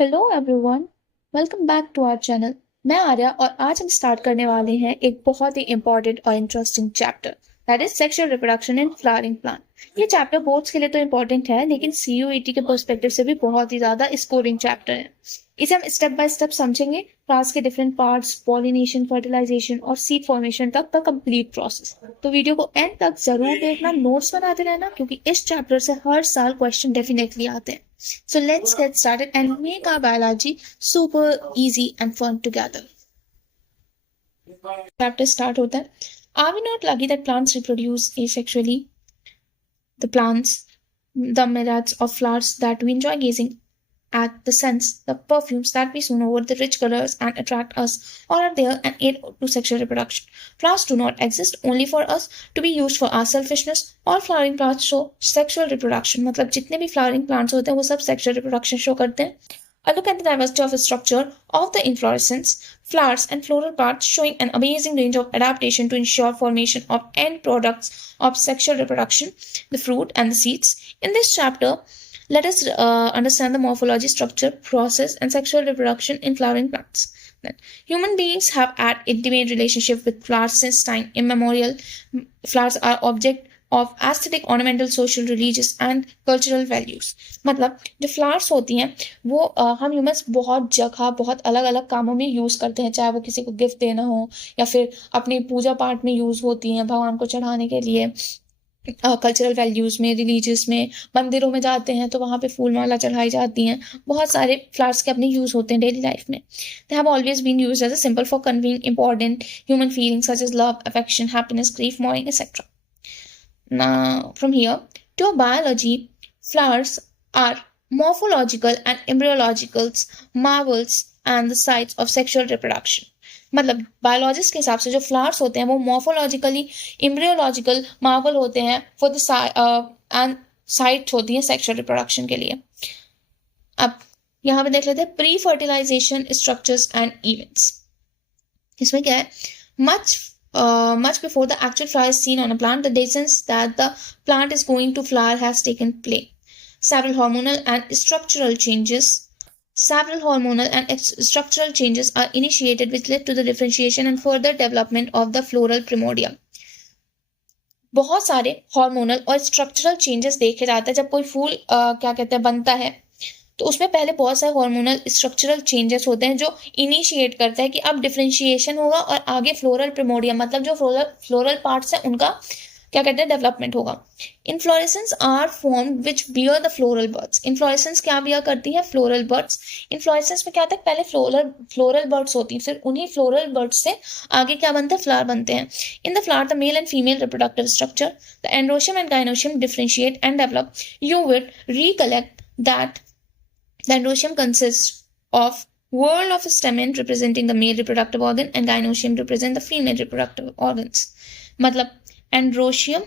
Hello everyone, welcome back to our channel. मैं आर्या और आज हम स्टार्ट करने वाले हैं एक बहुत ही इंपॉर्टेंट और interesting chapter, that is sexual reproduction in flowering plant. ये चैप्टर बोर्ड्स के लिए तो इंपॉर्टेंट है, लेकिन सीयूईटी के पर्सपेक्टिव से भी बहुत ही ज्यादा स्कोरिंग चैप्टर है। इसे हम स्टेप बाय स्टेप समझेंगे, प्लांट्स के डिफरेंट पार्ट्स, पॉलिनेशन, फर्टिलाइजेशन और सीड फॉर्मेशन तक का कंप्लीट प्रोसेस। तो वीडियो को एंड तक जरूर देखना, नोट्स बनाते रहना, क्योंकि इस चैप्टर से हर साल क्वेश्चन डेफिनेटली आते हैं। So let's get started and make our biology super easy and fun together. Chapter start होता है. Are we not lucky that plants reproduce asexually? The plants, the myriads of flowers that we enjoy gazing at, the scents, the perfumes that we swoon over, the rich colors and attract us, all are there and aid to sexual reproduction. Flowers do not exist only for us to be used for our selfishness. All flowering plants show sexual reproduction. मतलब जितने भी flowering plants होते हैं वो सब sexual reproduction show करते हैं. A look at the diversity of the structure of the inflorescence, flowers and floral parts showing an amazing range of adaptation to ensure formation of end products of sexual reproduction, the fruit and the seeds. In this chapter, let us understand the morphology, structure, process, and sexual reproduction in flowering plants. Then, human beings have had intimate relationship with flowers since time immemorial. Flowers are object of aesthetic, ornamental, social, religious and cultural values. मतलब जो flowers होती हैं वो हम humans बहुत जगह बहुत अलग अलग कामों में यूज़ करते हैं, चाहे वो किसी को गिफ्ट देना हो या फिर अपनी पूजा पाठ में यूज़ होती हैं भगवान को चढ़ाने के लिए, कल्चरल वैल्यूज़ में, रिलीजियस में, मंदिरों में जाते हैं तो वहाँ पे फूल माला चढ़ाई जाती हैं। बहुत सारे फ्लावर्स के अपने यूज़ होते हैं डेली लाइफ में. They have always been used as a symbol for conveying important human feelings such as love, affection, happiness, grief, mourning, etc. Now, from here to a biology, flowers are morphological and embryological marvels and the sites of sexual reproduction. मतलब biologist के हिसाब से जो flowers होते हैं वो morphologically embryological Marvel होते हैं फॉर द एंड साइट होती है सेक्सुअल रिप्रोडक्शन के लिए. अब यहाँ पे देख लेते हैं pre fertilisation structures and events. इसमें क्या है, much before the actual flower is seen on a plant, the decisions that the plant is going to flower has taken place. Several hormonal and structural changes are initiated which led to the differentiation and further development of the floral primordium. बहुत सारे hormonal और structural changes देखे जाते हैं जब कोई फूल क्या कहते हैं बनता है, तो उसमें पहले बहुत सारे हार्मोनल स्ट्रक्चरल चेंजेस होते हैं जो इनिशिएट करता है कि अब डिफरेंशिएशन होगा और आगे फ्लोरल प्रिमोडियम मतलब जो फ्लोरल पार्ट्स हैं उनका क्या कहते हैं डेवलपमेंट होगा. Inflorescence are formed which bear the floral buds. Inflorescence क्या बियर करती है, फ्लोरल बर्ड्स. इन्फ्लोरेसेंस में क्या होता है, पहले फ्लोरल बर्ड्स होती है, फिर उन्हीं फ्लोरल बर्ड्स से आगे क्या बनते हैं, फ्लावर बनते हैं. In the flower the mail and female reproductive structure, the androecium and gynoecium differentiate and develop. You will recollect that the androecium consists of whorl of stamen representing the male reproductive organ and gynoecium represent the female reproductive organs. मतलब androecium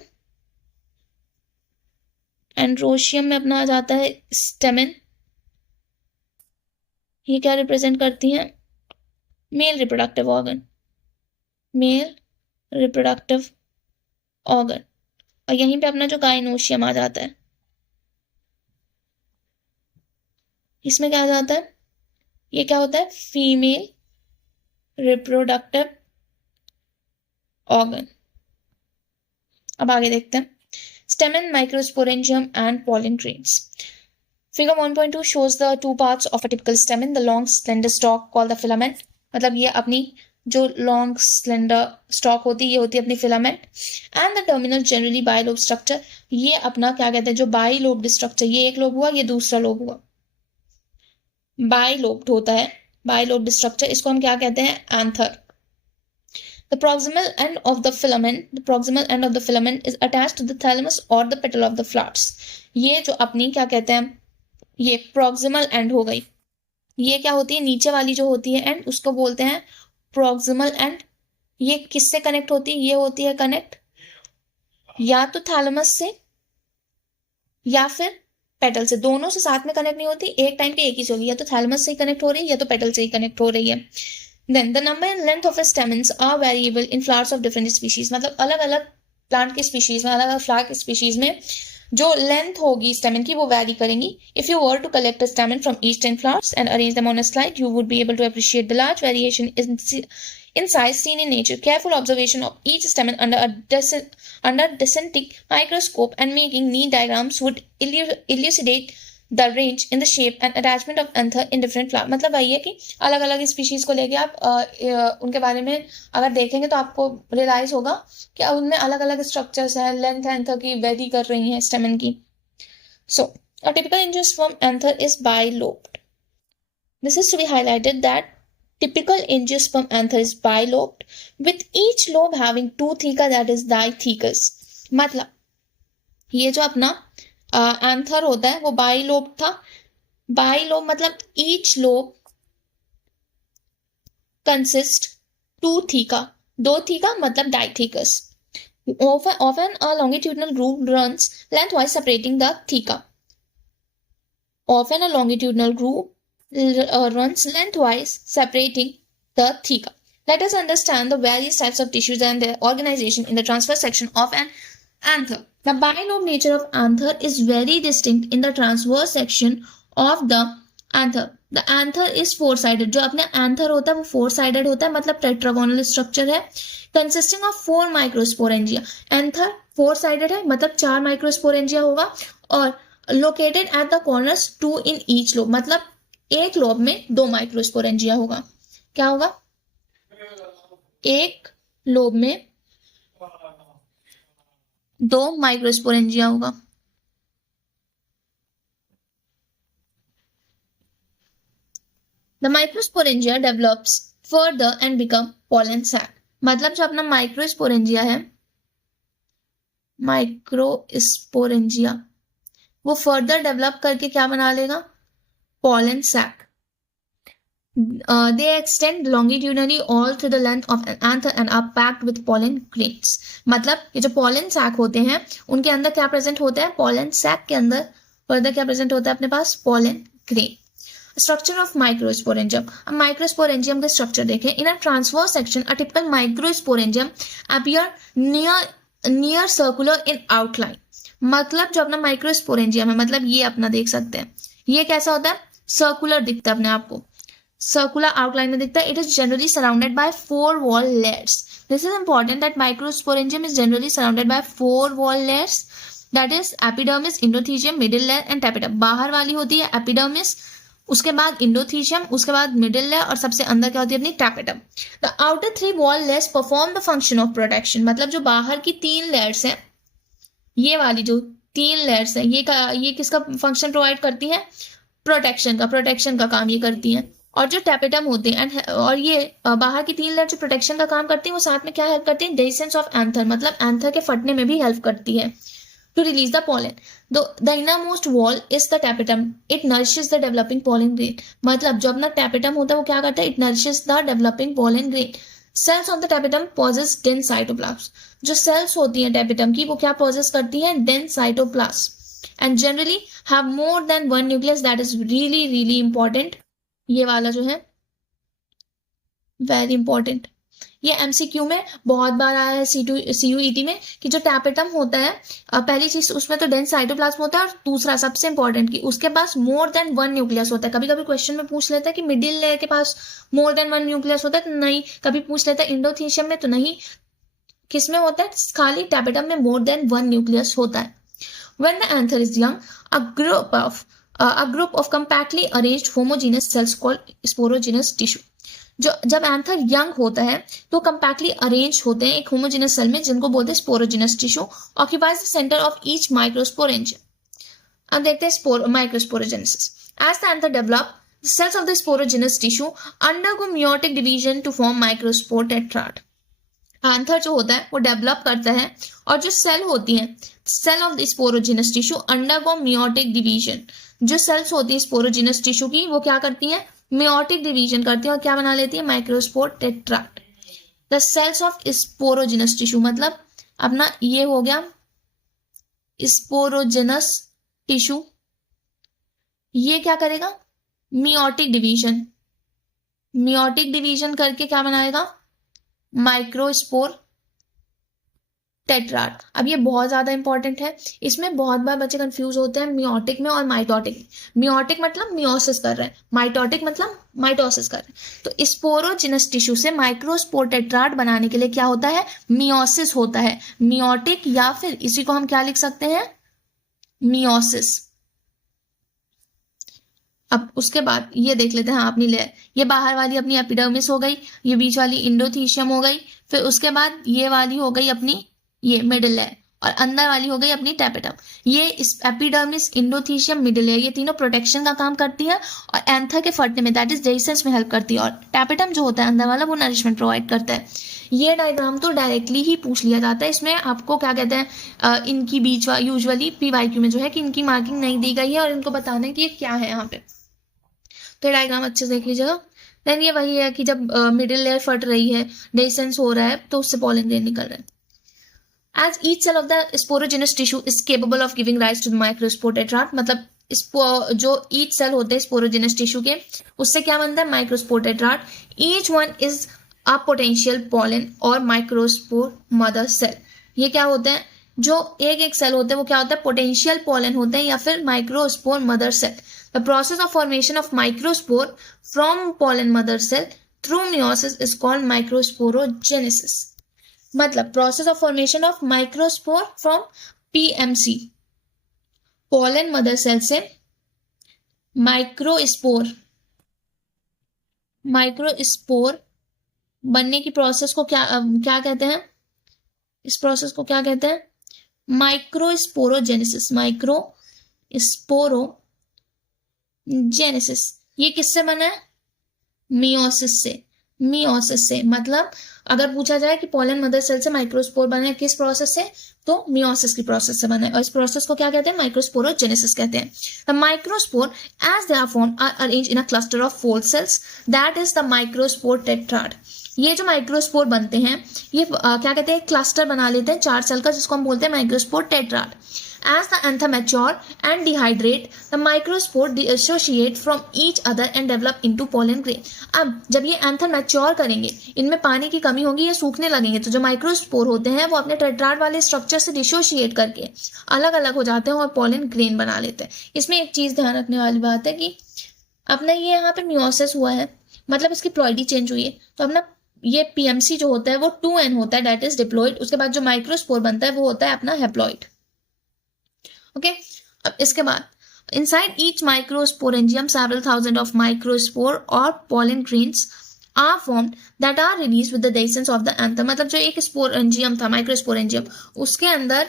में अपना आ जाता है stamen, ये क्या represent करती हैं, male reproductive organ, और यहीं पे अपना जो गाइनोशियम आ जाता है, इसमें क्या आ जाता है, ये क्या होता है, फीमेल रिप्रोडक्टिव ऑर्गन. अब आगे देखते हैं. स्टेमन, microsporangium and pollen grains. Figure 1.2 shows the two parts of a typical stamen. The long slender stalk called the filament. मतलब ये अपनी जो लॉन्ग स्लेंडर स्टॉक होती है ये होती है अपनी filament. And the terminal generally bilobe structure, ये अपना क्या कहते हैं जो बाइलोब स्ट्रक्चर, ये एक लोब हुआ ये दूसरा लोब हुआ, बाइलोब्ड होता है, बाइलोब्ड स्ट्रक्चर, इसको हम क्या कहते हैं, anther. The proximal end of the filament is attached to the thalamus or the petal of the flowers. ये जो अपनी क्या कहते हैं, ये proximal end हो गई. ये क्या होती है, नीचे वाली जो होती है एंड उसको बोलते हैं proximal end. ये किससे कनेक्ट होती है, ये होती है कनेक्ट या तो थैलेमस से या फिर पेटल से. दोनों से साथ में कनेक्ट नहीं होती, एक टाइम पे एक ही होगी, या तो थैलेमस से ही कनेक्ट हो रही है या तो पेटल से ही कनेक्ट हो रही है. Then the number and length of the stamens are variable in flowers of different species. मतलब अलग अलग प्लांट के स्पीशीज में, अलग अलग फ्लावर के स्पीशीज में जो लेंथ होगी स्टेमन की वो वैरी करेंगी. If you were to collect a stamen from each 10 flowers and arrange them on a slide, you would be able to appreciate the large variation in size seen in nature. Careful observation of each stamen under descending microscope and making neat diagrams would elucidate the range in the shape and attachment of anther in different flower. मतलब वही है कि अलग अलग species को लेके आप उनके बारे में अगर देखेंगे तो आपको रियलाइज होगा कि उनमें अलग अलग स्ट्रक्चर्स हैं, लेंथ एंथर की वेरी कर रही हैं स्टेमन की. So a typical angiosperm anther is bilobed. This is to be highlighted that typical angiosperm anther is bilobed with each lobe having two theca, that is dithekas. मतलब ये जो अपना anther होता है वो बाइलोब था. बाइलोब मतलब each lobe consist to theca, दो थीका मतलब डाइथेकस. Often a longitudinal groove runs lengthwise separating the theca. Often a longitudinal groove runs lengthwise separating the theca. Let us understand the various types of tissues and their organization in the transverse section of an anther. The bilobe nature of anther is very distinct in the transverse section of the anther. The anther is four-sided. जो अपने anther होता है वो four-sided होता है, मतलब tetragonal structure है, consisting of 4 microsporangia. Anther four-sided है मतलब 4 microsporangia होगा और located at the corners 2 in each lobe. मतलब एक लोब में 2 माइक्रोस्पोरेंजिया होगा. क्या होगा? एक लोब में 2 माइक्रोस्पोरेंजिया होगा. The microsporangia develops further and become pollen sac. मतलब जो अपना माइक्रोस्पोरेंजिया है, माइक्रोस्पोरेंजिया, वो फर्दर डेवलप करके क्या बना लेगा? pollen sac. They extend longitudinally all through the length of an anther and are packed with pollen grains. मतलब ये जो pollen sac होते हैं उनके अंदर क्या प्रेजेंट होता है? pollen sac के अंदर फर्दर क्या प्रेजेंट होता है अपने पास? pollen grain. Structure of microsporangium. अब microsporangium का स्ट्रक्चर देखें. In a transverse section, a typical microsporangium appear near circular in outline. मतलब जो अपना माइक्रोस्पोरेंजियम है, मतलब ये अपना देख सकते हैं, ये कैसा होता है? सर्कुलर दिखता है अपने आप को, सर्कुलर आउटलाइन में दिखता है. It is generally surrounded by 4 wall layers. This is important that microsporangium is generally surrounded by 4 wall layers, that is epidermis, endothecium, middle layer and tapetum. बाहर वाली होती है एपिडर्मिस, उसके बाद इंडोथीशियम, उसके बाद मिडिल लेयर और सबसे अंदर क्या होती है? अपनी tapetum. The outer 3 wall layers perform the function of protection. मतलब जो बाहर की 3 लेयर्स है, ये वाली जो 3 लेयर्स है, ये किसका फंक्शन प्रोवाइड करती है? प्रोटेक्शन का काम ये करती हैं. और जो टैपेटम होते हैं और ये बाहर की 3 लेयर जो प्रोटेक्शन का काम करती है, वो साथ में क्या हेल्प करती है? डेसेंस ऑफ एंथर, मतलब एंथर के फटने में भी हेल्प करती है to release the pollen. The innermost wall is the tapetum. It nourishes the developing pollen grain. मतलब जो अपना टैपेटम होता है वो क्या करता है? It nourishes the developing pollen grain. Cells of the tapetum possess dense cytoplasm. जो सेल्स होती हैं टैपेटम की वो क्या पॉजेस करती हैं? Dense cytoplasm. And generally have more than one nucleus. That is really important. ये वाला जो है वेरी इंपॉर्टेंट. ये एमसीक्यू में बहुत बार आया है, CUET में, कि जो टैपेटम होता है पहली चीज उसमें तो डेंस साइटोप्लाज्म होता है और दूसरा सबसे इंपॉर्टेंट कि उसके पास मोर देन वन न्यूक्लियस होता है. कभी कभी क्वेश्चन में पूछ लेता है कि मिडिल लेयर के पास मोर देन वन न्यूक्लियस होता है, तो नहीं. कभी पूछ लेता है इंडोथीशियम में, तो नहीं. किसमें होता है? खाली टैपेटम में मोर देन वन न्यूक्लियस होता है. When the anther is young, a group of compactly arranged homogeneous cells called sporogenous tissue. जब एंथर यंग होता है तो कंपैक्टली अरेंज होते हैं एक होमोजेनस सेल में, जिनको बोलते हैं sporogenous tissue. Occupies the centre of each microsporangium. अब देखते हैं microsporogenesis. As the anther develop, the cells of the sporogenous tissue undergo meiotic division to form microspore tetrad. Anther जो होता है वो डेवलप करता है और जो सेल होती है, cell of the sporogenous tissue undergo meiotic division. जो सेल्स होती है स्पोरोजिनस टिश्यू की वो क्या करती हैं? मियोटिक डिवीजन करती है और क्या बना लेती है? Microspore tetrad. The cells of sporogenous tissue मतलब अपना ये हो गया स्पोरोजिनस टिश्यू. ये क्या करेगा? Meiotic division. मियोटिक डिवीजन करके क्या बनाएगा? Microspore tetrad. अब ये बहुत ज्यादा इंपॉर्टेंट है, इसमें बहुत बार बच्चे कंफ्यूज होते हैं मियोटिक में और माइटोटिक। मियोटिक मतलब मियोसिस कर रहे हैं, माइटोटिक मतलब माइटोसिस कर रहे हैं। तो स्पोरोजिनस टिश्यू से माइक्रोस्पोर टेट्राड बनाने के लिए क्या होता है, मियोसिस होता है, मियोटिक या फिर इसी को हम क्या लिख सकते हैं, मियोसिस। अब उसके बाद ये देख लेते हैं हाँ अपनी लेयर, ये बाहर वाली अपनी एपिडर्मिस हो गई, ये बीच वाली इंडोथीशियम हो गई, फिर उसके बाद ये वाली हो गई अपनी ये मिडिल लेयर, और अंदर वाली हो गई अपनी टैपेटम। ये इस एपिडर्मिस, इंडोथीशियम, मिडिल लेयर, ये तीनों प्रोटेक्शन का काम करती है और एंथर के फटने में दैट इज डेhiscence में हेल्प करती है, और टैपेटम जो होता है अंदर वाला वो नरिशमेंट प्रोवाइड करता है। ये डायग्राम तो डायरेक्टली ही पूछ लिया जाता है, इसमें आपको क्या कहते हैं इनकी बीच यूजुअली PYQ में जो है कि इनकी मार्किंग नहीं दी गई है और इनको बताना है कि ये क्या है यहाँ पे। तो डायग्राम अच्छे से देख लीजिएगा। देन ये वही है कि जब मिडिल लेयर फट रही है, डेhiscence हो रहा है, तो उससे पॉलन ग्रेन निकल रहा है। As each cell of the sporogenous tissue is capable of giving rise to the microspore tetrad, मतलब जो each cell होते हैं स्पोरोजेनस टिश्यू के, उससे क्या बनता है, microspore tetrad. Each one is a potential pollen और माइक्रोस्पोर मदर सेल। ये क्या होते हैं, जो एक एक सेल होते हैं वो क्या होता है, पोटेंशियल पॉलन होते हैं या फिर microspore mother cell. The process of formation of microspore from pollen mother cell through meiosis is called microsporogenesis. मतलब process of formation of microspore from PMC, pollen mother cell से माइक्रोस्पोर बनने की process को क्या कहते हैं, इस प्रोसेस को क्या कहते हैं, माइक्रोस्पोरोजेनेसिस। माइक्रोस्पोरोजेनेसिस ये किससे बना है, मियोसिस से। मतलब अगर पूछा जाए कि पोलन मदर सेल से माइक्रोस्पोर बने किस प्रोसेस से, तो मियोसिस की प्रोसेस से बने, और इस प्रोसेस को क्या कहते हैं, माइक्रोस्पोरोजेनेसिस कहते हैं। The microspore as they are formed are arranged in a cluster of 4 cells, that is the microspore tetrad. ये जो माइक्रोस्पोर बनते हैं ये क्या कहते हैं, क्लस्टर बना लेते हैं 4 सेल का, जिसको हम बोलते हैं microspore tetrad. As the anther mature and dehydrate, the microspore dissociate from each other and develop into pollen grain. अब जब ये एंथर मैच्योर करेंगे, इनमें पानी की कमी होगी, ये सूखने लगेंगे, तो जो माइक्रोस्पोर होते हैं वो अपने टेट्राड वाले स्ट्रक्चर से डिसोशिएट करके अलग अलग हो जाते हैं और पोलन ग्रेन बना लेते हैं। इसमें एक चीज ध्यान रखने वाली बात है कि अपना ये यहाँ पे मियोसिस हुआ है, मतलब इसकी प्लॉइडी चेंज हुई है, तो अपना ये PMC जो होता है वो 2N होता है, डेट इज डिप्लॉइड। उसके बाद जो माइक्रोस्पोर बनता है वो होता है अपना हेप्लॉइड। ओके अब इसके बाद inside each microsporangium several thousand of microspore or pollen grains are formed that are released with the dehiscence of the anther। मतलब जो एक स्पोरेंजियम था, माइक्रोस्पोरेंजियम, उसके अंदर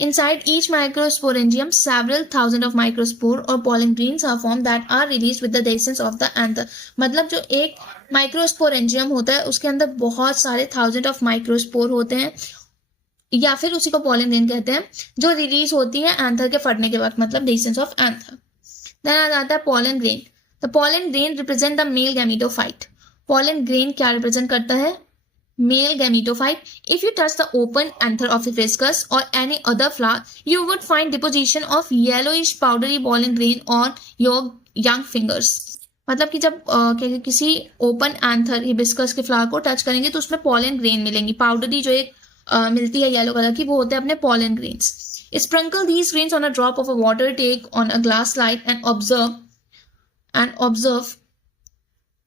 inside each microsporangium several thousand of microspore or pollen grains are formed that are released with the dehiscence of the anther। मतलब जो एक microsporangium होता है उसके अंदर बहुत सारे थाउजेंड ऑफ माइक्रोस्पोर होते हैं, या फिर उसी को पोलन ग्रेन कहते हैं, जो रिलीज होती है एंथर के फटने के वक्त, मतलब डेhiscence ऑफ एंथर। देन आ जाता है pollen grain. The pollen grain represent the male gametophyte. Pollen grain क्या रिप्रेजेंट करता है, male gametophyte. If you touch the open anther of hibiscus और any other flower, you would find deposition of yellowish powdery pollen grain on your young fingers. मतलब कि जब किसी open anther hibiscus के flower को touch करेंगे तो उसमें पोलन ग्रेन मिलेंगी, पाउडरी जो एक मिलती है येलो कलर की, वो होते हैं अपने pollen grains. Sprinkle these grains on a drop of a water, take on a glass slide and observe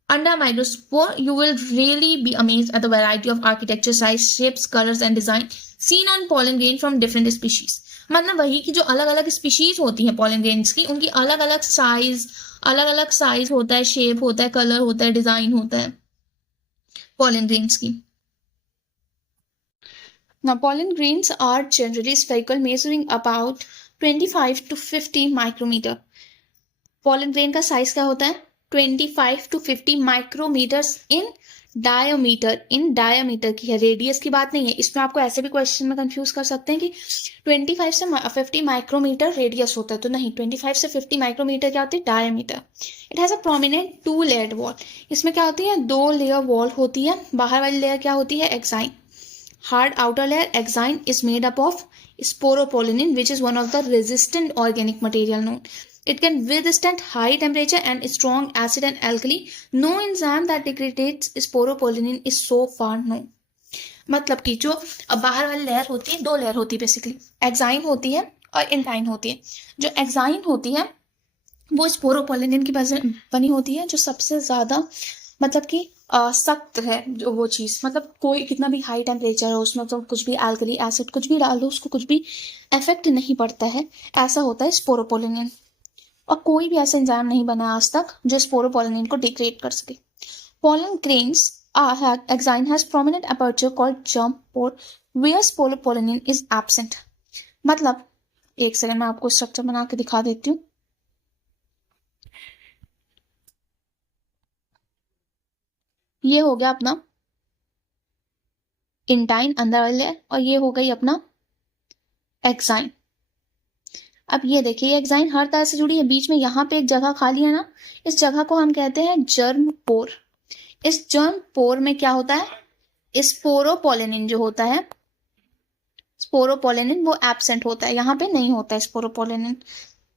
under microscope. You will really be amazed at the variety of architecture, size, shapes, colors and design seen on pollen grain from different species। मतलब वही कि जो अलग अलग species होती हैं pollen grains की, उनकी अलग अलग साइज होता है, शेप होता है, कलर होता है, डिजाइन होता है पोलन ग्रेन्स की। Now, pollen grains are generally spherical, measuring about 25 to 50 micrometer. Pollen grain का साइज क्या होता है, 25 to 50 माइक्रोमीटर्स इन डायमीटर की है, रेडियस की बात नहीं है। इसमें आपको ऐसे भी क्वेश्चन में कंफ्यूज कर सकते हैं कि 25 से 50 माइक्रोमीटर रेडियस होता है, तो नहीं, 25 से 50 माइक्रोमीटर क्या होती है, diameter. It has a prominent 2 layered wall. इसमें क्या होती है, 2 लेयर वॉल होती है। बाहर वाली लेयर क्या होती है, exine. Hard outer layer exine is made up of sporopollenin, which is one of the resistant organic material known. It can withstand high temperature and strong acid and alkali. No enzyme that degrades sporopollenin is so far known. मतलब कि जो बाहर वाली layer होती है, दो layer होती है बेसिकली, एक्साइन होती है और इंटाइन होती है। जो एक्साइन होती है वो स्पोरोपोलिनिन की बनी होती है, जो सबसे ज्यादा मतलब कि सख्त है जो वो चीज, मतलब कोई कितना भी हाई टेम्परेचर हो उसमें तो कुछ भी अल्कली एसिड कुछ भी डाल दो उसको कुछ भी इफेक्ट नहीं पड़ता है, ऐसा होता है स्पोरोपोलिनिन। और कोई भी ऐसा एंजाइम नहीं बना आज तक जो स्पोरोपोलिनिन को डिग्रेड कर सके। Pollen grains exine has prominent aperture called germ pore where sporopollenin is absent। मतलब एक सेकंड में आपको स्ट्रक्चर बना के दिखा देती हूँ। ये हो गया अपना इंटाइन अंदर वाले और ये हो गई अपना एक्साइन। अब ये देखिए ये एक्साइन हर तरह से जुड़ी है, बीच में यहाँ पे एक जगह खाली है ना, इस जगह को हम कहते हैं जर्म पोर। इस जर्म पोर में क्या होता है, स्पोरोपोलिनिन जो होता है, स्पोरोपोलिनिन वो एब्सेंट होता है, यहाँ पे नहीं होता है स्पोरोपोलिनिन।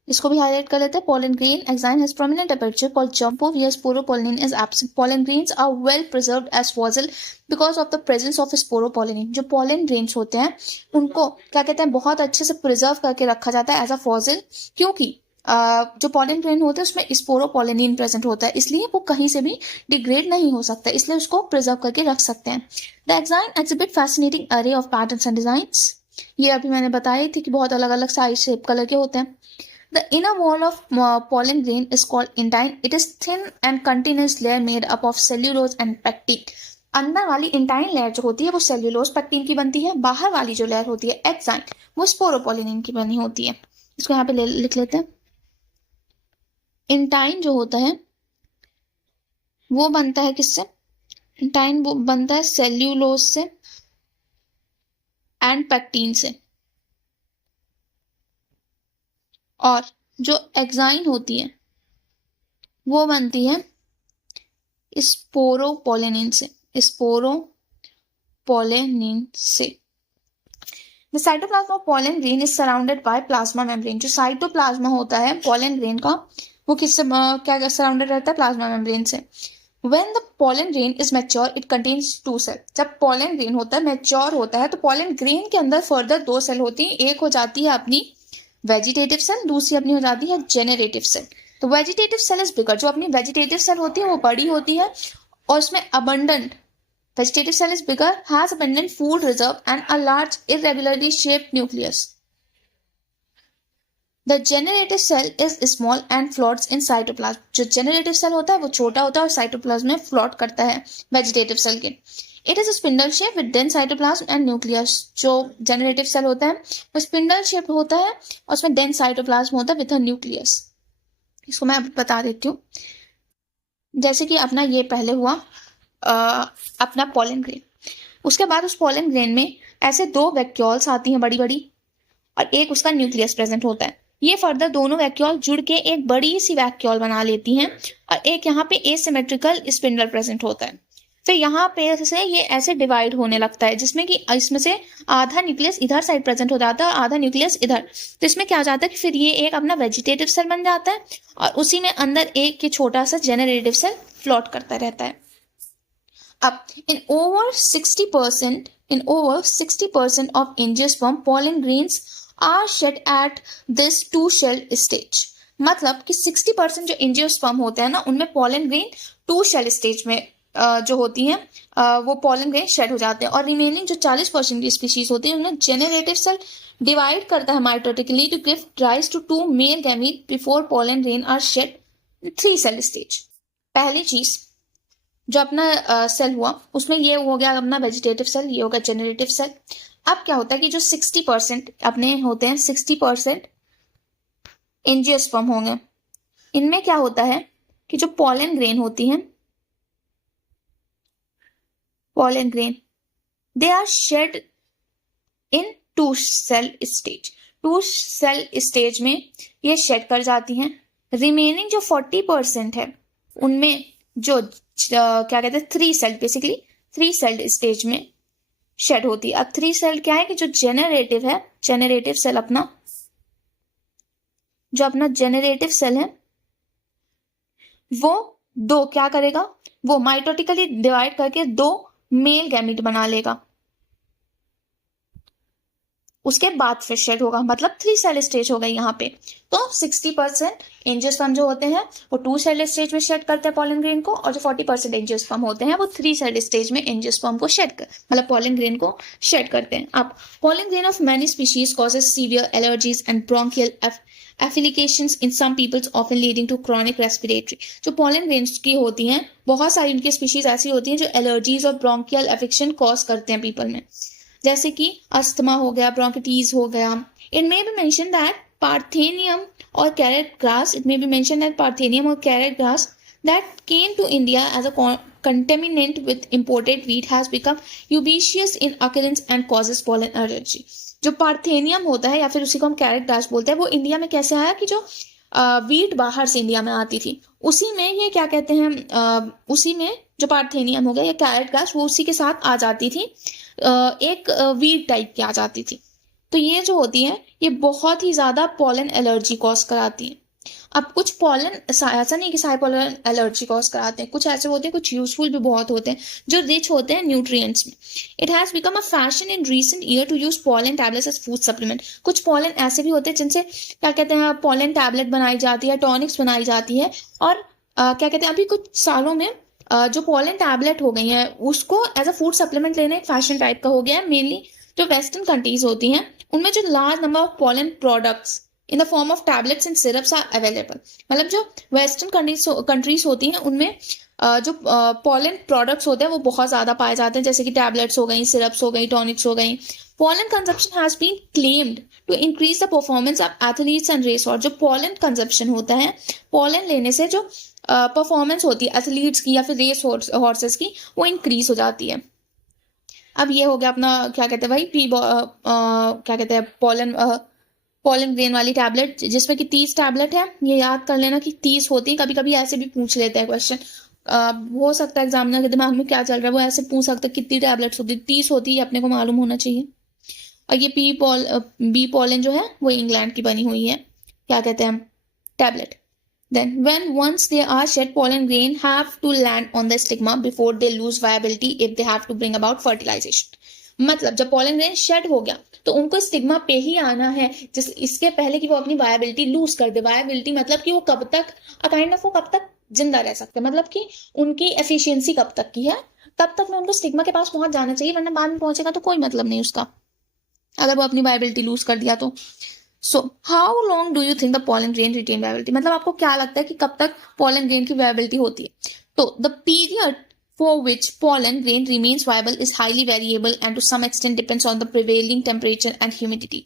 इसको भी हाईलाइट कर लेते हैं। pollen grain exine has prominent aperture called germ pore where sporopollenin is absent। pollen grains are well preserved as fossil because of the presence of sporopollenin। जो pollen grains होते हैं उनको क्या कहते हैं, बहुत अच्छे से प्रिजर्व करके रखा जाता है एज अ फॉसिल, क्योंकि जो pollen grain होते हैं उसमें स्पोरोपोलिनिन प्रेजेंट होता है, इसलिए वो कहीं से भी डिग्रेड नहीं हो सकता, इसलिए उसको प्रिजर्व करके रख सकते हैं। द एक्साइन एक्सिबिट फैसिनेटिंग अरे ऑफ पैटर्न्स एंड डिजाइंस। ये अभी मैंने बताई थी कि बहुत अलग अलग साइज शेप कलर के होते हैं। The inner wall of pollen grain is called intine। It is thin and continuous layer made up of cellulose and pectin। अंदर वाली इंटाइन लेयर जो होती है वो सेल्यूलोज पेक्टिन की बनती है, बाहर वाली जो लेयर होती है एक्साइन वो स्पोरोपोलिनिन की बनी होती है। इसको यहाँ पे लिख लेते हैं। इंटाइन जो होता है वो बनता है किससे, इंटाइन वो बनता है सेल्यूलोज से एंड पेक्टिन से, और जो एक्साइन होती है वो बनती है स्पोरोपोलिनिन से, स्पोरोपोलिनिन से। The cytoplasm of pollen grain is surrounded by plasma membrane। जो साइटोप्लाज्मा होता है pollen grain का वो किससे क्या सराउंडेड रहता है, प्लाज्मा मेम्ब्रेन से। When the pollen grain is mature, it contains two cells। जब pollen grain होता है मैच्योर होता है तो pollen grain के अंदर फर्दर दो सेल होती है, एक हो जाती है अपनी वेजिटेटिव सेल, दूसरी अपनी हो जाती है जेनरेटिव सेल। तो वेजिटेटिव सेल इज बिगर, जो अपनी वेजिटेटिव सेल होती है वो बड़ी होती है और उसमें abundant, vegetative cell is bigger, has abundant food reserve and a large irregularly shaped nucleus. The generative cell is small and floats in cytoplasm. जो जेनरेटिव सेल होता है वो छोटा होता है और साइटोप्लाज्म में फ्लोट करता है वेजिटेटिव सेल के। It is spindle shape with dense cytoplasm and nucleus. जो जेनरेटिव सेल होता है वो स्पिंडल शेप होता है और उसमें डेंस साइटोप्लाज्म होता है विद अ न्यूक्लियस। इसको मैं अब बता देती हूँ। जैसे कि अपना ये पहले हुआ अपना पोलन ग्रेन, उसके बाद उस पोलन ग्रेन में ऐसे दो वैक्यूल्स आती हैं बड़ी बड़ी और एक उसका न्यूक्लियस प्रेजेंट होता है। ये फर्दर दोनों वैक्यूल जुड़ के एक बड़ी सी वैक्यूल बना लेती हैं और एक यहाँ पे एसिमेट्रिकल स्पिंडल प्रेजेंट होता है। फिर यहाँ पे से ये ऐसे डिवाइड होने लगता है जिसमें कि इसमें से आधा न्यूक्लियस इधर साइड प्रेजेंट हो जाता है और आधा न्यूक्लियस इधर। तो इसमें क्या हो जाता है कि फिर ये एक अपना वेजिटेटिव सेल बन जाता है और उसी में अंदर एक के छोटा सा जेनरेटिव सेल फ्लोट करता रहता है। अब in over 60% of angiosperm pollen grains are shed at this two shell stage। मतलब कि 60% जो एंजियोस्पर्म होते हैं ना उनमें pollen grain two celled stage में जो होती हैं वो पोलन ग्रेन शेड हो जाते हैं और रिमेनिंग जो 40% की स्पीशीज होती है उन्हें जेनरेटिव सेल डिवाइड करता है mitotically to give rise to two male gamete before pollen grain are shed three cell stage. पहली चीज जो अपना सेल हुआ उसमें ये हो गया अपना वेजिटेटिव सेल, ये होगा जेनरेटिव सेल। अब क्या होता है कि जो 60% अपने होते हैं 60% एंजियोस्पर्म होंगे, इनमें क्या होता है कि जो पोलन ग्रेन होती हैं, pollen grain they are shed in two cell stage. Two cell stage में ये शेड कर जाती हैं। रिमेनिंग जो 40% है उनमें जो क्या कहते हैं three cell, basically three cell stage में शेड होती है। अब थ्री सेल क्या है कि जो जेनरेटिव है, जेनरेटिव सेल अपना जो अपना जेनरेटिव सेल है वो दो क्या करेगा, वो माइटोटिकली डिवाइड करके दो मेल गैमीट बना लेगा। उसके बाद फिर शेड होगा, मतलब 3 सेल स्टेज हो गई यहाँ पे। तो 60% एंजियोस्पर्म जो होते हैं वो 2 सेल स्टेज में शेड करते हैं पॉलन ग्रेन को, और जो 40% एंजियोस्पर्म होते हैं वो 3 सेल स्टेज में एंजियोस्पर्म को शेड कर, मतलब पॉलन ग्रेन को शेड करते हैं। अब pollen grain of many species causes severe allergies and bronchial afflictions in some peoples often leading to chronic respiratory. जो पॉलन ग्रेन्स की होती हैं, बहुत सारी उनकी स्पीशीज ऐसी होती हैं जो एलर्जीज और ब्रोंकियल एफिक्शन कॉज करते हैं पीपल में, जैसे कि अस्थमा हो गया, ब्रोंकिटीज हो गया। It may be mention that parthenium और carrot grass, it may be mention that parthenium और carrot grass that came to India as a contaminant with imported wheat has become ubiquitous in occurrence and causes pollen allergy। जो parthenium होता है या फिर उसी को हम कैरेट ग्रास बोलते हैं, वो इंडिया में कैसे आया कि जो वीट बाहर से इंडिया में आती थी, उसी में ये क्या कहते हैं, उसी में जो पार्थेनियम हो गया या कैरेट ग्रास वो उसी के साथ आ जाती थी, एक वीट टाइप की आ जाती थी। तो ये जो होती है ये बहुत ही ज्यादा पॉलन एलर्जी कॉज कराती है। अब कुछ पॉलन ऐसा नहीं कि सारे पॉलन एलर्जी कॉज कराते हैं, कुछ ऐसे होते हैं, कुछ यूजफुल भी बहुत होते हैं जो रिच होते हैं न्यूट्रिएंट्स में। It has become a fashion in recent year to use pollen tablets as food supplement. कुछ पॉलन ऐसे भी होते हैं जिनसे क्या कहते हैं पॉलन टैबलेट बनाई जाती है, टॉनिक्स बनाई जाती है, और क्या कहते हैं अभी कुछ सालों में जो पॉलन टैबलेट हो गई है उसको एज अ फूड सप्लीमेंट लेना एक फैशन टाइप का हो गया है। मेनली जो वेस्टर्न कंट्रीज होती हैं उनमें जो large number of pollen products in the form of tablets and syrups are available. मतलब जो वेस्टर्न कंट्रीज होती हैं उनमें जो पॉलन प्रोडक्ट्स होते हैं वो बहुत ज्यादा पाए जाते हैं, जैसे कि टैबलेट्स हो गई, सिरप्स हो गई, टॉनिक्स हो गई। Pollen consumption has been claimed to increase the performance of athletes and race horse. जो पॉलन कंजप्शन होता है, पॉलन लेने से जो परफॉर्मेंस होती है एथलीट्स की या फिर रेस हॉर्सेस की वो इंक्रीज हो जाती है। अब ये हो गया अपना क्या कहते हैं भाई क्या कहते हैं पॉलन ग्रेन वाली टैबलेट, जिसमें कि 30 टैबलेट है। ये याद कर लेना कि 30 होती है, कभी कभी ऐसे भी पूछ लेते हैं क्वेश्चन, हो सकता है एग्जामिनर के दिमाग में क्या चल रहा है वो ऐसे पूछ सकता है कितनी टैबलेट्स होती है, 30 होती है, अपने को मालूम होना चाहिए। और ये बी पॉलन जो है वो इंग्लैंड की बनी हुई है क्या कहते हैं tablet. Then when once they are shed, pollen grain have to land on the stigma before they lose viability if they have to bring about fertilization। मतलब जब pollen grain shed हो गया तो उनको स्टिग्मा पे ही आना है, जिस इसके पहले कि वो अपनी वायबिलिटी लूज कर दे। वायबिलिटी मतलब कि वो कब तक वो कब तक जिंदा रह सकते हैं, मतलब कि उनकी एफिशिएंसी कब तक की है, तब तक में उनको स्टिग्मा के पास पहुंच जाना चाहिए, वरना बाद में पहुंचेगा तो कोई मतलब नहीं उसका, अगर वो अपनी वायबिलिटी लूज कर दिया तो। So how long do you think the pollen grain retain viability, मतलब आपको क्या लगता है कि कब तक पॉलन ग्रेन की वायबिलिटी होती है। तो the period for which pollen grain remains viable is highly variable and to some extent depends on the prevailing temperature and humidity।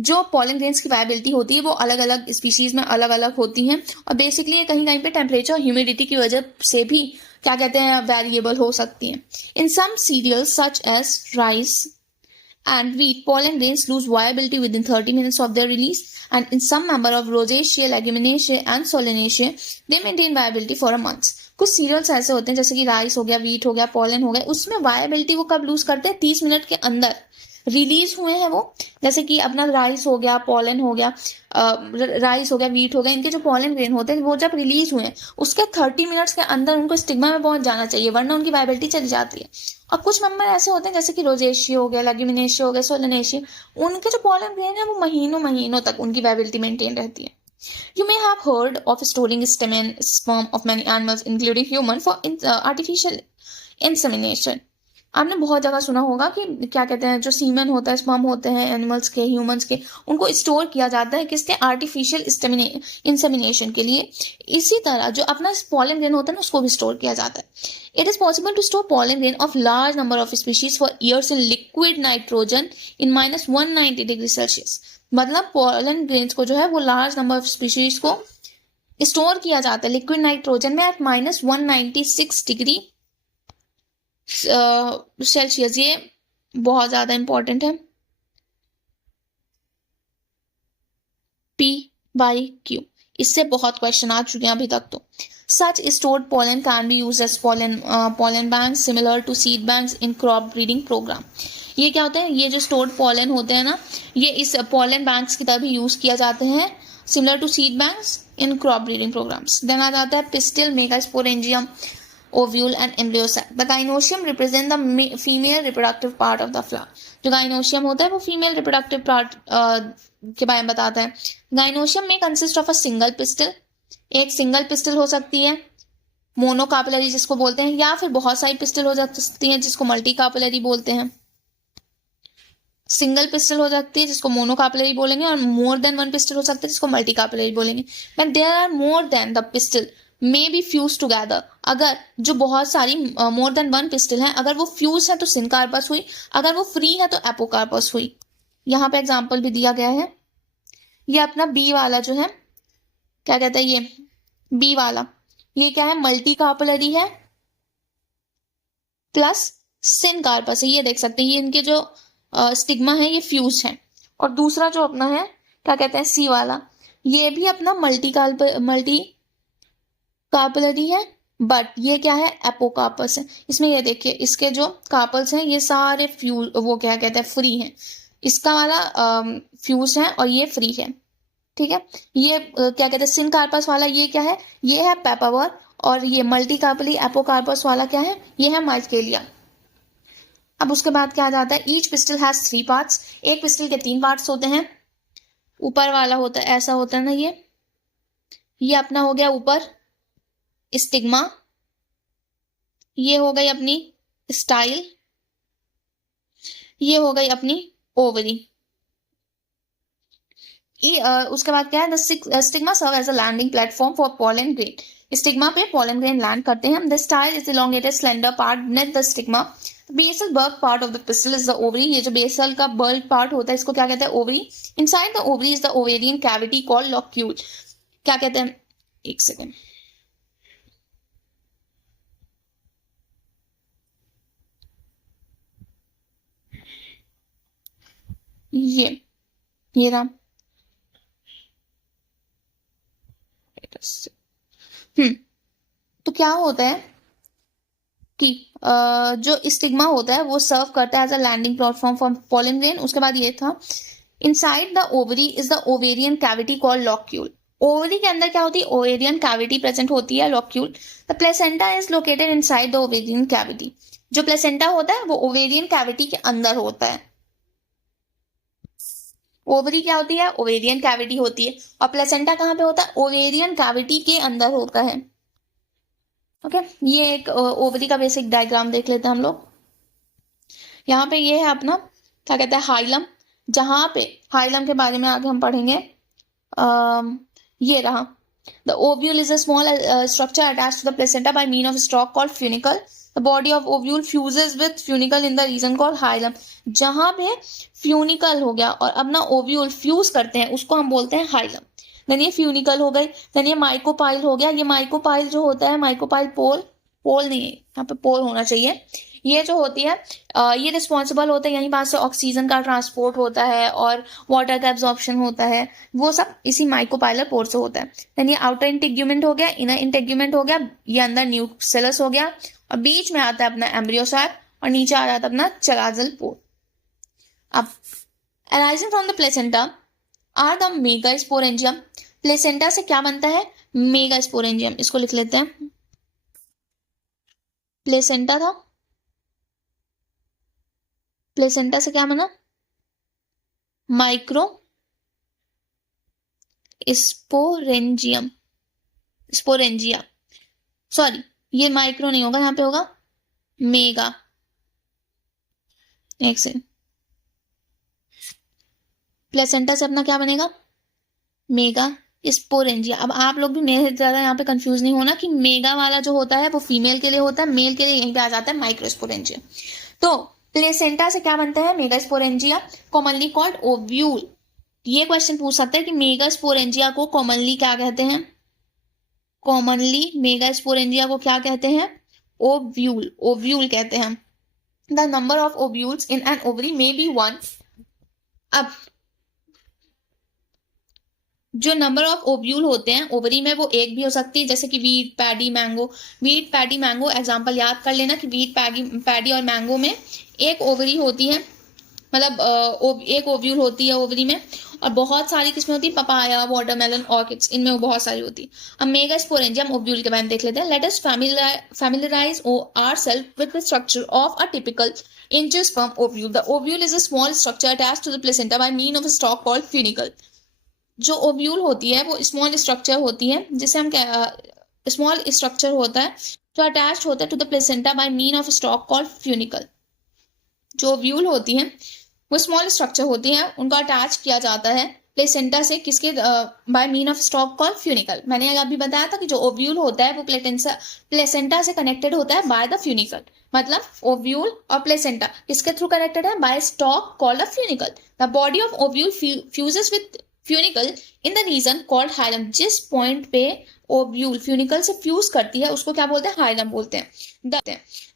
जो pollen grains की viability होती है वो अलग अलग स्पीशीज में अलग अलग होती हैं, और बेसिकली ये कहीं कहीं पे टेम्परेचर और ह्यूमिडिटी की वजह से भी क्या कहते हैं वेरिएबल हो सकती हैं। In some cereals such as rice and wheat, pollen grains lose viability within 30 minutes of their release, and in some number of Rosaceae, Leguminaceae and Solanaceae, they maintain viability for a month। कुछ serials ऐसे होते हैं जैसे कि rice हो गया, wheat हो गया, पॉलन हो गया, उसमें वायबिलिटी वो कब लूज करते हैं, 30 मिनट के अंदर रिलीज हुए हैं वो। जैसे कि अपना राइस हो गया, पॉलन हो गया, राइस हो गया, वीट हो गया, इनके जो पॉलन ग्रेन होते हैं वो जब रिलीज हुए हैं उसके 30 मिनट्स के अंदर उनको स्टिग्मा में पहुंच जाना चाहिए, वरना उनकी वायबिलिटी चली जाती है। और कुछ मेंबर ऐसे होते हैं जैसे कि रोजेशिया हो गया, लेग्यूमिनेशिया हो गया, सोलेनेशिया, उनके जो पॉलन ग्रेन है वो महीनों तक उनकी वायबिलिटी मेंटेन रहती है। You may have heard of storing sperm of many animals including human for artificial insemination। आपने बहुत जगह सुना होगा कि क्या कहते हैं जो सीमन होता है, स्पर्म होते हैं एनिमल्स के, ह्यूमंस के, उनको स्टोर किया जाता है किसके, आर्टिफिशियल इंसेमिनेशन के लिए। इसी तरह जो अपना पॉलन ग्रेन होता है ना उसको भी स्टोर किया जाता है। It is possible to store pollen grain of large number of species for years in liquid nitrogen in -190 degree Celsius. मतलब पॉलन ग्रेन्स को जो है वो लार्ज नंबर ऑफ स्पीशीज को स्टोर किया जाता है लिक्विड नाइट्रोजन में एट -196 डिग्री सेल्सियस। ये बहुत ज्यादा इंपॉर्टेंट है। P/Q, इससे बहुत क्वेश्चन आ चुके हैं अभी तक। तो सच stored pollen can be used as pollen banks similar to seed banks in crop breeding program। ये क्या होता है, ये जो स्टोर्ड pollen होते हैं ना, ये इस pollen banks की तरह भी यूज किया जाते हैं similar to seed banks in crop breeding programs। Then आ जाता है pistil megasporangium। ovule and embryo sac. The gynoecium represent the female reproductive part of the flower. जो gynoecium होता है वो female reproductive part के बारे में बताता है. Gynoecium में consist of a single pistil. एक सिंगल पिस्टल हो सकती है मोनोकार्पेलरी जिसको बोलते हैं, या फिर बहुत सारी पिस्टल हो सकती हैं जिसको मल्टीकार्पेलरी बोलते हैं. सिंगल पिस्टल हो सकती है जिसको मोनोकार्पेलरी बोलेंगे, और मोर देन वन पिस्टल हो सकता है जिसको मल्टीकार्पेलरी बोलेंगे. But there are more than the pistil may be fuse together. अगर जो बहुत सारी मोर देन वन पिस्टल हैं, अगर वो फ्यूज है तो सिनकार्पस हुई, अगर वो फ्री है तो एपोकार्पस हुई. यहाँ पे एग्जाम्पल भी दिया गया है. ये अपना बी वाला जो है क्या कहते हैं, ये बी वाला ये क्या है, मल्टीकार्पेलरी है प्लस सिनकार्पस है. ये देख सकते हैं, ये इनके जो स्टिग्मा है ये फ्यूज है. और दूसरा जो अपना है क्या कहते हैं, सी वाला, ये भी अपना मल्टीकार्पेलरी है, बट ये क्या है, एपोकार्पस है. इसमें ये देखिए इसके जो कार्पल्स हैं ये सारे फ्यूज वो क्या कहते हैं, फ्री हैं. इसका वाला फ्यूज है और ये फ्री है. ठीक है. ये क्या कहते हैं, सिनकार्पस वाला ये क्या है, ये है पेपावर. और ये मल्टीकार्पेलरी एपोकार्पस वाला क्या है, ये है माइकेलिया. अब उसके बाद क्या आ जाता है, ईच पिस्टल हैज 3 पार्ट्स. एक पिस्टल के 3 पार्ट्स होते हैं. ऊपर वाला होता है ऐसा होता है ना, ये अपना हो गया ऊपर स्टिग्मा, ये हो गई अपनी स्टाइल, ये हो गई अपनी ओवरी. उसके बाद क्या है, the stigma serve as a landing platform for pollen grain. Stigma पे पॉलन ग्रेन लैंड करते हैं. The style is elongated slender part beneath the stigma. Basal bulb part of the pistil is the ovary. ये जो basal का bulb part होता है इसको क्या कहते हैं, ovary. Inside the ovary is the ovarian cavity called locule. क्या कहते हैं, एक सेकेंड, ये रहा. तो क्या होता है कि जो स्टिग्मा होता है वो सर्व करता है as a landing platform for pollen grain. उसके बाद ये था, inside the ovary is the ovarian cavity called locule. Ovary के अंदर क्या होती है, ओवेरियन कैविटी प्रेजेंट होती है, locule. The placenta is located inside the ovarian cavity. जो प्लेसेंटा होता है वो ओवेरियन कैविटी के अंदर होता है. ओवरी क्या होती है, ओवेरियन कैविटी होती है, और प्लेसेंटा कहाँ पे होता है, ओवेरियन कैविटी के अंदर होता है. ओके. ये एक ओवरी का बेसिक डायग्राम देख लेते हैं हम लोग. यहाँ पे ये है अपना क्या कहते हैं, हाइलम. जहां पे हाइलम के बारे में आगे हम पढ़ेंगे. ये रहा, the ovule is a small structure attached to the placenta by mean of stalk called funicle. The body of ovule fuses with funicle in the region called hilum. जहां पे फ्यूनिकल हो गया और अपना ओव्यूल फ्यूज करते हैं उसको हम बोलते हैं हाइलम. देन ये फ्यूनिकल हो गई. देन ये माइकोपाइल हो गया. ये माइकोपाइल जो होता है, माइकोपाइल पोल नहीं है, यहाँ पे पोल होना चाहिए. ये जो होती है ये रिस्पॉन्सिबल होता है, यहीं पास से ऑक्सीजन का ट्रांसपोर्ट होता है और वाटर का एब्जॉर्प्शन होता है, वो सब इसी माइकोपाइलर पोर से होता है. देन ये आउटर इंटेग्यूमेंट हो गया, इनर इंटेग्यूमेंट हो गया, ये अंदर न्यूक्लियस हो गया, और बीच में आता है अपना एम्ब्रियो सैक, और नीचे आ जाता है अपना चलाजल पोर. अब arising from the placenta are the megasporangium. Placenta से क्या बनता है, मेगास्पोरेंजियम. इसको लिख लेते हैं. प्लेसेंटा था, प्लेसेंटा से क्या बना, माइक्रो स्पोरेंजियम, स्पोरेंजिया. सॉरी, ये माइक्रो नहीं होगा, यहाँ पे होगा मेगा. एक से प्लेसेंटा से अपना क्या बनेगा, मेगा स्पोरेंजिया. अब आप लोग भी मेरे ज्यादा यहाँ पे कंफ्यूज नहीं होना कि मेगा वाला जो होता है वो फीमेल के लिए होता है, मेल के लिए यहीं पे आ जाता है माइक्रोस्पोरेंजिया. तो प्लेसेंटा से क्या बनता है, मेगास्पोरेंजिया, कॉमनली कॉल्ड ओव्यूल. ये क्वेश्चन पूछ सकते हैं कि मेगास्पोरेंजिया को कॉमनली क्या कहते हैं, कॉमनली मेगास्पोरेंजिया को क्या कहते हैं, ओव्यूल, ओव्यूल कहते हैं. The number of ovules in an ovary may be 1. अब जो नंबर ऑफ ओव्यूल होते हैं ओवरी में वो एक भी हो सकती है, जैसे कि wheat, paddy, mango. Wheat, paddy, mango example याद कर लेना कि वीट, पैडी और मैंगो में एक ओवरी होती है, मतलब एक ओव्यूल होती है ओवरी में, और बहुत सारी किस्में होती है, पपाया, वाटरमेलन, ऑर्किड्स, इनमें वो बहुत सारी होती है। अब मेगास्पोरेंजियम ओव्यूल के बारे में देख लेते हैं। Let us familiarize ourselves with the structure of a typical angiosperm ovule. The ovule is a small structure attached to the placenta by means of a stalk called funicle. जो ovule होती है वो स्मॉल स्ट्रक्चर होती है, जिसे हम small structure होता है जो अटैच्ड होता है to the placenta by mean of stalk called funicle. जो ओव्यूल होती है वो स्मॉल स्ट्रक्चर होती है, उनका अटैच किया जाता है प्लेसेंटा से, किसके, by mean of stalk called funicle. मैंने अभी बताया था कि जो ओव्यूल होता है वो प्लेसेंटा से कनेक्टेड होता है बाय द फ्यूनिकल। मतलब ओव्यूल और प्लेसेंटा किसके थ्रू कनेक्टेड है? By stalk called a funicle. The body of ovule fuses with funicle in the region called hilum. जिस पॉइंट पे ओव्यूल फ्यूनिकल से फ्यूज करती है उसको क्या बोलते हैं? हाइलम बोलते हैं।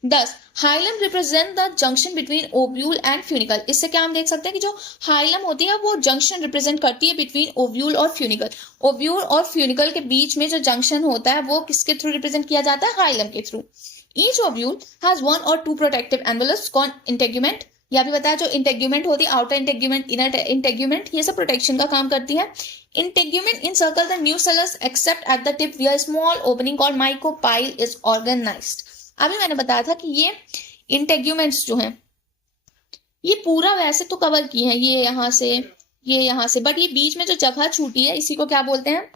दस hilum represent the junction between ovule and funicle. इससे क्या हम देख सकते हैं कि जो हाइलम होती है वो जंक्शन रिप्रेजेंट करती है बिटवीन ओव्यूल और फ्यूनिकल। ओव्यूल और फ्यूनिकल के बीच में जो जंक्शन होता है वो किसके थ्रू रिप्रेजेंट किया जाता है? हाइलम के थ्रू। ईच ओव्यूल हैज वन और two protective envelopes called integument. या भी बताया जो इंटेग्यूमेंट होती है, आउटर इंटेग्यूमेंट, इनर इंटेग्यूमेंट, ये सब प्रोटेक्शन का काम करती है। Integument encircle the nucellus except at the tip where a small opening called mycopyle is organized. अभी मैंने बताया था कि ये इंटेग्यूमेंट्स जो हैं ये पूरा वैसे तो कवर किए हैं, ये यहाँ से, बट ये बीच में जो जगह छूटी है इसी को क्या बोलते हैं?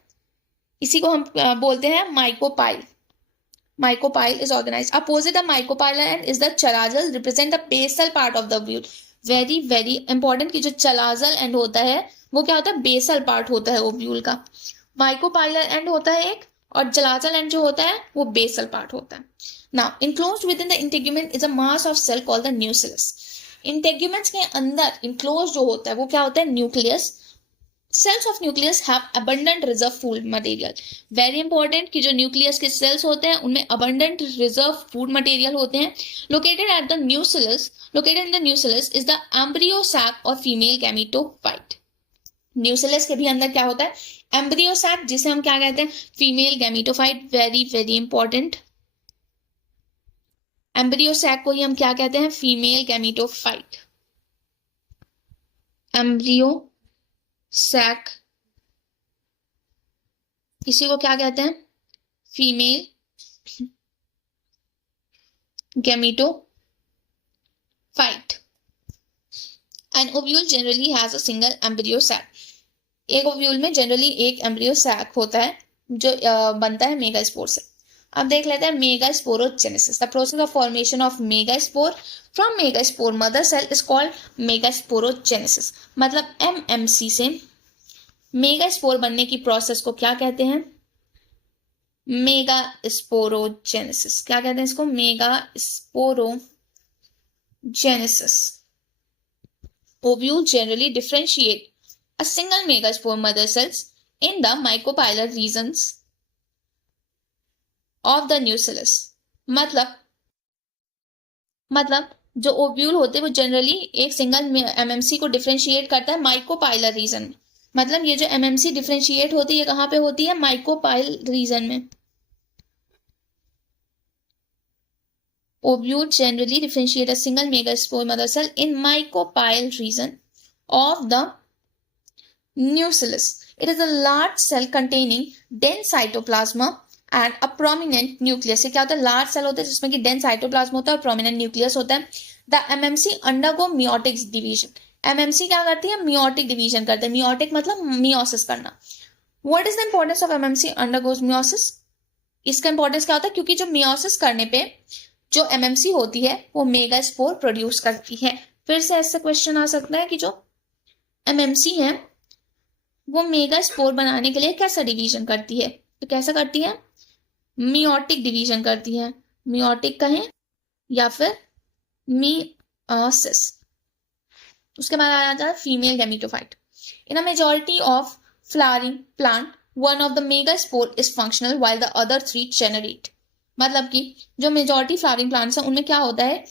इसी को हम बोलते हैं mycopyle. Mycopyle is organized. Opposite the mycopyle end is the chalazal, represent the basal part of the ovule. Very very important कि जो चलाजल एंड होता है वो क्या होता है? बेसल पार्ट होता है ओव्यूल का। माइकोपाइलर एंड होता है एक, और चलाजल एंड जो होता है वो बेसल पार्ट होता है। Now enclosed within the integument is a mass of cell called the nucleus. Integuments के अंदर इनक्लोज जो होता है वो क्या होता है? Nucleus. Cells of nucleus have abundant reserve food material. Very important कि जो न्यूक्लियस के सेल्स होते हैं उनमें अबंडेंट रिजर्व फूड मटेरियल होते हैं। Located at the nucleus, located in the nucleus is the embryo sac और फीमेल गैमेटोफाइट। न्यूक्लियस के भी अंदर क्या होता है? एम्ब्रियो सैक, जिसे हम क्या कहते हैं? Female gametophyte. Very very important, embryo sac को ही हम क्या कहते हैं? Female gametophyte. एम्ब्रियो सैक, इसी को क्या कहते हैं? Female gametophyte. An ovule generally has a single embryo sac. एक ओव्यूल में जनरली एक एम्ब्रियो सैक होता है जो बनता है मेगास्पोर से। अब देख लेते हैं megasporogenesis. The process of formation of megaspore from megaspore mother cell is called megasporogenesis. मतलब एमएमसी से मेगास्पोर बनने की प्रोसेस को क्या कहते हैं? मेगास्पोरोजेनेसिस। क्या कहते हैं इसको? Megasporogenesis. Ovules generally differentiate a single megaspore mother cells in the mycopylar regions of the nucellus. मतलब जो ओव्यूल होते हैं वो जनरली एक सिंगल एमएमसी को डिफरेंशिएट करता है माइकोपाइलर रीजन में। मतलब ये जो एमएमसी डिफरेंशिएट होती है कहाँ पे होती है? माइकोपाइल रीजन में। Ovules generally differentiate a single megaspore mother cell in mycopyle region of the nucellus. It is a large cell containing dense cytoplasm and a prominent nucleus. ये क्या होता है? लार्ज सेल होता है जिसमें कि डेंस साइटोप्लाज्म होता है और प्रोमिनेंट न्यूक्लियस होता है। The MMC undergo meiotic division. MMC क्या करती है? मियोटिक डिवीजन करते हैं। मियोटिक मतलब मियोसिस करना। What is the importance of MMC undergoes meiosis? इसका इंपॉर्टेंस क्या होता है? क्योंकि जो मियोसिस करने पे जो एमएमसी होती है वो मेगास्पोर प्रोड्यूस करती है। फिर से ऐसा क्वेश्चन आ सकता है कि जो एमएमसी है वो मेगास्पोर बनाने के लिए कैसा डिवीजन करती है? तो कैसा करती है? मियोटिक डिवीजन करती है। मियोटिक कहें या फिर मियोसिस। उसके बाद आ जाता है female gametophyte. In a majority of flowering plant one of the megaspore is functional while the other three generate. मतलब कि जो मेजॉरिटी फ्लावरिंग प्लांट्स हैं उनमें क्या होता है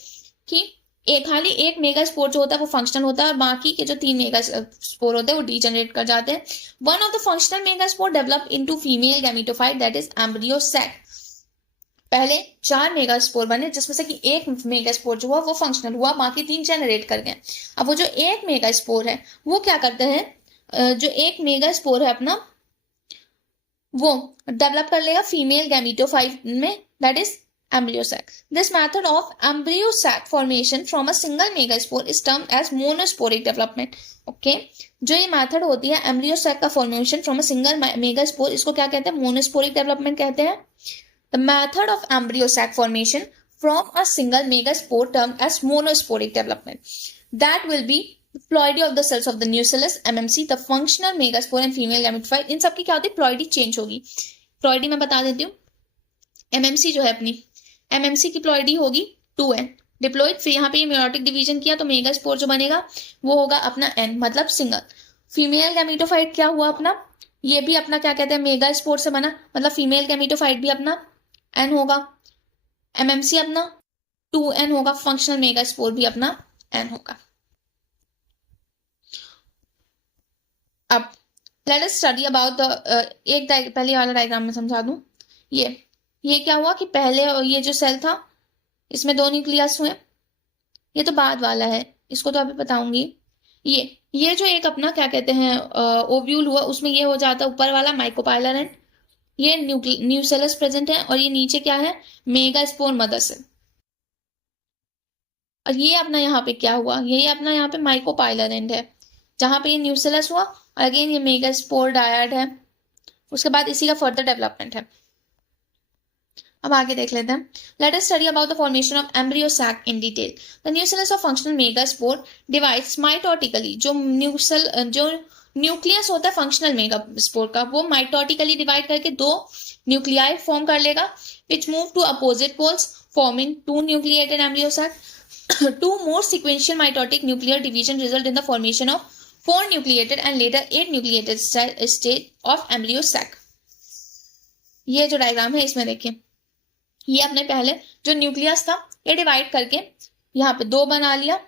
कि खाली एक मेगास्पोर जो होता है वो फंक्शनल होता है और बाकी के जो 3 मेगास्पोर होते हैं वो डीजेनरेट कर जाते हैं। One of the functional megaspore develop into female gametophyte that is embryo sac. पहले 4 मेगास्पोर बने, जिसमें से कि एक मेगास्पोर जो हुआ वो फंक्शनल हुआ, बाकी 3 जेनरेट कर गए। अब वो जो एक मेगास्पोर है वो क्या करते हैं, जो एक मेगास्पोर है अपना, वो डेवलप कर लेगा फीमेल गैमीटोफाइट में, that is embryo sac. This method of embryo sac formation from a single megaspore is termed as monosporic development. Okay, जो ये मेथड होती है एम्ब्रियोसैक का formation from a single megaspore, इसको क्या कहते हैं, मोनोस्पोरिक डेवलपमेंट कहते हैं। The method of embryo sac formation from a single megaspore termed as monosporic development, that will be ploidy of the cells of the nucellus MMC, the functional megaspore and female gametophyte. इन सबकी क्या होती है, ploidy change होगी। Ploidy मैं बता देती हूँ, एमएमसी जो है अपनी, एमएमसी की प्लॉइडी होगी 2n डिप्लॉइड, फिर यहाँ पे ये मेयोटिक डिवीजन किया तो मेगास्पोर जो बनेगा वो होगा अपना n, मतलब सिंगल। फीमेल गैमेटोफाइट क्या हुआ अपना, ये भी अपना क्या कहते हैं, मेगास्पोर से बना, मतलब फीमेल गैमेटोफाइट भी अपना n होगा, एमएमसी अपना 2n होगा, फंक्शनल मेगास्पोर भी अपना n होगा। अब late us study about the, एक पहले वाला डायग्राम में समझा दूं। ये क्या हुआ कि पहले ये जो सेल था इसमें 2 न्यूक्लियस हुए, ये तो बाद वाला है, इसको तो अभी बताऊंगी। ये जो एक अपना क्या कहते हैं ओव्यूल हुआ, उसमें ये हो जाता है ऊपर वाला माइकोपाइलर एंड, ये न्यूसेलस प्रेजेंट है, और ये नीचे क्या है, मेगास्पोर मदर सेल। और ये अपना यहाँ पे क्या हुआ, ये अपना यहाँ पे माइकोपाइलर एंड है, जहां पे ये न्यूसेलस हुआ, और अगेन ये मेगास्पोर डायड है, उसके बाद इसी का फर्दर डेवलपमेंट है। अब आगे देख लेते हैं। Let us study about the formation of embryo sac in detail. The nucellus of functional megaspore divides mitotically, जो न्यूक्लियस होता है फंक्शनल मेगास्पोर का, वो माइटोटिकली डिवाइड करके 2 न्यूक्लियाई फॉर्म कर लेगा, which move to opposite poles forming 2 nucleated embryo sac. 2 more sequential mitotic nuclear division result in the formation of 4 nucleated and later 8 nucleated stage of embryo sac। ये जो diagram है इसमें देखिए, ये अपने पहले जो न्यूक्लियस था ये डिवाइड करके यहाँ पे 2 बना लिया,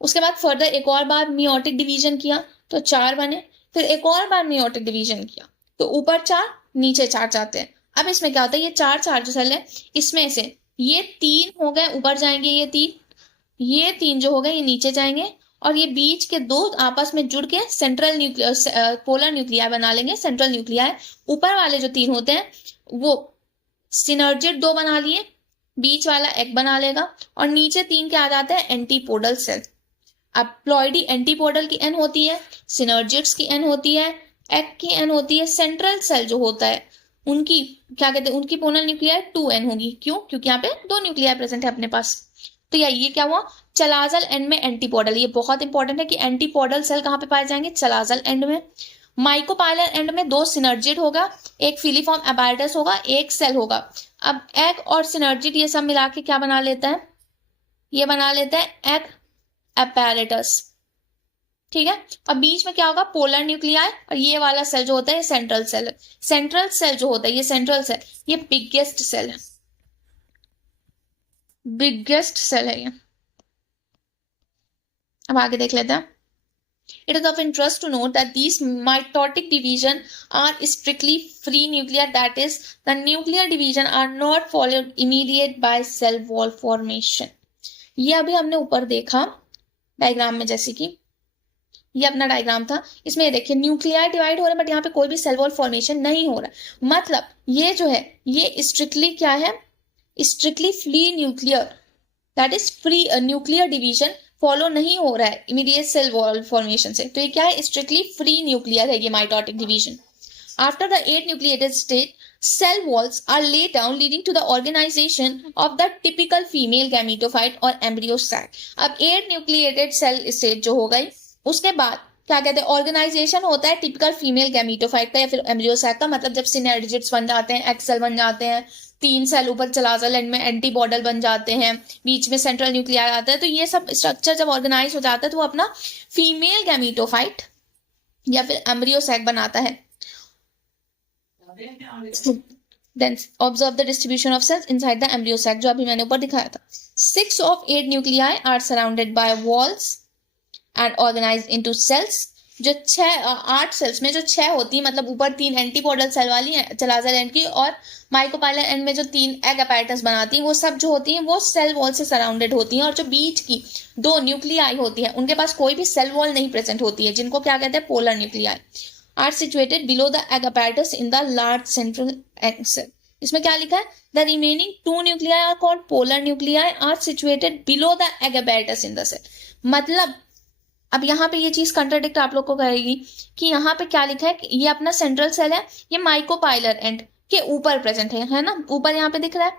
उसके बाद फर्दर एक और बार मियोटिक डिवीजन किया तो 4 बने, फिर एक और बार मियोटिक डिवीजन किया तो ऊपर 4 नीचे 4 जाते हैं। अब इसमें क्या होता है, ये 4 जो सेल है इसमें से ये 3 हो गए ऊपर जाएंगे, ये 3 जो हो गए ये नीचे जाएंगे, और ये बीच के 2 आपस में जुड़ के सेंट्रल न्यूक्लियर पोलर न्यूक्लियाई बना लेंगे, सेंट्रल न्यूक्लियाई। ऊपर वाले जो 3 होते हैं वो सिनर्जिड 2 बना लिए, बीच वाला एक बना लेगा, और नीचे 3 क्या आ जाते हैं, एंटीपोडल सेल। अब प्लॉइडी एंटीपोडल की एन होती है, सिनर्जिड्स की एन होती है, एक की एन होती है, सेंट्रल सेल जो होता है उनकी क्या कहते हैं, उनकी पोलर न्यूक्लियाई 2n होगी। क्यों, क्योंकि यहाँ पे 2 न्यूक्लियाई प्रेजेंट है अपने पास। तो ये क्या हुआ, चलाजल एंड में एंटीपोडल, ये बहुत इंपॉर्टेंट है कि एंटीपोडल सेल कहाँ पे पाए जाएंगे, चलाजल एंड में। माइकोपाइलर एंड में 2 सिनर्जिड होगा, एक फिलीफॉर्म एबाइडस होगा, एक सेल होगा। अब एग और सिनर्जिड ये सब मिला के क्या बना लेता है, ये बना लेता है एग एपैरेटस, ठीक है। और बीच में क्या होगा, पोलर न्यूक्लियाई, और ये वाला सेल जो होता है सेंट्रल सेल। सेंट्रल सेल जो होता है ये सेंट्रल सेल, ये बिगेस्ट सेल है, बिगेस्ट सेल है ये। अब आगे देख लेते हैं। It is of interest to note that these mitotic division are strictly free nuclear, that is, the nuclear division are not followed immediate by cell wall formation। ये अभी हमने ऊपर देखा डायग्राम में, जैसे कि ये अपना डायग्राम था, इसमें ये देखिए न्यूक्लियाई डिवाइड हो रहे हैं बट यहाँ पे कोई भी सेल वॉल फॉर्मेशन नहीं हो रहा है। मतलब ये जो है ये स्ट्रिक्टली क्या है, strictly free nuclear, that is free nuclear division follow नहीं हो रहा है इमीडिएट सेल वॉल फॉर्मेशन से। तो ये क्या है, स्ट्रिक्टली फ्री न्यूक्लियर है ये mitotic division. After the 8 nucleated stage cell walls are laid down leading to the organization of the typical female gametophyte और embryo sac। अब 8 न्यूक्लिएटेड सेल स्टेज जो हो गई, उसके बाद क्या कहते हैं, ऑर्गेनाइजेशन होता है टिपिकल फीमेल गैमेटोफाइट का या फिर एम्ब्रियो सैक का। मतलब जब सिनर्जिड्स बन जाते हैं, एक्सेल बन जाते हैं, 3 सेल ऊपर चलाजल एंड में एंटीबॉडल बन जाते हैं, बीच में सेंट्रल न्यूक्लियर आता है, तो ये सब स्ट्रक्चर जब ऑर्गेनाइज हो जाता है तो वो अपना फीमेल गैमेटोफाइट या फिर एम्ब्रियो सैक बनाता है। Then observe the distribution of cells inside the embryo sac, जो अभी मैंने ऊपर दिखाया था। 6 of 8 nuclei are surrounded by walls and organized into cells, जो 8 सेल्स में जो 6 होती है, मतलब ऊपर 3 एंटीपोडल सेल वाली चलाजल एंड की और माइक्रोपाइलर एंड में जो 3 एग अपैरेटस बनाती हैं, वो सब जो होती हैं वो सेल वॉल से सराउंडेड होती हैं। और जो बीच की 2 न्यूक्लियाई होती है उनके पास कोई भी सेल वॉल नहीं प्रेजेंट होती है, जिनको क्या कहते हैं, polar nuclei, are situated below the egg apparatus in the large central egg cell. इसमें क्या लिखा है, the remaining 2 nuclei are called polar nuclei are situated below the egg apparatus in the cell. मतलब अब यहाँ पे ये चीज कंट्राडिक्ट आप लोग को करेगी कि यहाँ पे क्या लिखा है कि ये अपना सेंट्रल सेल है, ये माइक्रोपाइलर एंड के ऊपर प्रेजेंट है ना, ऊपर यहाँ पे दिख रहा है।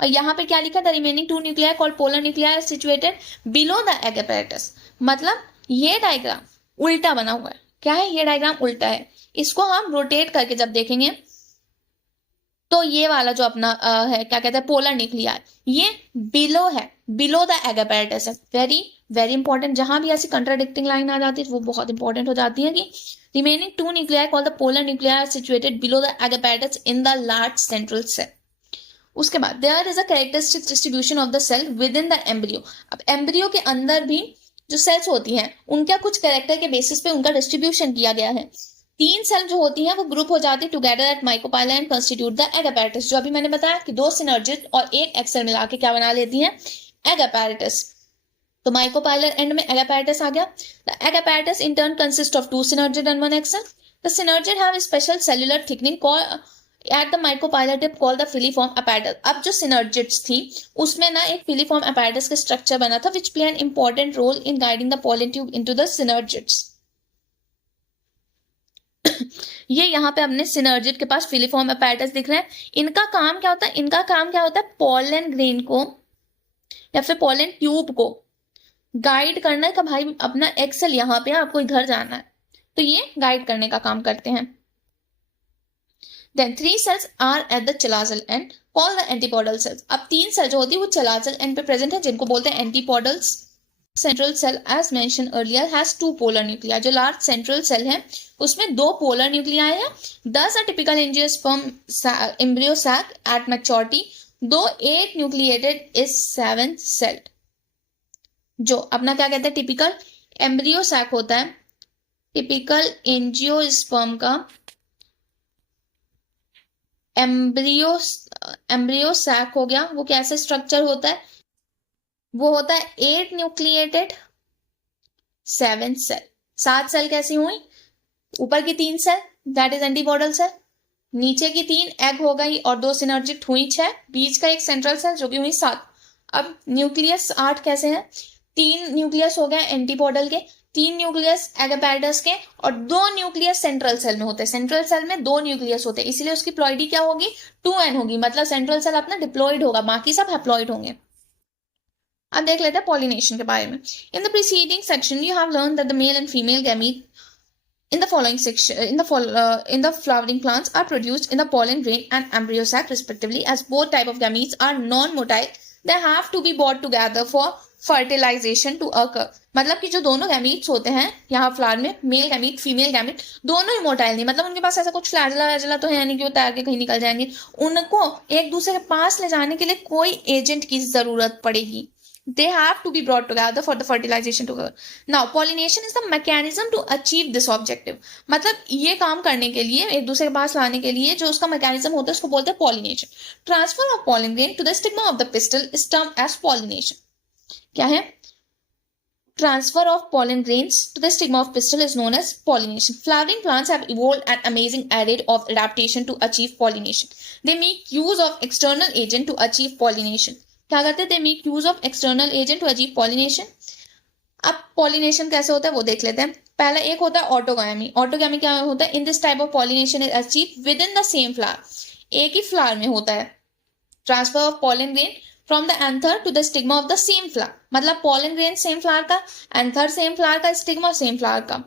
और यहाँ पे क्या लिखा है, the remaining 2 nuclei called polar nuclei situated below the egg apparatus. मतलब ये डायग्राम उल्टा बना हुआ है। क्या है, ये डायग्राम उल्टा है। इसको हम रोटेट करके जब देखेंगे तो ये वाला जो अपना है, क्या कहते हैं, पोलर न्यूक्लियाई, ये बिलो है, बिलो द एग अपैरेटस है। Very very important. जहां भी ऐसी कंट्राडिक्टिंग लाइन आ जाती है वो बहुत इंपॉर्टेंट हो जाती है कि remaining 2 nuclei called the polar nuclei situated below the egg apparatus in the large central cell. उसके बाद there is a characteristic distribution of the cell within the embryo. अब एम्ब्रियो के अंदर भी जो सेल्स होती हैं उनका कुछ कैरेक्टर के बेसिस पे उनका डिस्ट्रीब्यूशन किया गया है। 3 सेल जो होती हैं वो ग्रुप हो जाती है together at micropylar and constitute the egg apparatus. जो अभी मैंने बताया कि 2 सिनर्जिड और एक एग सेल मिला के क्या बना लेती हैं, एग अपैरेटस। तो माइक्रोपाइलर एंड में एग अपैरेटस आ गया। The egg apparatus in turn consist of 2 synergid and 1 egg cell. The synergid have special cellular thickening called at the micropylar tip called the filiform apparatus. अब जो synergids थी उसमें ना एक filiform apparatus का structure बना था which play an important role in guiding the pollen tube into the synergids. ये यहाँ पे अपने सिनर्जिड के पास फिलीफॉर्म अपैरेटस दिख रहे हैं। इनका काम क्या होता है, इनका काम क्या होता है, पॉलन ग्रेन को या फिर पॉलन ट्यूब को गाइड करना है कि भाई अपना एक्सेल यहाँ पे आपको इधर जाना है, तो ये गाइड करने का काम करते हैं। Then 3 cells are at the chalazal end called the antipodal cells। अब 3 सेल जो होती है वो चलाजल एंड पे प्रेजेंट है, जिनको बोलते हैं antipodals. Central cell as mentioned earlier has 2 polar nuclei। जो लार्ज सेंट्रल सेल है उसमें 2 पोलर न्यूक्लियाई है। Thus a typical angiosperm embryo sac at maturity though 8 nucleated is 7 celled। जो अपना क्या कहते हैं, टिपिकल एम्ब्रियो सैक होता है, टिपिकल एंजियोस्पर्म का एम्ब्रियो सैक हो गया। वो कैसे स्ट्रक्चर होता है, वो होता है 8 न्यूक्लिएटेड 7 सेल। 7 सेल कैसी हुई, ऊपर की 3 cell that is antipodal cell, नीचे की 3 एग हो गई और 2 सिनर्जिड हुई 6, बीच का एक सेंट्रल सेल जो कि हुई 7। अब न्यूक्लियस 8 कैसे हैं, 3 न्यूक्लियस हो गए एंटीपोडल के, 3 न्यूक्लियस एग अपैरेटस के और 2 न्यूक्लियस सेंट्रल सेल में होते हैं। सेंट्रल सेल में 2 न्यूक्लियस होते हैं, इसीलिए उसकी प्लॉइडी क्या होगी, 2n होगी। मतलब सेंट्रल सेल अपना डिप्लॉइड होगा, बाकी सब हैप्लॉइड होंगे। अब देख लेते हैं पॉलिनेशन के बारे में। In the preceding section you have learn that the mail and female gamete in the following section in the flowering plants are produced in the pollen grain and embryo sac respectively। as both type of gametes are non-motile they have to be brought together for fertilization to occur। मतलब कि जो दोनों gametes होते हैं यहाँ flower में, male gamete female gamete, दोनों ही motile नहीं, मतलब उनके पास ऐसा कुछ फ्लैजला वैजला तो है नहीं कि वो तैर के कहीं निकल जाएंगे। उनको एक दूसरे के पास ले जाने के लिए कोई एजेंट की जरूरत पड़ेगी। They have to be brought together for the fertilization to occur। Now pollination is the mechanism to achieve this objective। मतलब ये काम करने के लिए, एक दूसरे के पास लाने के लिए जो उसका मैकेनिज्म होता है उसको बोलते हैं pollination। Transfer of pollen grain to the stigma of the pistil is termed as pollination। क्या है, transfer of pollen grains to the stigma of pistil is known as pollination। Flowering plants have evolved an amazing array of adaptation to achieve pollination। They make use of external agent to achieve pollination। क्या करते हैं, they make use of external agent to achieve pollination. अब pollination कैसे होता है वो देख लेते हैं। पहला एक होता है ऑटोगैमी। ऑटोगैमी क्या होता है, in this type of pollination is achieve within the same flower. एक ही फ्लावर में होता है transfer of pollen grain from the anther to the stigma of the same flower. मतलब पॉलन ग्रेन सेम फ्लावर का, anther same flower का, stigma same flower का।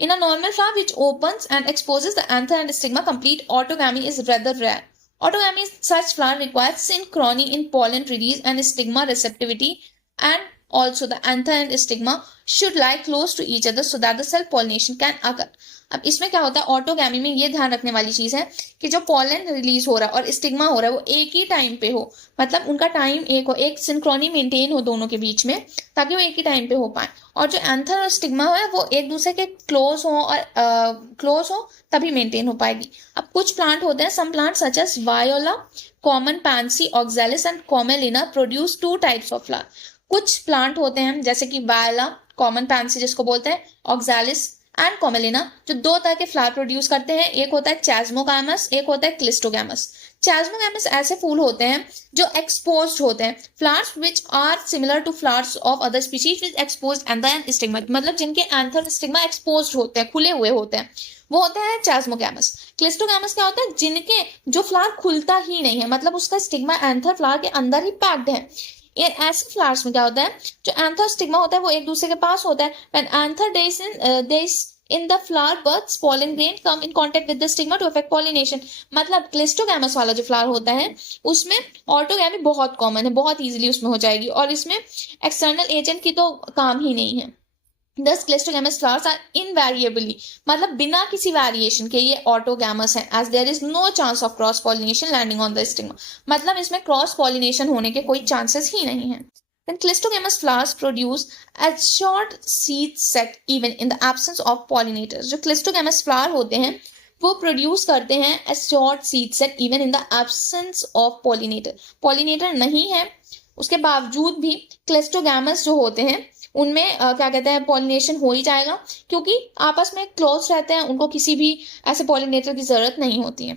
In a normal flower which opens and exposes the anther and stigma complete autogamy is rather rare. Autogamy such flower requires synchrony in pollen release and stigma receptivity and Also, the anther and stigma should lie close to each other so that the self pollination can occur. अब इसमें क्या होता है, autogamy में ये ध्यान रखने वाली चीज है कि जो पॉलन रिलीज हो रहा है और स्टिग्मा हो रहा है वो एक ही टाइम पे हो, मतलब उनका टाइम एक हो, एक सिंक्रोनी मेंटेन हो दोनों के बीच में, ताकि वो एक ही टाइम पे हो पाए। और जो एंथर और स्टिग्मा है वो एक दूसरे के क्लोज हो और क्लोज हो तभी मेंटेन हो पाएगी। अब कुछ प्लांट होते हैं, some plant such as viola, common pansy, oxalis and commelina produce two types of flower. कुछ प्लांट होते हैं जैसे कि वायोला, कॉमन पैंसी जिसको बोलते हैं, ऑक्सैलिस एंड कॉमेलिना, जो दो तरह के फ्लावर प्रोड्यूस करते हैं। एक होता है चैस्मोगैमस, एक होता है क्लिस्टोगैमस। चैस्मोगैमस ऐसे फूल होते हैं जो एक्सपोज्ड होते हैं, flowers which are similar to flowers of other species with exposed anther and stigma, मतलब जिनके एंथर स्टिग्मा एक्सपोज्ड होते हैं, खुले हुए होते हैं, वो होता है चैस्मोगैमस। क्लिस्टोगैमस क्या होता है, जिनके जो फ्लावर खुलता ही नहीं है, मतलब उसका स्टिग्मा एंथर फ्लावर के अंदर ही पैक्ड है। ये ऐसे फ्लावर्स में क्या होता है, जो एंथर स्टिग्मा होता है वो एक दूसरे के पास होता है। When anther days in the flower buds, pollen grain come in contact with the stigma to affect pollination। मतलब क्लिस्टोगैमस वाला जो फ्लावर होता है उसमें ऑटोगैमी बहुत कॉमन है, बहुत इजीली उसमें हो जाएगी, और इसमें एक्सटर्नल एजेंट की तो काम ही नहीं है। दस क्लिस्टोगैमस फ्लावर्स आर इनवेरिएबली, मतलब बिना किसी वेरिएशन के ये ऑटोगैमस है, as there is no chance of cross pollination landing on the stigma, मतलब इसमें क्रॉस पॉलिनेशन होने के कोई चांसेस ही नहीं है। Then clistogamous flowers produce a short seed set even in the absence of pollinators। जो clistogamous flower होते हैं वो प्रोड्यूस करते हैं a short seed set even in the absence of pollinator। pollinator नहीं है उसके बावजूद भी क्लिस्टोगैमस जो होते हैं उनमें क्या कहते हैं, पॉलिनेशन हो ही जाएगा, क्योंकि आपस में क्लोज रहते हैं, उनको किसी भी ऐसे पॉलिनेटर की जरूरत नहीं होती है।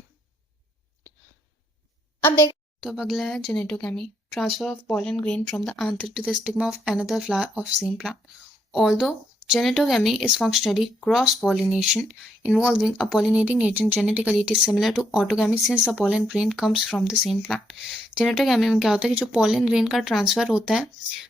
अब देख, तो अब अगला है जेनेटोकेमी, transfer of pollen grain from the anther to the stigma of another flower of same plant. Although genetogamy is functionally cross-pollination involving a pollinating agent, genetically it is similar to autogamy since the pollen grain comes from the same plant. Genetogamy में क्या होता है कि जो pollen grain का transfer होता है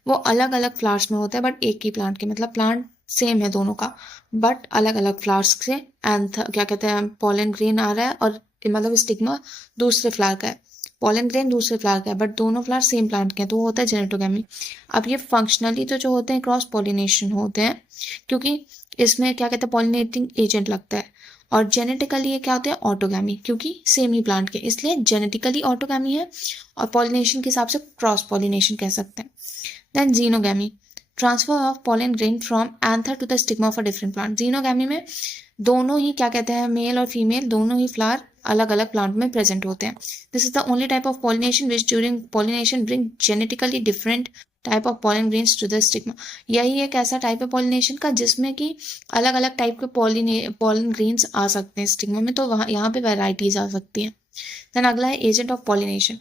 वो अलग अलग flowers में होता है, बट एक ही plant के, मतलब plant सेम है दोनों का, बट अलग अलग फ्लावर्स से एंथर क्या कहते हैं pollen grain आ रहा है, और मतलब स्टिग्मा दूसरे फ्लावर का है, पॉलन ग्रेन दूसरे फ्लावर का है, बट दोनों फ्लावर सेम प्लांट के हैं, तो वो होता है जेनेटोगेमी। अब ये फंक्शनली तो जो होते हैं क्रॉस पॉलिनेशन होते हैं, क्योंकि इसमें क्या कहते हैं पॉलिनेटिंग एजेंट लगता है, और जेनेटिकली ये क्या होते हैं ऑटोगैमी, क्योंकि सेम ही प्लांट के, इसलिए जेनेटिकली ऑटोगैमी है, और पॉलिनेशन के हिसाब से क्रॉस पॉलिनेशन कह सकते हैं। Then geitonogamy, transfer of pollen grain from anther to the stigma of a different plant. Geitonogamy में दोनों ही क्या कहते हैं मेल और फीमेल दोनों ही फ्लावर अलग अलग प्लांट में प्रेजेंट होते हैं। This is the only type of pollination which during pollination bring genetically different type of pollen grains to the stigma. यही एक ऐसा टाइप है पॉलिनेशन का जिसमें कि अलग अलग टाइप के पॉलन ग्रेन्स आ सकते हैं स्टिग्मा में, तो वहाँ यहाँ पे वेराइटीज आ सकती हैं। देन अगला है agent of pollination.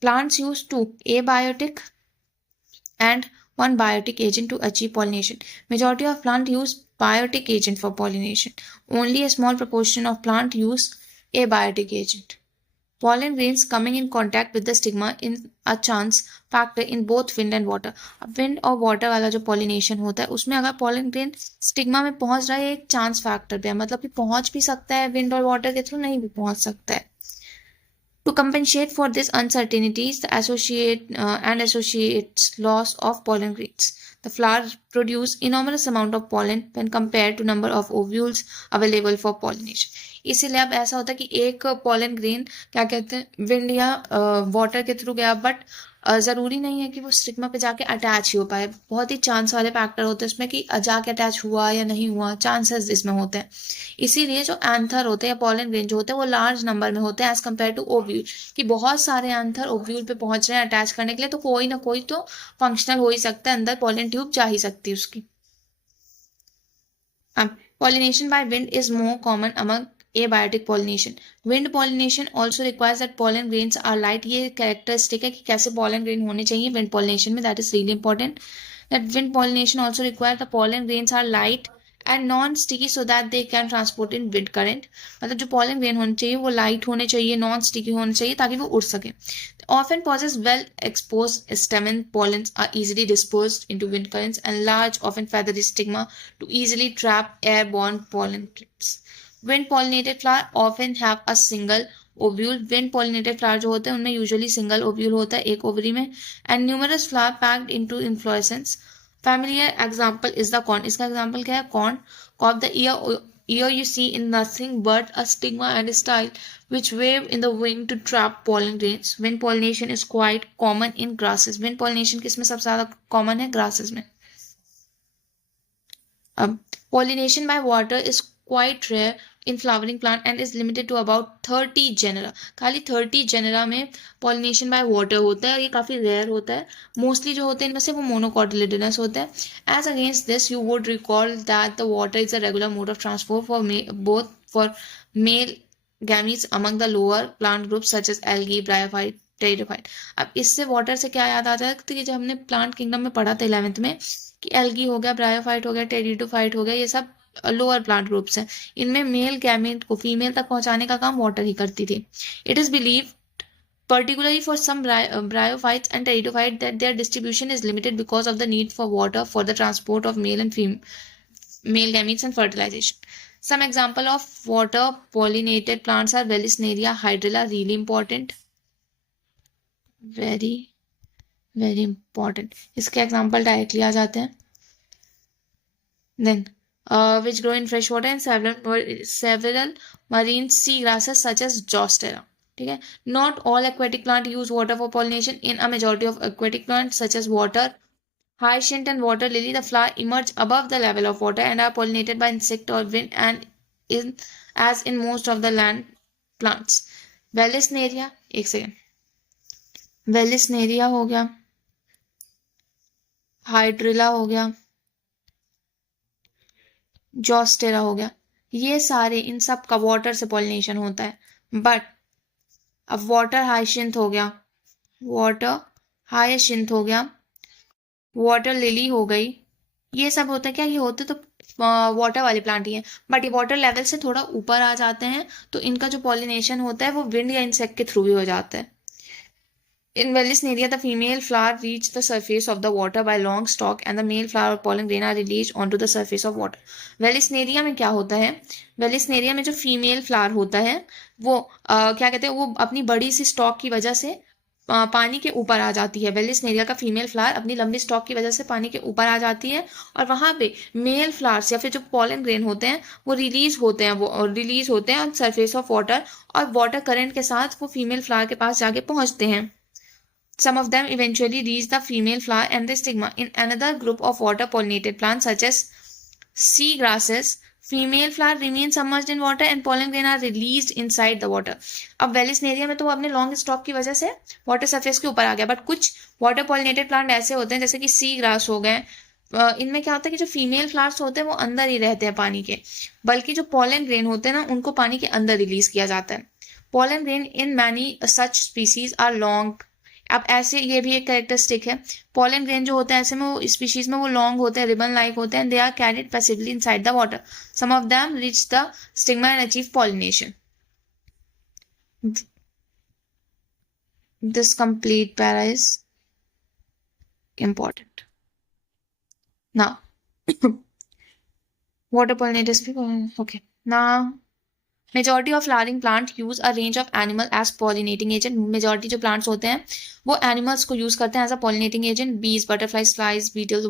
Plants use two abiotic and one biotic agent to achieve pollination. Majority of plant use biotic agent for pollination. Only a small proportion of plant use abiotic agent. Pollen grains coming in contact with the stigma in a chance factor in both wind and water. अब wind और water वाला जो pollination होता है उसमें अगर pollen grain stigma में पहुंच रहा है एक chance factor पे है, मतलब कि पहुंच भी सकता है wind और water के थ्रू, नहीं भी पहुंच सकता है। To compensate for this uncertainties, the associates loss of pollen grains. The flower produce enormous amount of pollen when compared to number of ovules available for pollination. इसीलिए अब ऐसा होता है कि एक pollen grain क्या कहते हैं विंड या वाटर के थ्रू गया, बट ज़रूरी नहीं है कि वो स्टिग्मा पे जाके अटैच ही हो पाए। बहुत ही चांस वाले फैक्टर होते हैं इसमें कि जाके अटैच हुआ या नहीं हुआ, चांसेस इसमें होते हैं। इसीलिए जो एंथर होते हैं या पॉलन ग्रेन जो होते हैं वो लार्ज नंबर में होते हैं एज कम्पेयर टू ओव्यूल, कि बहुत सारे एंथर ओव्यूल पे पहुंच रहे हैं अटैच करने के लिए, तो कोई ना कोई तो फंक्शनल हो ही सकता है, अंदर पॉलन ट्यूब जा ही सकती है उसकी। अब pollination by wind is more common among abiotic pollination. Wind pollination also requires that pollen grains are light. ये characteristic है कि कैसे pollen grain होने चाहिए wind pollination में, that is really important. That wind pollination also requires the pollen grains are light and non-sticky so that they can transport in wind current. मतलब जो pollen grain होने चाहिए वो light होने चाहिए, non-sticky होने चाहिए ताकि वो उड़ सके. Often possess well-exposed stamen, pollens are easily dispersed into wind currents and large, often feathery stigma to easily trap airborne pollen drips. Wind-pollinated flower often have a single ovule. Wind-pollinated flower जो होते हैं उनमें usually single ovule होता है एक ovary में, and numerous flower packed into inflorescence. Familiar example is the corn. इसका example क्या है? corn. Of the ear you see in nothing but a stigma and style which wave in the wind to trap pollen grains. Wind pollination is quite common in grasses. Wind pollination किसमें सबसे ज़्यादा common है? grasses में. Pollination by water is quite rare in flowering plant and is limited to about 30 genera. खाली 30 genera में pollination by water होता है और ये काफ़ी rare होता है. Mostly जो होते हैं इनमें से वो monocotyledonous होता है. As against this, you would recall that the water is a regular mode of transport for both for male gametes among the lower plant groups such as algae, bryophyte, pteridophyte. अब इससे water से क्या याद आता है कि जब हमने plant kingdom में पढ़ा था 11th में कि एल्गी हो गया, ब्रायोफाइट हो गया, टेरिडोफाइट हो गया, ये सब लोअर प्लांट ग्रुप्स हैं. इनमें मेल गैमेट को फीमेल तक पहुंचाने का काम वाटर ही करती थी. It is believe particularly for some bryophytes and pteridophytes that their distribution is limited because of the need for water for the transport of male and male gametes and fertilization. Some example of water pollinated plants are Vallisneria hydrilla, really important, very very important. इसके example directly आ जाते हैं. Then which grow in fresh water and several marine sea grasses such as Zostera. ठीक है. Not all aquatic plants use water for pollination. In a majority of aquatic plants such as water hyacinth and water lily, the flower emerge above the level of water and are pollinated by insect or wind and in as in most of the land plants. Vallisneria, एक second, Vallisneria हो गया, hydrilla हो गया, जॉस्टेरा हो गया, ये सारे इन सब का वाटर से पॉलिनेशन होता है. बट अब वाटर हाइशिंथ हो गया, वाटर हाइशिंथ हो गया, वाटर लिली हो गई, ये सब होता है क्या? ये होते तो वाटर वाले प्लांट ही हैं, बट ये वाटर लेवल से थोड़ा ऊपर आ जाते हैं तो इनका जो पॉलिनेशन होता है वो विंड या इंसेक्ट के थ्रू भी हो जाता है. In Vallisneria, the female flower reach the surface of the water by long stalk and the male flower pollen grain are released onto the surface of water. Vallisneria में क्या होता है? Vallisneria में जो फीमेल फ्लावर होता है वो क्या कहते हैं, वो अपनी बड़ी सी स्टॉक की वजह से पानी के ऊपर आ जाती है. वेलिसनेरिया का फीमेल फ्लावर अपनी लंबी स्टॉक की वजह से पानी के ऊपर आ जाती है और वहां पे मेल फ्लावर्स या फिर जो पॉलन ग्रेन होते हैं वो रिलीज होते हैं ऑन सरफेस ऑफ वाटर और वाटर करंट के साथ वो फीमेल फ्लावर के पास जाके पहुंचते हैं. Some of them eventually reach the female flower and the stigma. In another group of water-pollinated plants such as sea grasses, female flower remain submerged in water and pollen grain are released inside the water. अब Vallisneria में तो वो अपने long stock की वजह से water surface के ऊपर आ गया, बट कुछ वाटर पॉलिनेटेड प्लांट ऐसे होते हैं जैसे कि सी ग्रास हो गए, इनमें क्या होता है कि जो फीमेल फ्लावर्स होते हैं वो अंदर ही रहते हैं पानी के, बल्कि जो पॉलन ग्रेन होते हैं ना उनको पानी के अंदर रिलीज किया जाता है. Pollen grain in many such species are long. अब ऐसे ये भी एक कैरेक्टरिस्टिक है, पॉलन ग्रेन जो होते हैं ऐसे में वो स्पीशीज में वो लॉन्ग होते हैं, रिबन लाइक होते हैं, they are carried passively inside the water. Some of them reach the stigma and achieve pollination. This complete para is important. Now, water pollinators. Okay. Now, majority of flowering plant use a range of animal as pollinating agent. Majority जो plants होते हैं वो animals को use करते हैं as a pollinating agent. Bees, butterflies, flies, beetles,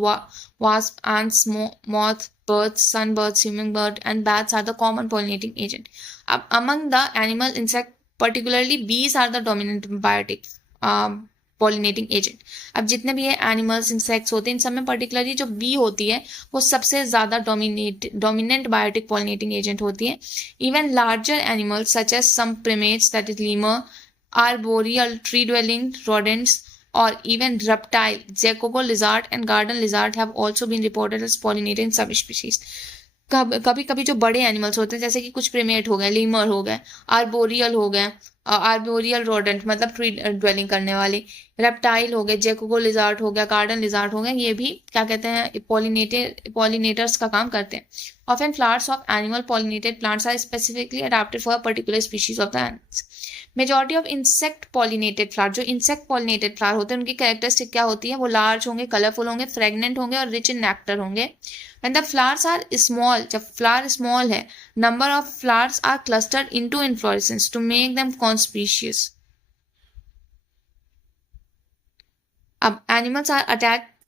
wasp, ants, moth, birds, sunbirds, hummingbird, and bats are the common pollinating agent. Among the animal insect, particularly bees are the dominant biotic pollinating agent. अब जितने भी ये animals insects होते हैं इन सब में particularly जो B होती है वो सबसे ज्यादा डोमिनेंट बायोटिक पॉलिनेटिंग एजेंट होती है. Even larger animals such as some primates that is lemur, arboreal tree dwelling rodents or even reptile, jacobo lizard and garden lizard have also been reported as pollinating subspecies. कभी कभी जो बड़े animals होते हैं जैसे कि कुछ प्रीमेट हो गए, लीमर हो गए, आर्बोरियल हो गए, आर्बोरियल रोडेंट मतलब ट्री ड्वेलिंग करने वाले, रेप्टाइल हो गए, जेकोबो लिजार्ड हो गया, गार्डन लिजार्ड हो गए, ये भी क्या कहते हैं पॉलिनेटर्स का काम करते हैं. Often flowers of animal pollinated plants are specifically adapted for a particular species of the animals. Majority of insect pollinated flower, जो इंसेक्ट पॉलिनेटेड फ्लावर होते हैं उनकी कैरेक्टरिस्टिक क्या होती है? वो लार्ज होंगे, कलरफुल होंगे, फ्रेगनेंट होंगे और रिच इन नेक्टर होंगे. When the flowers are small, जब फ्लावर स्मॉल है, number of flowers are clustered into inflorescences to make them conspicuous. अब animals are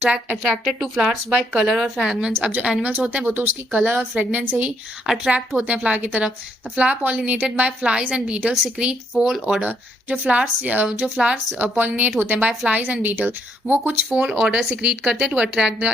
attracted to flowers by colour और fragrance. अब जो एनिमल्स होते हैं वो तो उसकी कलर और फ्रेगनेंस से ही अट्रैक्ट होते हैं फ्लावर की तरफ। The flower pollinated by flies and beetle secrete foul odour. जो फ्लावर्स पॉलिनेट होते हैं बाय फ्लाइज एंड बीटल, वो कुछ फोल ऑर्डर सिक्रीट करते हैं to attract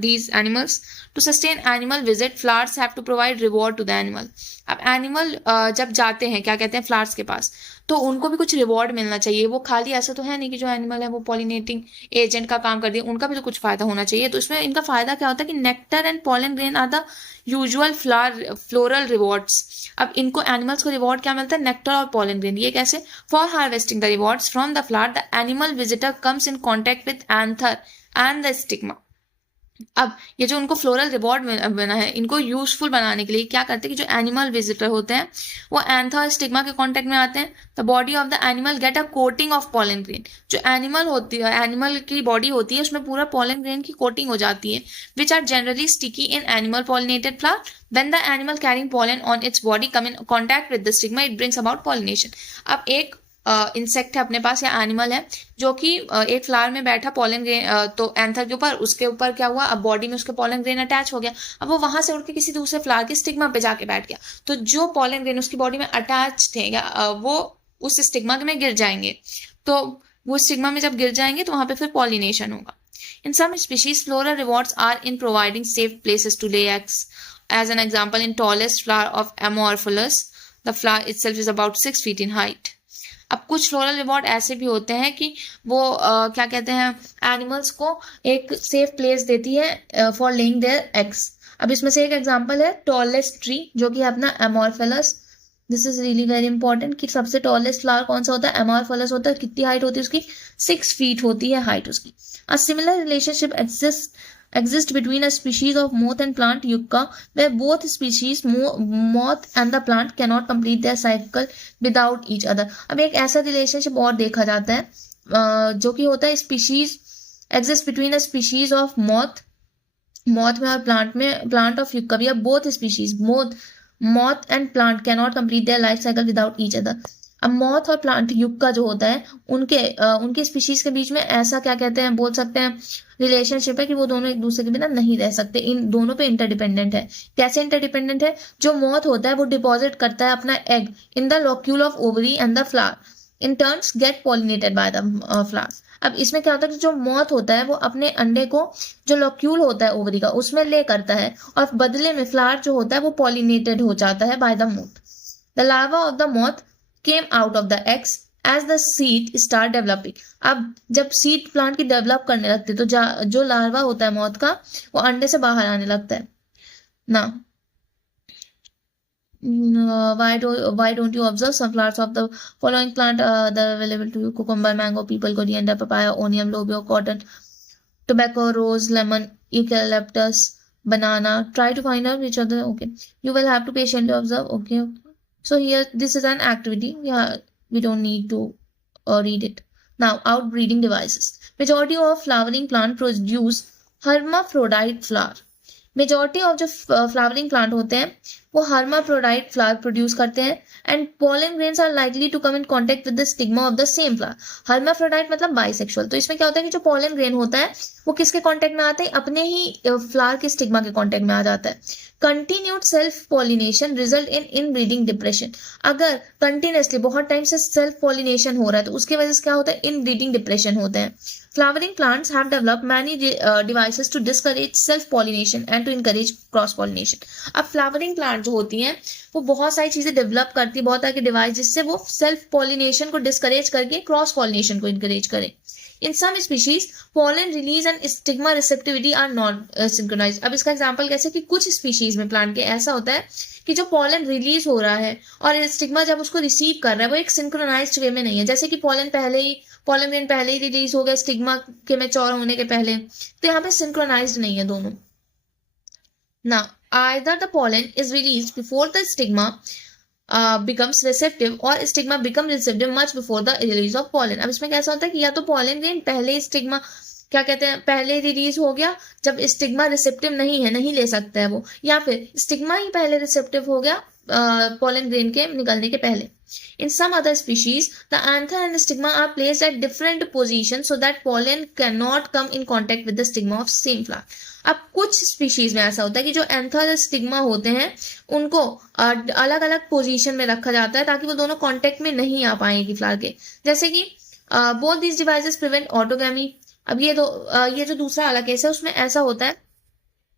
these animals. To sustain animal visit flowers have to provide reward to the animal. अब animal जब जाते हैं क्या कहते हैं फ्लावर्स के पास, तो उनको भी कुछ रिवॉर्ड मिलना चाहिए। वो खाली ऐसा तो है नहीं कि जो एनिमल है वो पॉलिनेटिंग एजेंट का काम कर दिया, उनका भी तो कुछ फायदा होना चाहिए। तो इसमें इनका फायदा क्या होता है कि nectar and pollen grain are the usual floral rewards. अब इनको एनिमल्स को रिवॉर्ड क्या मिलता है, नेक्टर और पॉलन ग्रेन। ये कैसे, for harvesting the rewards from the flower the animal visitor comes in contact with anther and the stigma. अब ये जो उनको फ्लोरल रिवॉर्ड बना है, इनको यूजफुल बनाने के लिए क्या करते हैं कि जो एनिमल विजिटर होते हैं वो एंथा और स्टिग्मा के कांटेक्ट में आते हैं। The body of the animal get a coating of pollen grain. जो एनिमल होती है, एनिमल की बॉडी होती है, उसमें पूरा पॉलन ग्रेन की कोटिंग हो जाती है, which are generally sticky in animal pollinated flower. When the animal carrying pollen on its body come in contact with the stigma, it brings about pollination. अब एक इंसेक्ट है अपने पास या एनिमल है जो कि एक फ्लावर में बैठा पॉलन ग्रेन, तो एंथर के ऊपर, उसके ऊपर क्या हुआ, अब बॉडी में उसके पॉलन ग्रेन अटैच हो गया। अब वो वहां से उड़ के किसी दूसरे फ्लावर के स्टिग्मा पे जाके बैठ गया, तो जो पॉलन ग्रेन उसकी बॉडी में अटैच थे या वो उस स्टिग्मा में गिर जाएंगे। तो वो स्टिग्मा में जब गिर जाएंगे तो वहां पे फिर पॉलिनेशन होगा। In some species, floral rewards are in providing safe places to lay eggs. As an example, in tallest flower of Amorpholis, the flower itself is about 6 feet in height. अब कुछ फ्लोरल रिवॉर्ड ऐसे भी होते हैं कि वो क्या कहते हैं, एनिमल्स को एक सेफ प्लेस देती है फॉर लेइंग देयर एग्स। अब इसमें से एक एग्जांपल है टॉलेस्ट ट्री, जो कि अपना amorphophallus. This is really very important कि सबसे टॉलेस्ट फ्लावर कौन सा होता है, एमोरफेलस होता है। कितनी हाइट होती है उसकी, 6 फीट होती है हाइट उसकी। A similar relationship exist between a species of moth and plant yucca, where both species moth and the plant cannot complete their cycle without each other. अब एक ऐसा रिलेशनशिप और देखा जाता है जो कि होता है species exist between a species of moth में और plant of yucca, we have both species moth and plant cannot complete their life cycle without each other. अब मॉथ और प्लांट युग का जो होता है उनके स्पीशीज के बीच में ऐसा क्या कहते हैं, बोल सकते हैं रिलेशनशिप है कि वो दोनों एक दूसरे के बिना नहीं रह सकते। इन दोनों पे इंटरडिपेंडेंट है। कैसे इंटरडिपेंडेंट है, जो मॉथ होता है वो डिपॉजिट करता है अपना egg in the locule of ovary and the flower, in turns get pollinated by the flower. अब इसमें क्या होता है कि जो मॉथ होता है वो अपने अंडे को जो लॉक्यूल होता है ओवरी का उसमें ले करता है, और बदले में फ्लावर जो होता है वो पॉलिनेटेड हो जाता है by the moth. The larva of the moth came out of the eggs as the seed start developing. अब जब सीड प्लांट की डेवलप करने लगती है तो जो लार्वा होता है मौत का वो अंडे से बाहर आने लगता है ना। Why don't you observe some flowers of the following plant that are available to you: cucumber, mango, people, coriander, papaya, onion, lobio, cotton, tobacco, rose, lemon, eucalyptus, banana. Try to find out which of the you will have to patiently observe. Okay. So here, this is an activity. Yeah, we don't need to read it. Now, outbreeding devices. Majority of flowering plant produce hermaphrodite flower. Majority of जो flowering plant होते हैं वो hermaphrodite flower produce करते हैं, and pollen grains are likely to come in contact with the stigma of the same flower. Hermaphrodite मतलब bisexual. तो इसमें क्या होता है कि जो पोलन ग्रेन होता है वो किसके कांटेक्ट में आता है, अपने ही फ्लावर के स्टिग्मा के कांटेक्ट में आ जाता है। Continued self pollination result in inbreeding depression. अगर कंटिन्यूसली बहुत टाइम से सेल्फ पॉलिनेशन हो रहा है तो उसकी वजह से क्या होता है, इनब्रीडिंग डिप्रेशन होता है। Flowering plants have developed many devices to discourage self-pollination and to encourage cross-pollination. अब flowering plant जो होती हैं वो बहुत सारी चीजें डेवलप करती है, बहुत सारे डिवाइस जिससे वो सेल्फ पॉलिनेशन को डिस्करेज करके क्रॉस पॉलिनेशन को इनकरेज करें। In some species, pollen release and stigma receptivity are not synchronized. अब इसका एग्जांपल कैसे कि कुछ स्पीशीज में प्लांट के ऐसा होता है कि जो पॉलन रिलीज हो रहा है और स्टिग्मा जब उसको रिसीव कर रहा है वो एक सिंक्रोनाइज्ड वे में नहीं है। जैसे कि पॉलन ग्रेन पहले ही रिलीज हो गया स्टिग्मा के मैच्योर होने के पहले, तो यहाँ पे सिंक्रोनाइज्ड नहीं है दोनों। Now, either the pollen is released before the stigma becomes receptive or stigma become receptive much before the release of pollen. अब इसमें कैसा होता है कि या तो pollen ग्रेन पहले स्टिग्मा क्या कहते हैं पहले रिलीज हो गया जब स्टिग्मा रिसेप्टिव नहीं है, नहीं ले सकता है वो, या फिर स्टिग्मा ही पहले रिसेप्टिव हो गया pollen ग्रेन के निकलने के पहले। In some other species, the anther and the stigma are placed at different positions so that pollen cannot come in contact with the stigma of same flower. अब कुछ species में ऐसा होता है कि जो एंथर और स्टिग्मा होते हैं उनको अलग अलग पोजीशन में रखा जाता है ताकि वो दोनों कांटेक्ट में नहीं आ पाएंगी फ्लावर के, जैसे कि both these devices prevent autogamy. अब ये जो दूसरा वाला केस है उसमें ऐसा होता है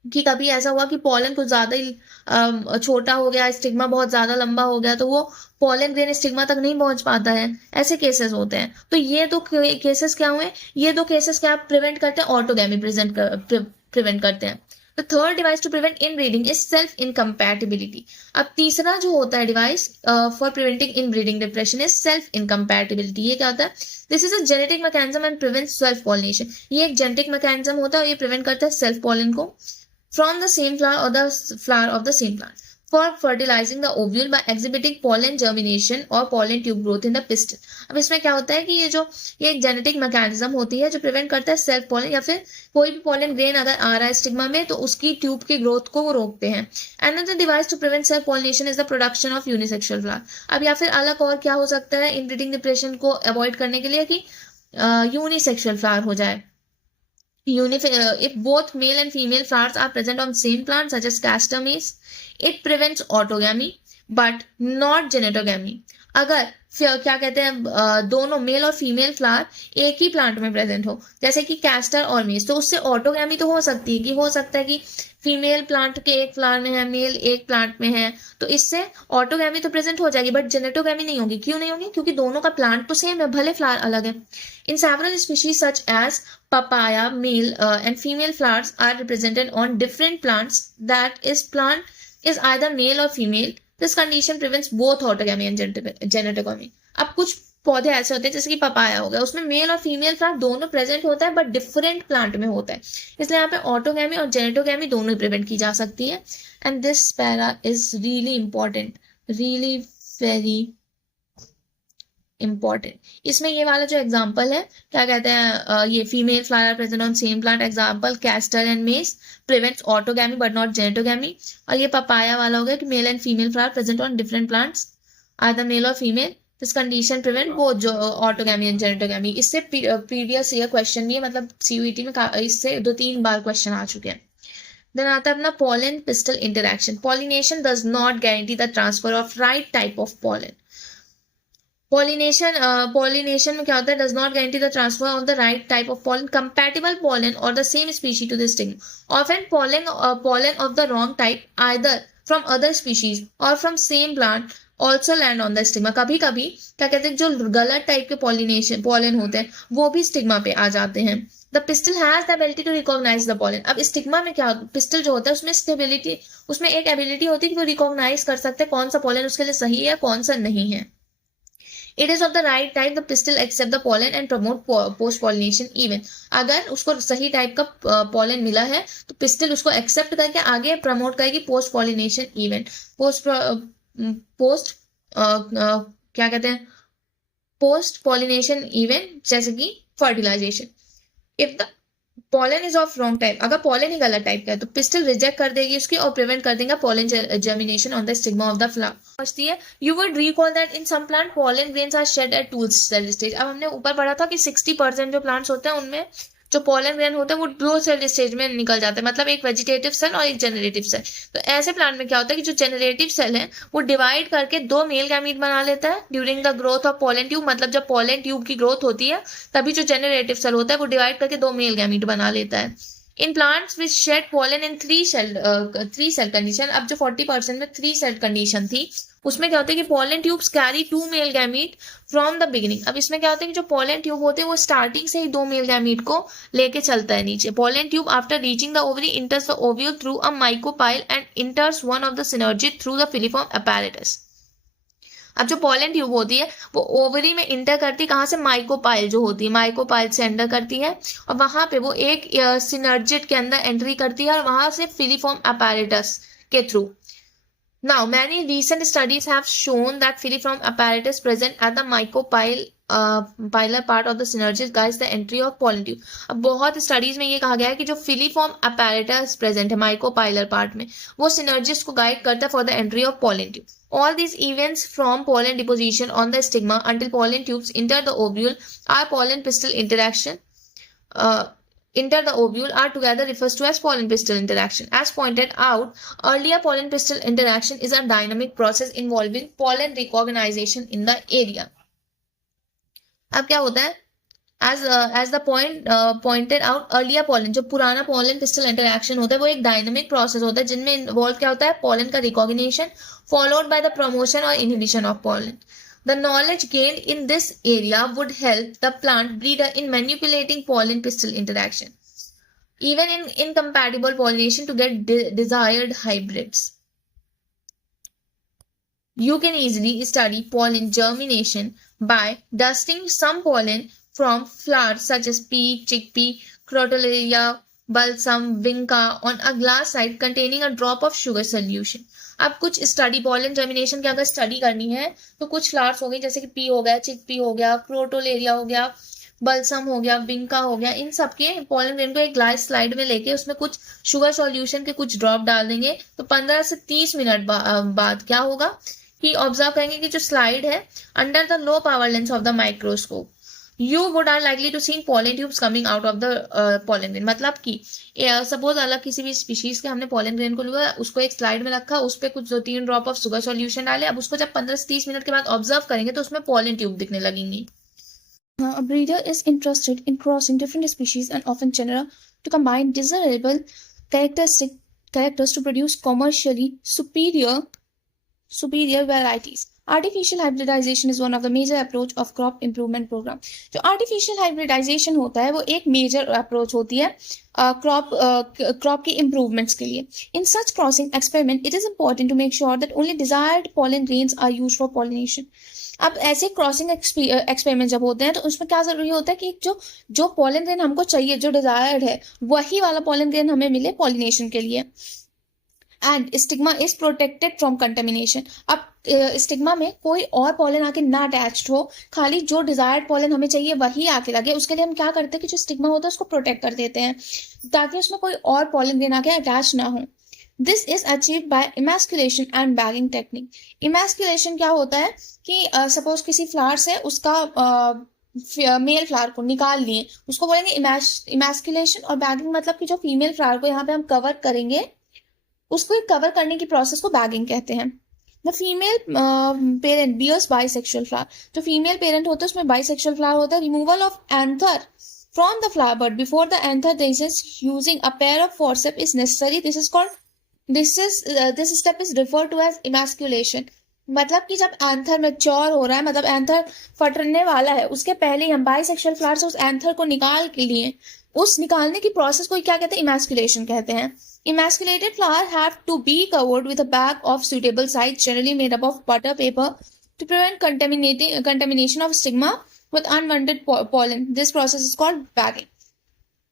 कि कभी ऐसा हुआ कि पॉलन कुछ ज्यादा ही छोटा हो गया, स्टिग्मा बहुत ज्यादा लंबा हो गया, तो वो पॉलन ग्रेन स्टिग्मा तक नहीं पहुंच पाता है, ऐसे केसेस होते हैं। तो ये दो केसेस क्या हुए, ये दो केसेस क्या प्रिवेंट करते हैं, ऑटोगैमी प्रिवेंट करते हैं। The third device to prevent inbreeding is self incompatibility. अब तीसरा जो होता है device for preventing inbreeding depression is self incompatibility. ये क्या होता है, this is a genetic mechanism and prevent self pollination. ये एक जेनेटिक मैकेनिज्म होता है और ये प्रिवेंट करता है सेल्फ पॉलन को from the same flower or the flower of the same plant for fertilizing the ovule by exhibiting pollen germination or pollen tube growth in the pistil। अब इसमें क्या होता है कि ये एक जेनेटिक मैकेनिज्म होती है जो प्रिवेंट करता है सेल्फ पॉलन, या फिर कोई भी पॉलन ग्रेन अगर आ रहा है स्टिग्मा में तो उसकी ट्यूब की ग्रोथ को वो रोकते हैं। Another device to prevent self pollination is the production of unisexual flower। अब या फिर अलग और क्या हो सकता है इनब्रीडिंग डिप्रेशन को अवॉइड करने के लिए कि यूनिसेक्सुअल फ्लावर हो जाए। If both male and female flowers are present on same plant such as castor maize, it prevents autogamy but not genetogamy। अगर क्या कहते हैं दोनों मेल और फीमेल फ्लावर एक ही प्लांट में प्रेजेंट हो, जैसे कि कैस्टर और मेज, तो उससे ऑटोगैमी तो हो सकती है कि हो सकता है कि फीमेल प्लांट के एक फ्लावर में है, मेल एक प्लांट में है, तो इससे ऑटोगैमी तो प्रेजेंट हो जाएगी बट जेनेटोगैमी नहीं होगी। क्यों नहीं होगी, क्योंकि दोनों का प्लांट तो सेम है, भले फ्लावर अलग है। In several species such as papaya, male and female flowers are represented on different plants that is plant is either male or female। This condition prevents both autogamy and genetogamy। अब कुछ पौधे ऐसे होते हैं जैसे कि पपाया हो गया, उसमें मेल और फीमेल फ्लावर दोनों प्रेजेंट होता है बट डिफरेंट प्लांट में होता है, इसलिए यहाँ पे ऑटोगैमी और जेनेटोगैमी दोनों ही प्रिवेंट की जा सकती है। And this para is really important, really very important. इसमें ये वाला जो एग्जांपल है क्या कहते हैं, ये female flower present on same plant, example castor and maize prevents autogamy but not geitonogamy. और ये पपाया वाला हो गया कि male and female flower present on different plants either male और female, this condition prevent both जो autogamy and geitonogamy. इससे previous year question भी है, मतलब सीयूईटी में इससे 2-3 बार क्वेश्चन आ चुके हैं। देन आता है अपना pollen pistil interaction। Pollination does not guarantee the transfer of right type of pollen। pollination में क्या होता है, does not guarantee the transfer of the right type of pollen, compatible pollen or the same species to the stigma। Often pollen of the wrong type either from other species or from same plant also land on the stigma। कभी कभी क्या कहते हैं जो गलत type के pollen होते हैं वो भी स्टिग्मा पे आ जाते हैं। The pistil has the ability to recognize the pollen। अब स्टिग्मा में क्या, पिस्टल जो होता है उसमें स्टेबिलिटी, उसमें एक एबिलिटी होती है कि वो रिकॉग्नाइज कर सकते हैं कौन सा pollen उसके लिए सही है कौन सा नहीं है। It is of the right type, the pistil accept the pollen and promote post pollination even। अगर उसको सही टाइप का pollen मिला है तो पिस्टिल उसको एक्सेप्ट करके आगे प्रमोट करेगी पोस्ट पॉलिनेशन इवेंट। पोस्ट क्या कहते हैं, पोस्ट पॉलिनेशन इवेंट, जैसे कि fertilisation. If the pollen is of wrong type, अगर pollen ही गलत टाइप का है तो पिस्टल रिजेक्ट कर देगी उसकी और प्रिवेंट कर देगा pollen germination on the stigma of the flower। समझती है, you would recall that in some plant pollen grains are shed at 2 cell stage। अब हमने ऊपर पढ़ा था कि 60% जो प्लांट्स होते हैं उनमें जो pollen grain होता है वो 2 सेल स्टेज में निकल जाता है, मतलब एक वेजिटेटिव सेल और एक जेनरेटिव सेल। तो ऐसे प्लांट में क्या होता है कि जो जेनरेटिव सेल है वो डिवाइड करके 2 मेल गैमीट बना लेता है during the growth of pollen tube. मतलब जब pollen ट्यूब की ग्रोथ होती है तभी जो जेनरेटिव सेल होता है वो डिवाइड करके 2 मेल गैमीट बना लेता है। In plants which shed pollen in 3 cell condition, अब जो 40% में 3 सेल कंडीशन थी उसमें क्या होता है कि pollen tubes carry 2 male gamete from the beginning। अब इसमें क्या होता है कि जो pollen tube होते हैं वो स्टार्टिंग से ही 2 male gamete को लेके चलता है नीचे। pollen tube after reaching the ovary enters the ovule through a mycopyle and enters one of the synergids through the filiform apparatus। अब जो pollen tube होती है वो ओवरी में इंटर करती है, कहाँ से, माइकोपाइल जो होती है, माइकोपाइल से एंटर करती है और वहां पे वो एक सिनर्जिड के अंदर एंट्री करती है और वहां से फिलीफॉर्म अपैरेटस के through Now, many recent studies have shown that filiform apparatus present at the mycopyle part of the synergis guides the entry of pollen tube. अब बहुत स्टडीज में ये कहा गया है कि जो filiform apparatus present है mycopylar part में वो synergis को गाइड करता है for the entry of pollen tube. All these events from pollen deposition on the stigma until pollen tubes enter the ovule are pollen pistil interaction. Enter the ovule are together refers to as pollen pistil interaction. As pointed out, earlier pollen pistil interaction is a dynamic process involving pollen recognition in the area. अब क्या होता है? As the pointed out earlier pollen, जो पुराना pollen pistil interaction होता है वो एक dynamic process होता है जिनमें involve क्या होता है? Pollen का recognition followed by the promotion or inhibition of pollen. The knowledge gained in this area would help the plant breeder in manipulating pollen pistil interaction, even in incompatible pollination to get desired hybrids. You can easily study pollen germination by dusting some pollen from flowers such as pea, chickpea, crotalaria, balsam, vinca on a glass slide containing a drop of sugar solution. अब कुछ study pollen germination की अगर study करनी है तो कुछ flowers हो गई जैसे कि पी हो गया, चिकपी हो गया, क्रोटोलेरिया हो गया, बल्सम हो गया, विंका हो गया, इन सब के पॉलन ग्रेन को एक ग्लास स्लाइड में लेके उसमें कुछ शुगर सॉल्यूशन के कुछ ड्रॉप डाल देंगे तो 15 से 30 मिनट बाद क्या होगा कि ऑब्जर्व करेंगे कि जो स्लाइड है under the low power lens of the microscope you would are likely to see pollen tubes coming out of the pollen grain. मतलब कि सपोज अलग किसी भी स्पीशीज के हमने pollen grain को लिया, उसको एक स्लाइड में रखा, उस पर कुछ 2-3 ड्रॉप ऑफ शुगर सॉल्यूशन डाले, अब उसको जब 15 से 30 मिनट के बाद ऑब्जर्व करेंगे तो उसमें pollen tube दिखने लगेंगी. A breeder is interested in crossing different species and often genera to combine desirable characters to produce commercially superior varieties. Artificial hybridization is one of the major approach of crop improvement program. जो artificial hybridization होता है वो एक major approach होती है crop के improvements के लिए. In such crossing experiment, it is important to make sure that only desired pollen grains are used for pollination. अब ऐसे क्रॉसिंग एक्सपेरिमेंट जब होते हैं तो उसमें क्या जरूरी होता है कि जो पॉलन ग्रेन हमको चाहिए, जो डिजायर्ड है, वही वाला पॉलन ग्रेन हमें मिले पॉलिनेशन के लिए. And stigma is protected from contamination. अब स्टिग्मा में कोई और पॉलन आके ना अटैच्ड हो, खाली जो डिजायर्ड पॉलन हमें चाहिए वही आके लगे. उसके लिए हम क्या करते हैं कि जो स्टिग्मा होता है उसको प्रोटेक्ट कर देते हैं ताकि उसमें कोई और पॉलन ग्रेन आके अटैच ना हो. This is achieved by emasculation and bagging technique. Emasculation क्या होता है कि सपोज किसी फ्लावर से उसका मेल फ्लावर को निकाल लिए, उसको बोलेंगे इमैस्कुलेशन. और बैगिंग मतलब कि जो फीमेल फ्लावर को यहाँ पे हम कवर करेंगे, उसको कवर करने की प्रोसेस को बैगिंग कहते हैं. The female parent bears bisexual flower. जो फीमेल पेरेंट होता है उसमें बाइसेक्सुअल फ्लावर होता है. Removal of anther from the flower but before the anther using a pair of forcep is necessary. This step is refer to as emasculation. मतलब कि जब anther mature हो रहा है, मतलब एंथर फटने वाला है, उसके पहले हम बाइसेक्सुअल फ्लावर से उस एंथर को निकाल के लिए उस निकालने की प्रोसेस को क्या कहते हैं? इमैस्कुलेशन कहते हैं. Emasculated flower have to be covered with a bag of suitable size, generally made up of butter paper, to prevent contamination of stigma with unwanted pollen. This process is called bagging.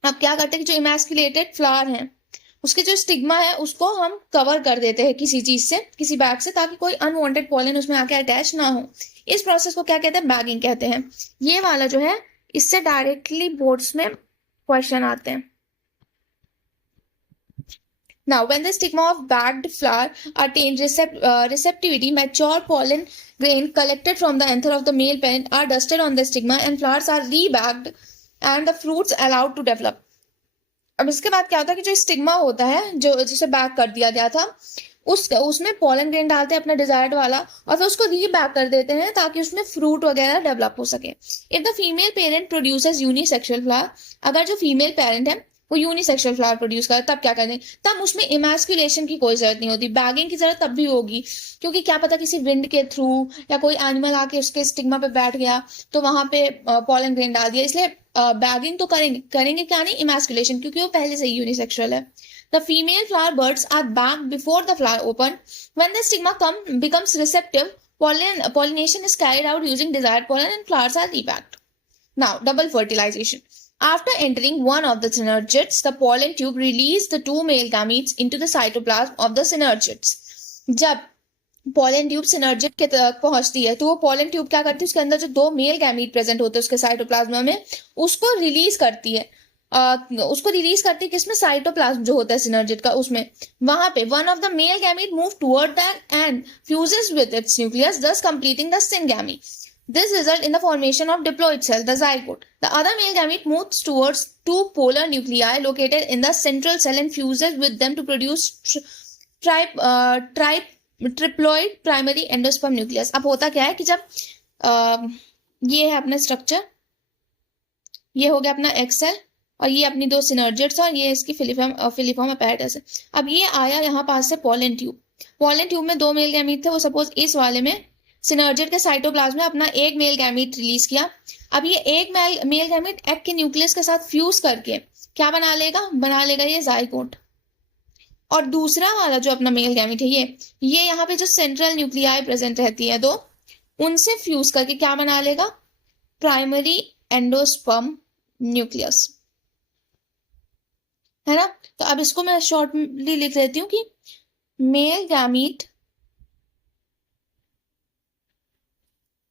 अब क्या करते हैं कि जो emasculated flower है उसके जो stigma है उसको हम कवर कर देते हैं किसी चीज से, किसी बैग से, ताकि कोई अनवांटेड पॉलन उसमें आके अटैच ना हो. इस प्रोसेस को क्या कहते हैं? बैगिंग कहते हैं. ये वाला जो है इससे डायरेक्टली बोर्ड्स में क्वेश्चन आते हैं. Now, when the stigma of bagged flower attain receptivity, mature pollen grain collected from the anther of the male parent are dusted on the stigma and flowers are rebagged and the fruits allowed to develop. अब इसके बाद क्या होता है कि जो stigma होता है जो जिसे बैग कर दिया गया था उसमें पॉलन ग्रेन डालते हैं अपना डिजायर्ड वाला और फिर उसको रीबैग कर देते हैं ताकि उसमें फ्रूट वगैरह डेवलप हो सके. If the female parent produces unisexual flower, अगर जो फीमेल पेरेंट है वो यूनिसेक्सुअल फ्लावर प्रोड्यूस करे तब क्या करें? तब उसमें इमैस्कुलेशन की कोई जरूरत नहीं होती. बैगिंग की जरूरत तब भी होगी क्योंकि क्या पता किसी विंड के थ्रू या कोई एनिमल आके उसके स्टिग्मा पे बैठ गया तो वहां पे पॉलन ग्रेन डाल दिया, इसलिए बैगिंग तो करेंगे क्या नहीं? इमैस्कुलेशन, क्योंकि वो पहले से ही यूनिसेक्सुअल है. The female flower buds are bagged before the flower open. When the stigma becomes receptive, pollination is carried out using desired pollen and flowers are rebagged. Now, double fertilization. After entering one of the synergids, the pollen tube releases the two male gametes into the cytoplasm of the synergids. जब pollen tube synergid के तक पहुंचती है, तो वो pollen tube क्या करती है, उसके अंदर जो दो मेल गैमीट प्रेजेंट होते हैं उसके साइटोप्लाज्म में, उसको रिलीज करती है। उसको रिलीज करती है किसमें, साइटोप्लाज्म जो होता है सिनर्जिड का उसमें। वहां पे one of the male gamete move toward that and fuses with its nucleus, thus completing the syngamy. This result in the formation of diploid cell, the zygote. The other male gamete moves towards two polar nuclei located in the central cell and fuses with them to produce triploid primary endosperm nucleus. अब होता क्या है कि जब ये है अपना structure, ये हो गया अपना एक्सेल, और ये अपनी दो सिनर्जिड्स और ये इसकी फिलिफॉर्म अपैरेटस है। अब ये आया यहाँ पास से पॉलन ट्यूब, पॉलन ट्यूब में दो मेल गैमीट थे, वो सपोज इस वाले में सिनर्जिड के साइटोप्लाज्म में अपना एक मेल गैमीट रिलीज किया। अब ये एक मेल गैमीट एग के न्यूक्लियस के साथ फ्यूज करके क्या बना लेगा ये जाइगोट। और दूसरा वाला जो अपना मेल गैमीट है ये यहाँ पे जो सेंट्रल न्यूक्लियाई प्रेजेंट रहती है, तो उनसे फ्यूज करके क्या बना लेगा, प्राइमरी एंडोस्पर्म न्यूक्लियस, है ना। तो अब इसको मैं शॉर्टली लिख लेती हूँ कि male gamete,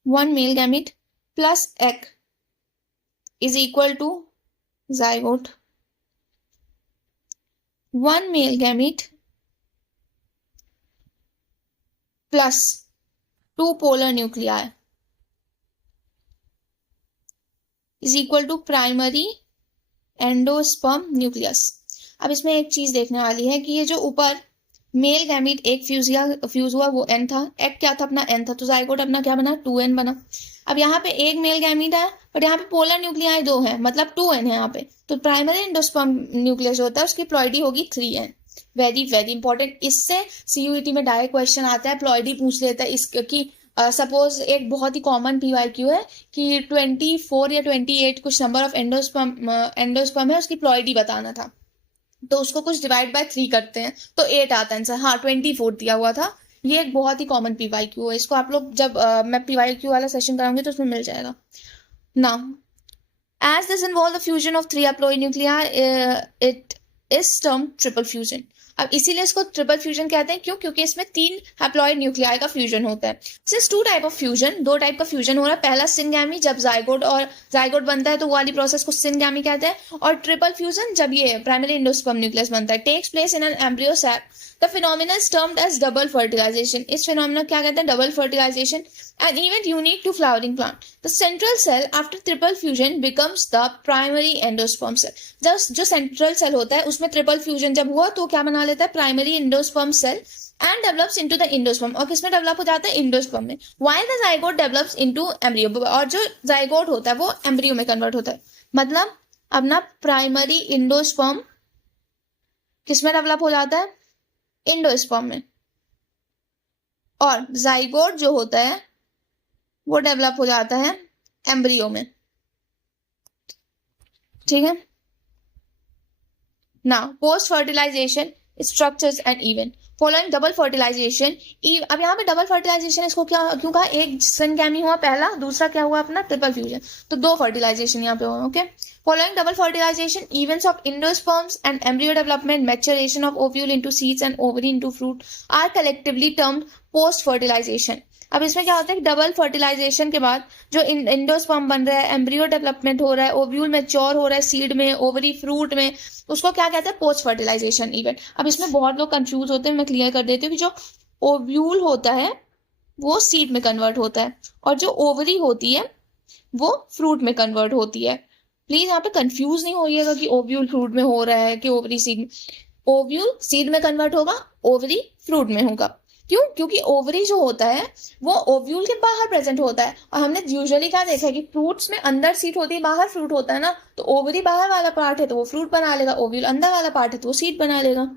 one male gamete plus egg is equal to zygote. One male gamete plus two polar nuclei is equal to primary endosperm nucleus. अब इसमें एक चीज देखने वाली है कि ये जो ऊपर मेल गैमीट एक फ्यूज हुआ वो एन था, एग क्या था अपना एन था, तो जाइगोट अपना क्या बना 2n बना। अब यहाँ पे एक मेल गैमीट है बट यहाँ पे पोलर न्यूक्लियाई दो है, मतलब 2n है यहाँ पे, तो प्राइमरी एंडोस्पर्म न्यूक्लियस होता है उसकी प्लॉइडी होगी 3n। वेरी वेरी इंपॉर्टेंट, इससे सीयूईटी में डायरेक्ट क्वेश्चन आता है, प्लॉइडी पूछ लेता है इसकी। सपोज एक बहुत ही कॉमन पीवाईक्यू है कि 24 या 28 कुछ नंबर ऑफ एंडोस्पर्म है, उसकी प्लॉइडी बताना था, तो उसको कुछ डिवाइड बाय 3 करते हैं तो 8 आता है आंसर। हाँ 24 दिया हुआ था, ये एक बहुत ही कॉमन पीवाईक्यू है, इसको आप लोग जब मैं पीवाईक्यू वाला सेशन कराऊंगी तो उसमें मिल जाएगा। Now as this involves the fusion of 3 haploid nuclei, it is termed triple fusion. अब इसीलिए इसको ट्रिपल फ्यूजन कहते हैं, क्यों, क्योंकि इसमें 3 हैप्लॉइड न्यूक्लियाई का फ्यूजन होता है। Since 2 type of fusion, 2 type का फ्यूजन हो रहा है, पहला सिनगैमी जब जाइगोट बनता है तो वो वाली प्रोसेस को सिनगैमी कहते हैं, और ट्रिपल फ्यूजन जब ये प्राइमरी एंडोस्पर्म न्यूक्लियस बनता है, takes place in an embryo sac. The phenomena is termed as double fertilisation. इस फिनोमिना क्या कहते हैं, double fertilisation, an event unique to flowering plant. The central cell after triple fusion becomes the primary endosperm cell. जो central cell होता है उसमें triple fusion जब हुआ तो क्या बना लेता है, primary endosperm cell, and develops into the endosperm. और किसमें डेवलप हो जाता है, एंडोस्पर्म में। While the zygote develops into embryo, और जो जाइगोट होता है वो एम्ब्रियो में कन्वर्ट होता है। मतलब अपना प्राइमरी एंडोस्पर्म किसमें डेवलप हो जाता है, एंडोस्पर्म में, और जाइगोट जो होता है वो डेवलप हो जाता है एम्ब्रियो में, ठीक है ना। Post fertilisation structures and event following double fertilisation. अब यहाँ पे डबल फर्टिलाइजेशन इसको क्या क्यों कहा, एक सिनगैमी हुआ पहला, दूसरा क्या हुआ अपना ट्रिपल फ्यूजन, तो 2 फर्टिलाइजेशन यहाँ पे हुआ। Okay, following double fertilisation events of endosperms and embryo development, maturation of ovule into seeds and ovary into fruit are collectively termed post fertilisation. अब इसमें क्या होता है कि डबल फर्टिलाइजेशन के बाद जो एंडोस्पर्म बन रहा है, एम्ब्रियो डेवलपमेंट हो रहा है, ओव्यूल मैच्योर हो रहा है सीड में, ओवरी फ्रूट में, उसको क्या कहते हैं, पोस्ट फर्टिलाइजेशन इवेंट। अब इसमें बहुत लोग कंफ्यूज होते हैं, मैं क्लियर कर देती हूँ कि जो ओव्यूल होता है वो सीड में कन्वर्ट होता है, और जो ओवरी होती है वो फ्रूट में कन्वर्ट होती है। प्लीज यहाँ पे कंफ्यूज नहीं होइएगा कि ओव्यूल फ्रूट में हो रहा है कि ओवरी सीड में। ओव्यूल सीड में कन्वर्ट होगा, ओवरी फ्रूट में होगा। क्यों, क्योंकि ओवरी जो होता है वो ओव्यूल के बाहर प्रेजेंट होता है, और हमने यूजुअली क्या देखा है कि फ्रूट्स में अंदर सीड होती है, बाहर फ्रूट होता है ना, तो ओवरी बाहर वाला पार्ट है तो वो फ्रूट बना लेगा, ओव्यूल अंदर वाला पार्ट है तो वो सीड बना लेगा।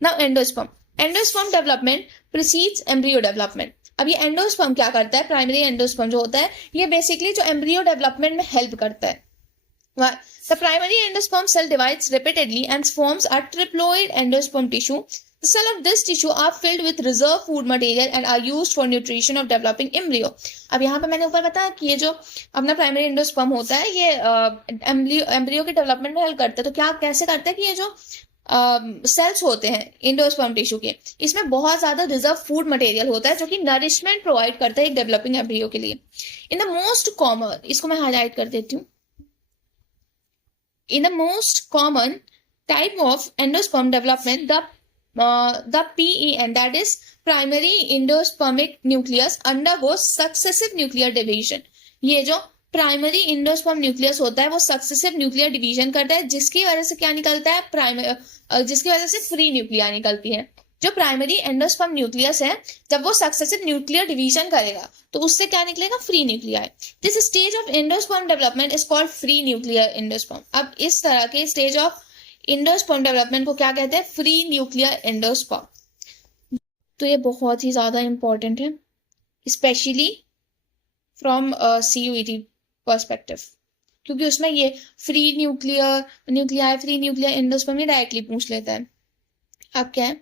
Now endosperm development precedes embryo development. अब ये एंडोस्पर्म क्या करता है, प्राइमरी एंडोस्पर्म जो होता है ये बेसिकली जो एम्ब्रियो डेवलपमेंट में हेल्प करता है। The primary endosperm cell divides repeatedly and forms a triploid endosperm tissue. The cells of this tissue are filled with reserve food material and are used for nutrition of developing embryo. अब यहाँ पे मैंने ऊपर बताया कि ये जो अपना प्राइमरी एंडोस्पर्म होता है ये एम्ब्रियो के डेवलपमेंट में हेल्प करता है। तो क्या कैसे करता है कि ये जो सेल्स होते हैं एंडोस्पर्म टिश्यू के, इसमें बहुत ज्यादा रिजर्व फूड मटेरियल होता है जो कि नरिशमेंट प्रोवाइड करता है एक डेवलपिंग एम्ब्रियो के लिए। इन द मोस्ट कॉमन, इसको मैं हाईलाइट कर देती हूँ, in the most common type of endosperm development, the PEN, that is primary endospermic nucleus, undergoes successive nuclear division। ये जो प्राइमरी इंडोस्पर्म न्यूक्लियस होता है वो सक्सेसिव न्यूक्लियर डिवीजन करता है, जिसकी वजह से क्या निकलता है, जिसकी वजह से फ्री न्यूक्लिया निकलती है। जो प्राइमरी एंडोस्पर्म न्यूक्लियस है, जब वो सक्सेसिव न्यूक्लियर डिवीजन करेगा तो उससे क्या निकलेगा, free nuclei. This stage of endosperm development is called free nuclear endosperm. अब इस तरह के स्टेज ऑफ एंडोस्पर्म डेवलपमेंट को क्या कहते हैं, फ्री न्यूक्लियर एंडोस्पर्म। तो ये बहुत ही ज्यादा इंपॉर्टेंट है, स्पेशली फ्रॉम CUET पर्सपेक्टिव, क्योंकि उसमें ये फ्री न्यूक्लियर एंडोस्पर्म डायरेक्टली पूछ लेता है। अब क्या है,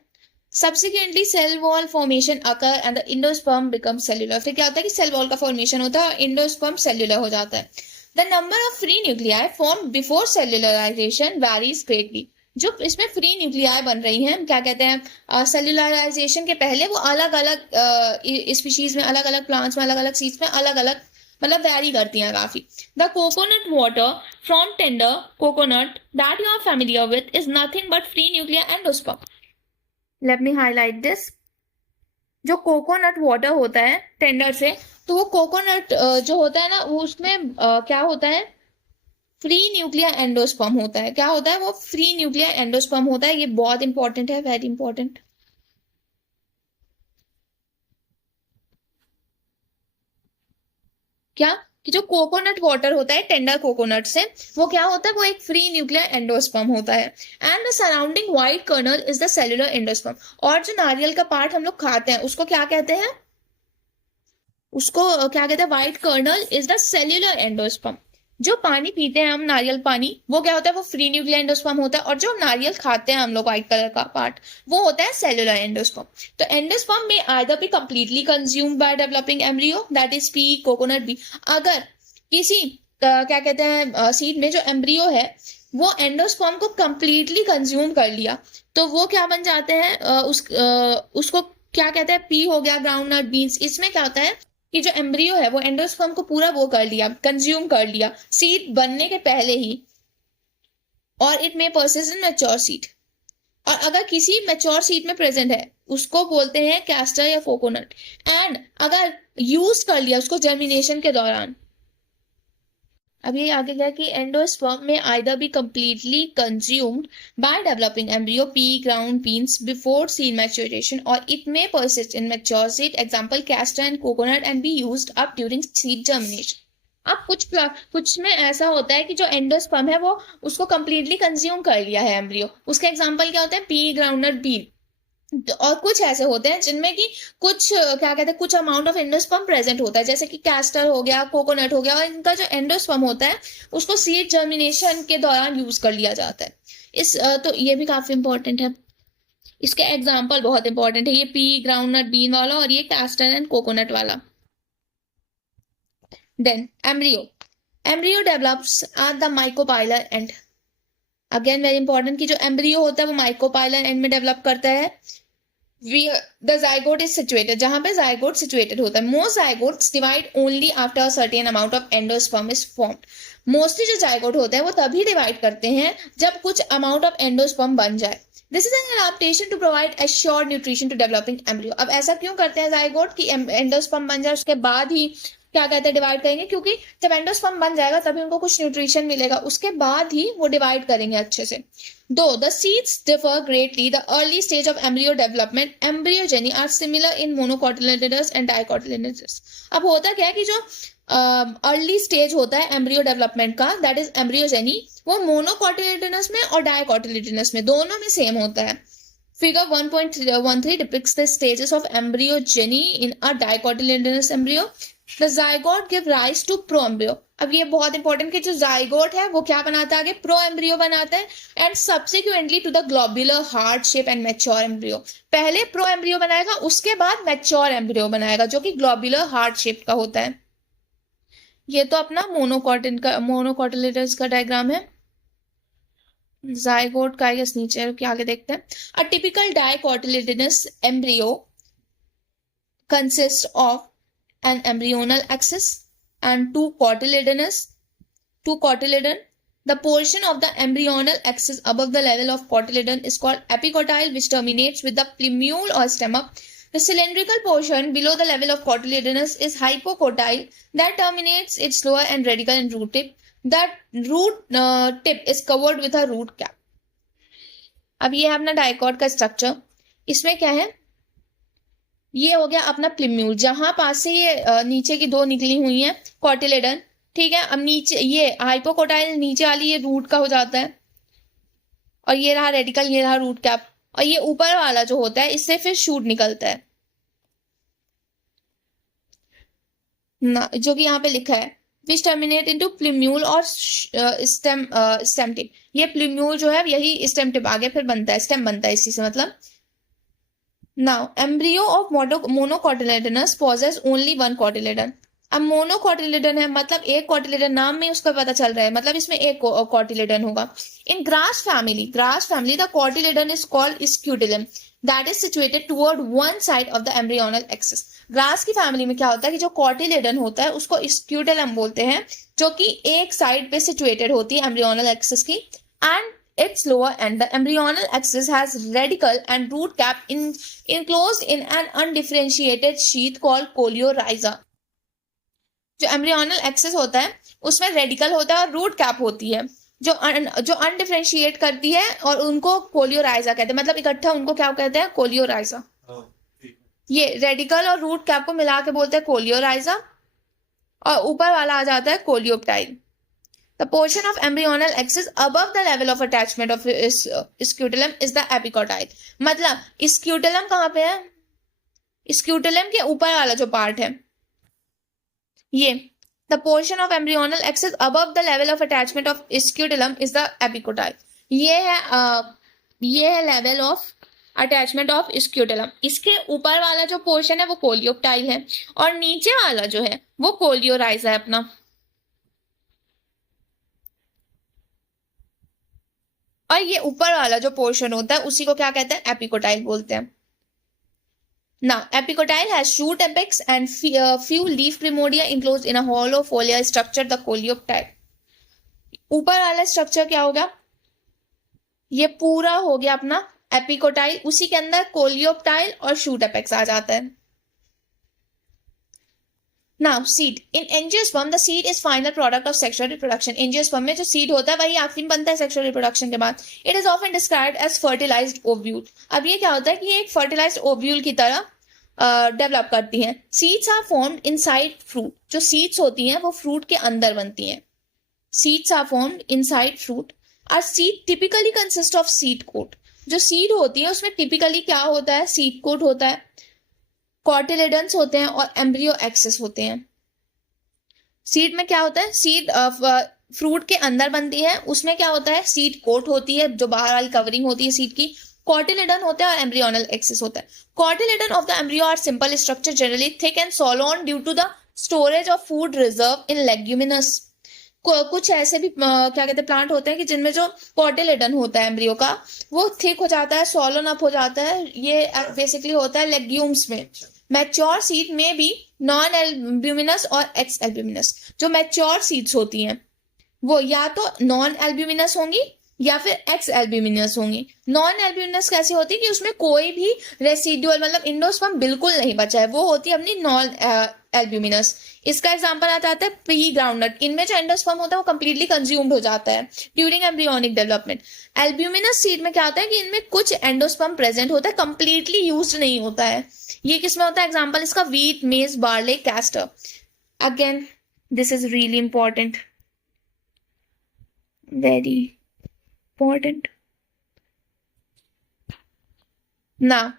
Subsequently, cell wall formation occur and the endosperm becomes cellular। फिर क्या होता है कि सेल वॉल का फॉर्मेशन होता है और एंडोस्पर्म सेल्यूलर हो जाता है। The number of free nuclei formed before cellularization varies greatly। जो इसमें फ्री न्यूक्लियाई बन रही हैं, क्या कहते हैं, सेल्यूलराइजेशन के पहले वो अलग अलग स्पीशीज में, अलग अलग प्लांट्स में, अलग अलग सीड्स में अलग अलग मतलब वैरी करती हैं काफी। The coconut water from tender coconut that you are familiar with is nothing but free nuclear endosperm. Let me highlight this. जो कोकोनट वाटर होता है टेंडर से, तो वो कोकोनट जो होता है ना, वो उसमें क्या होता है, फ्री न्यूक्लियर एंडोस्पर्म होता है। क्या होता है, वो फ्री न्यूक्लियर एंडोस्पर्म होता है। ये बहुत इंपॉर्टेंट है, वेरी इंपॉर्टेंट। क्या कि जो कोकोनट वाटर होता है टेंडर कोकोनट से, वो क्या होता है, वो एक फ्री न्यूक्लियर एंडोस्पर्म होता है। And the surrounding white kernel is the cellular endosperm. और जो नारियल का पार्ट हम लोग खाते हैं उसको क्या कहते हैं, उसको क्या कहते हैं, white kernel is the cellular endosperm. जो पानी पीते हैं हम, नारियल पानी, वो क्या होता है, वो फ्री न्यूक्लियर एंडोस्पर्म होता है। और जो नारियल खाते हैं हम लोग, व्हाइट कलर का पार्ट, वो होता है सेल्यूलर एंडोस्पर्म। तो एंडोस्पर्म में either be completely consumed by developing embryo, that is pea coconut be. अगर किसी क्या कहते हैं सीड में जो एम्ब्रियो है वो एंडोस्पर्म को कंप्लीटली कंज्यूम कर लिया, तो वो क्या बन जाते हैं, उसको क्या कहते हैं, पी हो गया, ग्राउंड नट बीन्स। इसमें क्या होता है कि जो एम्ब्रियो है वो एंडोस्पर्म को पूरा वो कर लिया, कंज्यूम कर लिया सीड बनने के पहले ही, और it may persist in mature seed. और अगर किसी मैच्योर सीड में प्रेजेंट है उसको बोलते हैं कैस्टर या कोकोनट। एंड अगर यूज कर लिया उसको जर्मिनेशन के दौरान, अब ये आगे गया कि एंडोस्पर्म में either be completely consumed by developing embryo pea ground beans before seed maturation, और it may persist in mature seed, example castor and coconut, and be used up during seed germination. अब कुछ में ऐसा होता है कि जो एंडोस्पर्म है वो उसको कंप्लीटली कंज्यूम कर लिया है एम्ब्रियो, उसके एग्जाम्पल क्या होता है, पी ग्राउंडनट बीन। और कुछ ऐसे होते हैं जिनमें कि कुछ क्या कहते हैं, कुछ अमाउंट ऑफ एंडोस्पर्म प्रेजेंट होता है, जैसे कि कैस्टर हो गया, कोकोनट हो गया, और इनका जो एंडोस्पर्म होता है उसको सीड जर्मिनेशन के दौरान यूज कर लिया जाता है। तो ये भी काफी इंपॉर्टेंट है। इसके एग्जाम्पल बहुत इंपॉर्टेंट है, ये पी ग्राउंडनट बीन वाला और ये कैस्टर एंड कोकोनट वाला। Then embryo develops at the micropylar end. Again very important कि जो एम्ब्रियो होता है वो माइक्रोपाइलर एंड में डेवलप करता है। द जाइगोट इज सिचुएटेड, जहां पे जाइगोट सिचुएटेड होता है। Most zygotes divide only after a certain amount of endosperm is formed. Mostly जो जाइगोट होते हैं वो तभी डिवाइड करते हैं जब कुछ अमाउंट ऑफ एंडोस्पर्म बन जाए। This is an adaptation to provide assured nutrition to developing embryo. अब ऐसा क्यों करते हैं जाइगोट कि एंडोस्पर्म बन जाए उसके बाद ही क्या कहते हैं डिवाइड करेंगे, क्योंकि जब एंडोस्पर्म बन जाएगा तभी उनको कुछ न्यूट्रिशन मिलेगा, उसके बाद ही वो डिवाइड करेंगे अच्छे से। Though the seeds differ greatly the early stage of embryo development embryogeny are similar in monocotyledonous and dicotyledonous. अब होता क्या है कि जो अर्ली स्टेज होता है एम्ब्रियो डेवलपमेंट का, दैट इज एम्ब्रियोजेनी, वो मोनोकोटिलेडनस में और डाइकोटिलेडनस में दोनों में सेम होता है। Figure 1.13 depicts the stages of embryogeny in a dicotyledonous embryo. The zygote give rise to proembryo. अब ये बहुत इंपॉर्टेंट कि जो जाइगोट है वो क्या बनाता है, आगे प्रो एम्ब्रियो बनाता है, and subsequently to the globular heart shape and mature embryo. पहले प्रो एम्ब्रियो बनाएगा, उसके बाद मैच्योर एम्ब्रियो बनाएगा जो कि ग्लोब्यूलर हार्ट शेप का होता है। ये तो अपना मोनोकोटिलेडनस का डायग्राम है। जाइगोट का यस नीचे है, आगे देखते हैं। A typical dicotyledonous embryo consists of an embryonal axis and two cotyledon. The portion of the embryonal axis above the level of cotyledon is called epicotyle, which terminates with the plumule or stemma. The cylindrical portion below the level of cotyledonous is hypocotyle, that terminates its lower and radical and root tip. That root tip is covered with a root cap. अब ये है अपना dicot का structure. इसमें क्या है, ये हो गया अपना प्लिम्यूल, जहां पास से ये नीचे की दो निकली हुई है कॉटिलेडन, ठीक है। अब नीचे ये हाइपोकोटाइल नीचे वाली ये रूट का हो जाता है, और ये रहा रेडिकल, ये रहा रूट कैप, और ये ऊपर वाला जो होता है इससे फिर शूट निकलता है ना, जो कि यहाँ पे लिखा है विच टर्मिनेट इनटू प्लिम्यूल और स्टेम टिप। ये प्लिम्यूल जो है यही स्टेम टिप आगे फिर बनता है, स्टेम बनता है इसी से मतलब। Now, embryo of monocotyledonous possess only one cotyledon. अब मोनोकॉटिलेडन है मतलब एक कॉटिलेडन, नाम में उसका पता चल रहा है मतलब इसमें एक कॉटिलेडन होगा। In grass family the cotyledon is called scutellum, that is situated toward one side of the embryonal axis. Grass की फैमिली में क्या होता है कि जो कॉटिलेडन होता है उसको स्क्यूटिलम बोलते हैं, जो कि एक साइड पे सिचुएटेड होती है एम्ब्रियोनल एक्सिस की। And its lower end, the embryonal axis has radicle and root cap enclosed in an undifferentiated sheath called coleorhiza. जो एम्ब्रियोनल एक्सिस होता है उसमें रेडिकल होता है और रूट कैप होती है जो अनडिफरेंशिएट करती है, और उनको कोलियोराइजा कहते हैं, मतलब इकट्ठा उनको क्या कहते हैं, कोलियोराइजा। ये रेडिकल और रूट कैप को मिला के बोलते हैं कोलियोराइजा, और ऊपर वाला आ जाता है coleoptile. The portion of embryonal axis above the level of attachment of scutellum is the epicotyle. मतलब scutellum कहाँ पे है, scutellum के ऊपर वाला जो पार्ट है ये, the portion of embryonal axis above the level of attachment of scutellum is the epicotyle. ये है level of attachment of scutellum। इसके ऊपर वाला जो पोर्शन है वो कोलियोप्टाइल है, और नीचे वाला जो है वो कोलियोराइजा है अपना। और ये ऊपर वाला जो पोर्शन होता है उसी को क्या कहते हैं, एपिकोटाइल बोलते हैं। Now, epicotyle has shoot apex and few leaf primordia enclosed in a hollow foliar structure, the coleoptile. ऊपर वाला स्ट्रक्चर क्या होगा, ये पूरा हो गया अपना एपिकोटाइल, उसी के अंदर कोलियोप्टाइल और शूट एपेक्स आ जाता है। Now, seed. In angiosperm, the seed is final product of sexual reproduction. Angiosperm में जो seed होता है वही आखिरी में बनता है sexual reproduction के बाद। It is often described as fertilized ovule. अब ये क्या होता है कि ये एक fertilized ovule की तरह डेवलप करती हैं। Seeds are formed inside fruit. जो seeds होती हैं वो fruit के अंदर बनती हैं। Seeds are formed inside fruit. A seed typically consists of seed coat. जो seed होती है उसमें typically क्या होता है, seed coat होता है, कॉटिलेडन्स होते हैं और एम्ब्रियो एक्सिस होते हैं। सीड में क्या होता है, सीड फ्रूट के अंदर बनती है, उसमें क्या होता है, सीड कोट होती है जो बाहर वाली कवरिंग होती है सीड की, कॉटिलेडन होता है और एम्ब्रियोनल एक्सिस होता है। Cotyledon of the embryo are simple structure generally thick and swollen due to the storage of food reserve in leguminous. कुछ ऐसे भी क्या कहते हैं प्लांट होते हैं कि जिनमें जो कॉटिलेडन होता है एम्ब्रियो का वो थिक हो जाता है, सोलोन अप हो जाता है। ये बेसिकली होता है लेग्यूम्स में। मैच्योर सीड में भी नॉन एल्ब्यूमिनस और एक्स एल्ब्यूमिनस। जो मैच्योर सीड्स होती हैं वो या तो नॉन एल्ब्यूमिनस होंगी या फिर एक्स एल्ब्यूमिनस होंगी। नॉन एल्ब्यूमिनस कैसी होती है कि उसमें कोई भी रेसिडुअल मतलब इंडोस्पर्म बिल्कुल नहीं बचा है, वो होती है अपनी नॉन एल्ब्यूमिनस। इसका एग्जांपल आ जाता है प्री ग्राउंडनट। इनमें जो एंडोस्पर्म होता है वो कंप्लीटली कंज्यूम्ड हो जाता है during embryonic development. Albuminous seed में क्या होता है कि इनमें कुछ एंडोस्पर्म प्रेजेंट होता है, कंप्लीटली यूज्ड नहीं होता है। ये किसमें होता है, एग्जांपल इसका व्हीट, मेज, barley, castor. Again this is really important, very important. Now,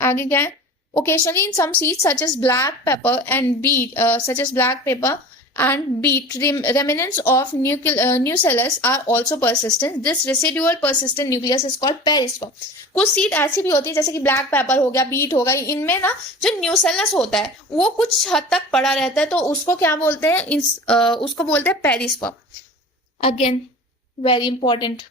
आगे क्या है, occasionally in some seeds such as black pepper and beet, remnants of nucellus are also persistent. This residual persistent nucleus is called perisperm. कुछ seed ऐसी भी होती है जैसे कि ब्लैक पेपर हो गया, बीट हो गया, इनमें ना जो न्यूसेलस होता है वो कुछ हद तक पड़ा रहता है, तो उसको क्या बोलते हैं, उसको बोलते हैं पेरिस्पर्म। Again very important.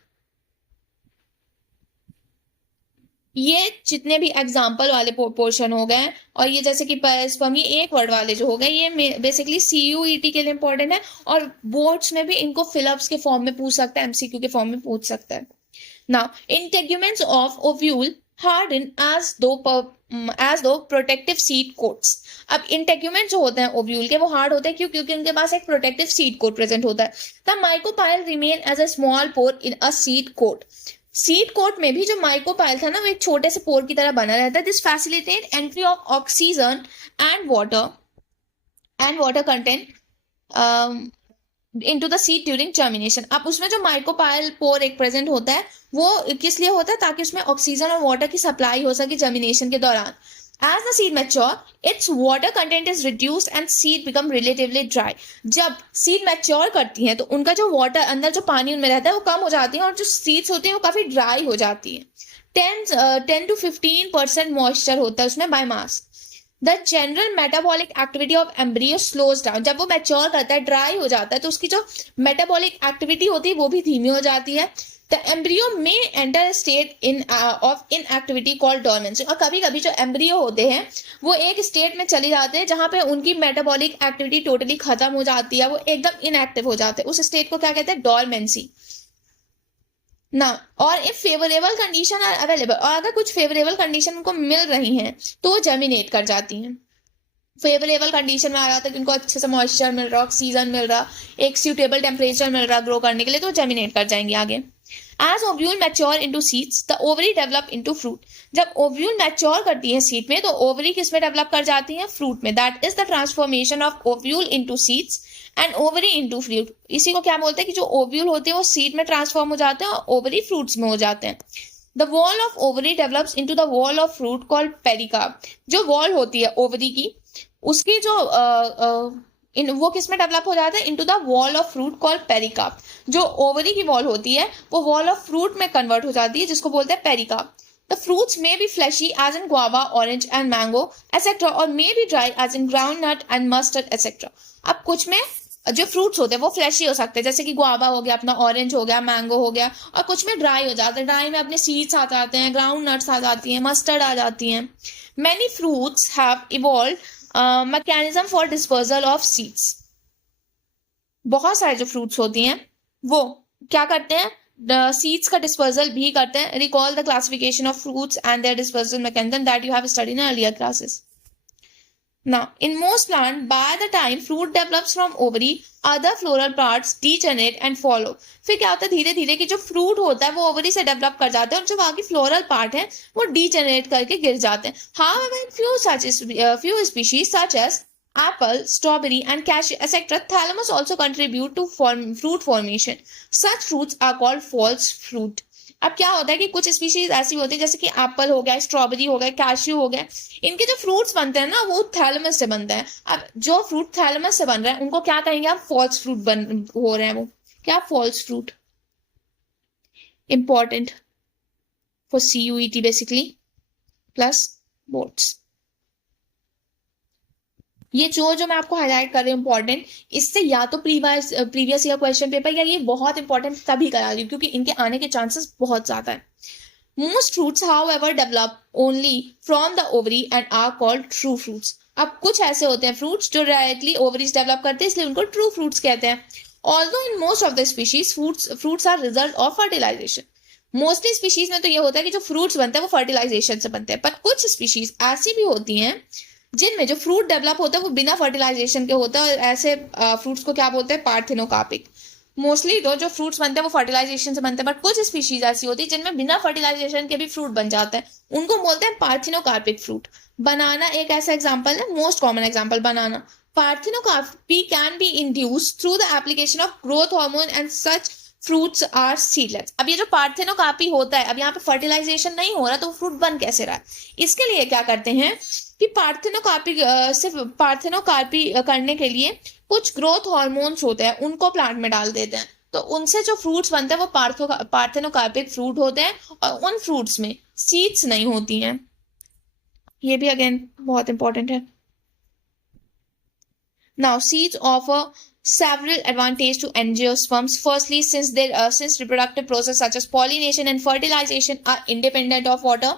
ये जितने भी एग्जाम्पल वाले पोर्शन हो गए और ये जैसे कि पेरिस्पर्म, ये एक वर्ड वाले जो हो गए, ये बेसिकली सीयूईटी के लिए इंपॉर्टेंट है, और बोर्ड्स में भी इनको फिलअप्स के फॉर्म में पूछ सकता है, एमसीक्यू के फॉर्म में पूछ सकता है। Now integuments of ovule harden as though protective seed coats। अब इंटेग्यूमेंट जो होते हैं ओव्यूल के वो हार्ड होते हैं, क्यों? क्योंकि उनके पास एक प्रोटेक्टिव सीड कोट प्रेजेंट होता है। The micropyle remain as a small pore in a seed coat. Seed coat में भी जो माइक्रोपाइल था ना, वो एक छोटे से पोर की तरह बना रहता है। This facilitate entry of oxygen and water content into the seed during germination. अब उसमें जो माइक्रोपाइल पोर एक प्रेजेंट होता है वो किस लिए होता है? ताकि उसमें ऑक्सीजन और वाटर की सप्लाई हो सके जर्मिनेशन के दौरान। As the seed mature, its water content is reduced and seed become relatively dry। जब सीड मैच्योर करती हैं तो उनका जो वाटर अंदर जो पानी उनमें रहता है वो कम हो जाती है और जो सीड्स होती हैं वो काफी ड्राई हो जाती है। 10 to 15% मॉइस्चर होता है उसमें by mass. The general metabolic activity of embryo slows down. जब वो मैच्योर करता है, ड्राई हो जाता है, तो उसकी जो मेटाबॉलिक एक्टिविटी होती है वो भी धीमी हो जाती है। द एम्ब्रियो में enter state in of inactivity called dormancy. और कभी कभी जो एम्ब्रियो होते हैं वो एक स्टेट में चले जाते हैं जहां पे उनकी मेटाबॉलिक एक्टिविटी टोटली खत्म हो जाती है, वो एकदम इनएक्टिव हो जाते हैं। उस स्टेट को क्या कहते हैं? डोर्मेंसी ना। और if favourable condition are available, और अगर कुछ फेवरेबल कंडीशन उनको मिल रही हैं तो वो जर्मिनेट कर जाती हैं। फेवरेबल कंडीशन में आ जाता है कि उनको अच्छे से मॉइस्चर मिल रहा, ऑक्सीजन मिल रहा, एक सूटेबल टेम्परेचर मिल रहा ग्रो करने के लिए, तो जर्मिनेट कर जाएंगे आगे। As ovule mature into seeds, the ovary develop into fruit। जब ओव्यूल मैच्योर करती है सीड में तो ओवरी किस में डेवलप कर जाती है? फ्रूट में। That is the transformation of ovule into seeds and ovary into fruit. इसी को क्या बोलते हैं कि जो ओव्यूल होते हैं वो सीड में ट्रांसफॉर्म हो जाते हैं और ओवरी फ्रूट्स में हो जाते हैं। The wall of ovary develops into the wall of fruit called pericarp. जो वॉल होती है ओवरी की, उसकी जो वो किस में डेवलप हो जाता है? Into the wall of fruit called pericarp. जो ओवरी की वॉल होती है वो वॉल ऑफ फ्रूट में कन्वर्ट हो जाती है, जिसको बोलते हैं pericarp. The fruits may be fleshy as in guava, orange and mango etcetera, और may be dry as in groundnut and mustard etcetera. अब कुछ में जो फ्रूट्स होते हैं वो फ्लैशी हो सकते हैं, जैसे कि गुआवा हो गया, अपना ऑरेंज हो गया, मैंगो हो गया, और कुछ में ड्राई हो जाते हैं। ड्राई में अपने सीड्स आ जाते हैं, ग्राउंड नट्स आ जाती हैं, मस्टर्ड आ जाती हैं। Many fruits have evolve mechanism for dispersal of seeds. बहुत सारे जो फ्रूट्स होती हैं वो क्या करते हैं? सीड्स का डिस्पर्सल भी करते हैं। Recall the classification of fruits and their dispersal mechanism that you have studied in earlier classes. Now, in most plants, by the time fruit develops from ovary, other floral parts degenerate and follow। फिर क्या होता है? धीरे धीरे कि जो fruit होता है वो ओवरी से डेवलप कर जाते हैं और जो बाकी फ्लोरल पार्ट है वो डीजेनरेट करके गिर जाते हैं। However, few species such as apple, strawberry, and cashew, etc., thalamus also contribute to fruit formation. Such fruits are called false fruit। अब क्या होता है कि कुछ स्पीशीज ऐसी होती है जैसे कि एप्पल हो गया, स्ट्रॉबेरी हो गया, कैश्यू हो गया, इनके जो फ्रूट्स बनते हैं ना वो थैलेमस से बनते हैं। अब जो फ्रूट थैलेमस से बन रहे हैं उनको क्या कहेंगे? आप फॉल्स फ्रूट बन हो रहे हैं। वो क्या? False fruit. Important for CUET basically plus boards. ये जो मैं आपको हाईलाइट कर रही हूँ इंपॉर्टेंट, इससे या तो प्रीवियस ईयर क्वेश्चन पेपर या ये बहुत इंपॉर्टेंट तभी करा रही हूँ क्योंकि इनके आने के चांसेस बहुत ज्यादा है। Most fruits however develop only from the ovary and are called true fruits. अब कुछ ऐसे होते हैं फ्रूट्स जो डायरेक्टली ओवरीज डेवलप करते हैं, इसलिए उनको ट्रू फ्रूट्स कहते हैं। Although in most of the species fruits are result of fertilisation. Mostly species में तो ये होता है कि जो फ्रूट्स बनते हैं वो फर्टिलाइजेशन से बनते हैं, पर कुछ स्पीशीज ऐसी भी होती हैं जिनमें जो फ्रूट डेवलप होता है वो बिना फर्टिलाइजेशन के होता है, और ऐसे फ्रूट्स को क्या बोलते हैं? पार्थिनोकार्पिक। मोस्टली तो जो फ्रूट्स बनते हैं वो फर्टिलाइजेशन से बनते हैं, बट कुछ स्पीशीज ऐसी होती है जिनमें बिना फर्टिलाइजेशन के भी फ्रूट बन जाते हैं, उनको बोलते हैं पार्थिनोकार्पिक फ्रूट। बनाना एक ऐसा एग्जाम्पल है, most common example banana. Parthenocarpy can be induced through the application of growth hormone and such fruits are seedless. अब ये जो पार्थिनोकार्पी होता है, अब यहाँ पे फर्टिलाइजेशन नहीं हो रहा तो फ्रूट बन कैसे रहा है? इसके लिए क्या करते हैं कि पार्थिनोकार्पी करने के लिए कुछ ग्रोथ हार्मोन्स होते हैं उनको प्लांट में डाल देते हैं, तो उनसे जो फ्रूट्स बनते हैं वो पार्थिनोकार्पिक फ्रूट होते हैं, और उन फ्रूट्स में सीड्स नहीं होती हैं। ये भी अगेन बहुत इंपॉर्टेंट है। Now seeds of several advantages to angiosperms. Firstly, since reproductive process such as pollination and fertilization are independent of water.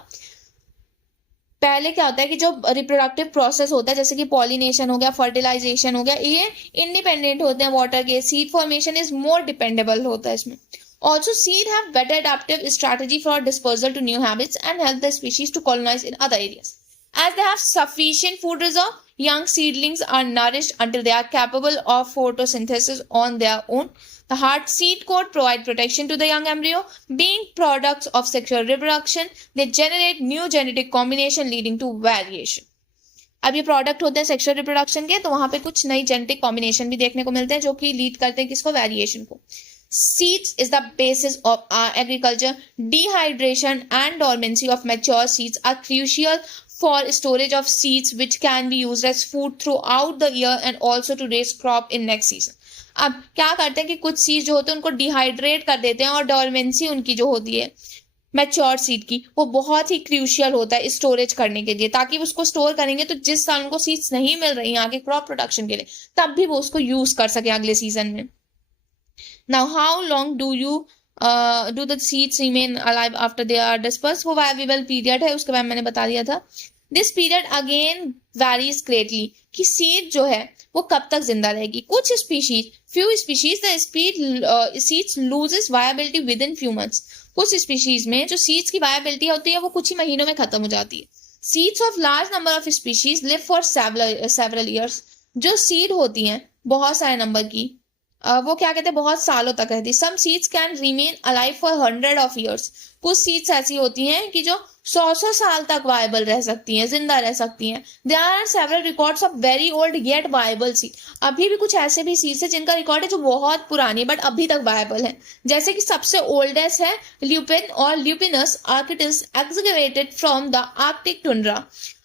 पहले क्या होता है कि जो रिप्रोडक्टिव प्रोसेस होता है जैसे कि पॉलिनेशन हो गया, फर्टिलाइजेशन हो गया, ये इंडिपेंडेंट होते हैं वाटर के. Seed formation is more dependable होता है इसमें. Also, seed have better adaptive strategy for dispersal to new habits and help the species to colonize in other areas. As they have sufficient food reserve, young seedlings are nourished until they are capable of photosynthesis on their own. The hard seed coat provide protection to the young embryo. Being products of sexual reproduction, they generate new genetic combination leading to variation. अब ये product होते हैं sexual reproduction के, तो वहां पे कुछ नई जेनेटिक कॉम्बिनेशन भी देखने को मिलते हैं जो कि लीड करते हैं किसको, वेरिएशन को. Seeds is the basis of our agriculture. Dehydration and dormancy of mature seeds are crucial for storage of seeds which can be used as food throughout the year and also to raise crop in next season. अब क्या करते हैं कि कुछ seed जो होते हैं उनको डिहाइड्रेट कर देते हैं और डोरमेंसी उनकी जो होती है मैच्योर सीड की, वो बहुत ही क्रूशियल होता है स्टोरेज करने के लिए, ताकि उसको स्टोर करेंगे तो जिस साल उनको सीड्स नहीं मिल रही हैं आगे क्रॉप प्रोडक्शन के लिए, तब भी वो उसको यूज कर सके अगले सीजन में. Now, how long do the seeds remain alive after they are dispersed? वो variable period है, उसके बारे में मैंने बता दिया था. This period again varies greatly कि seed जो है वो कब तक जिंदा रहेगी. कुछ few species the seeds loses viability within few months. कुछ species में जो seeds की viability होती है वो कुछ ही महीनों में खत्म हो जाती है. Seeds of large number of species live for several years. जो seed होती हैं बहुत सारे नंबर की, वो क्या कहते हैं बहुत सालों तक रहती है. Some seeds can remain alive for 100 of years. कुछ सीड्स ऐसी होती हैं कि जो 100 साल तक वायबल रह सकती हैं, जिंदा रह सकती हैं. There are several records of very old yet viable seed. अभी भी कुछ ऐसे भी सीड्स हैं जिनका रिकॉर्ड है जो बहुत पुरानी बट अभी तक वायबल है. जैसे कि सबसे ओल्डेस्ट है ल्यूपिन और lupinus arcticus excavated from the Arctic tundra.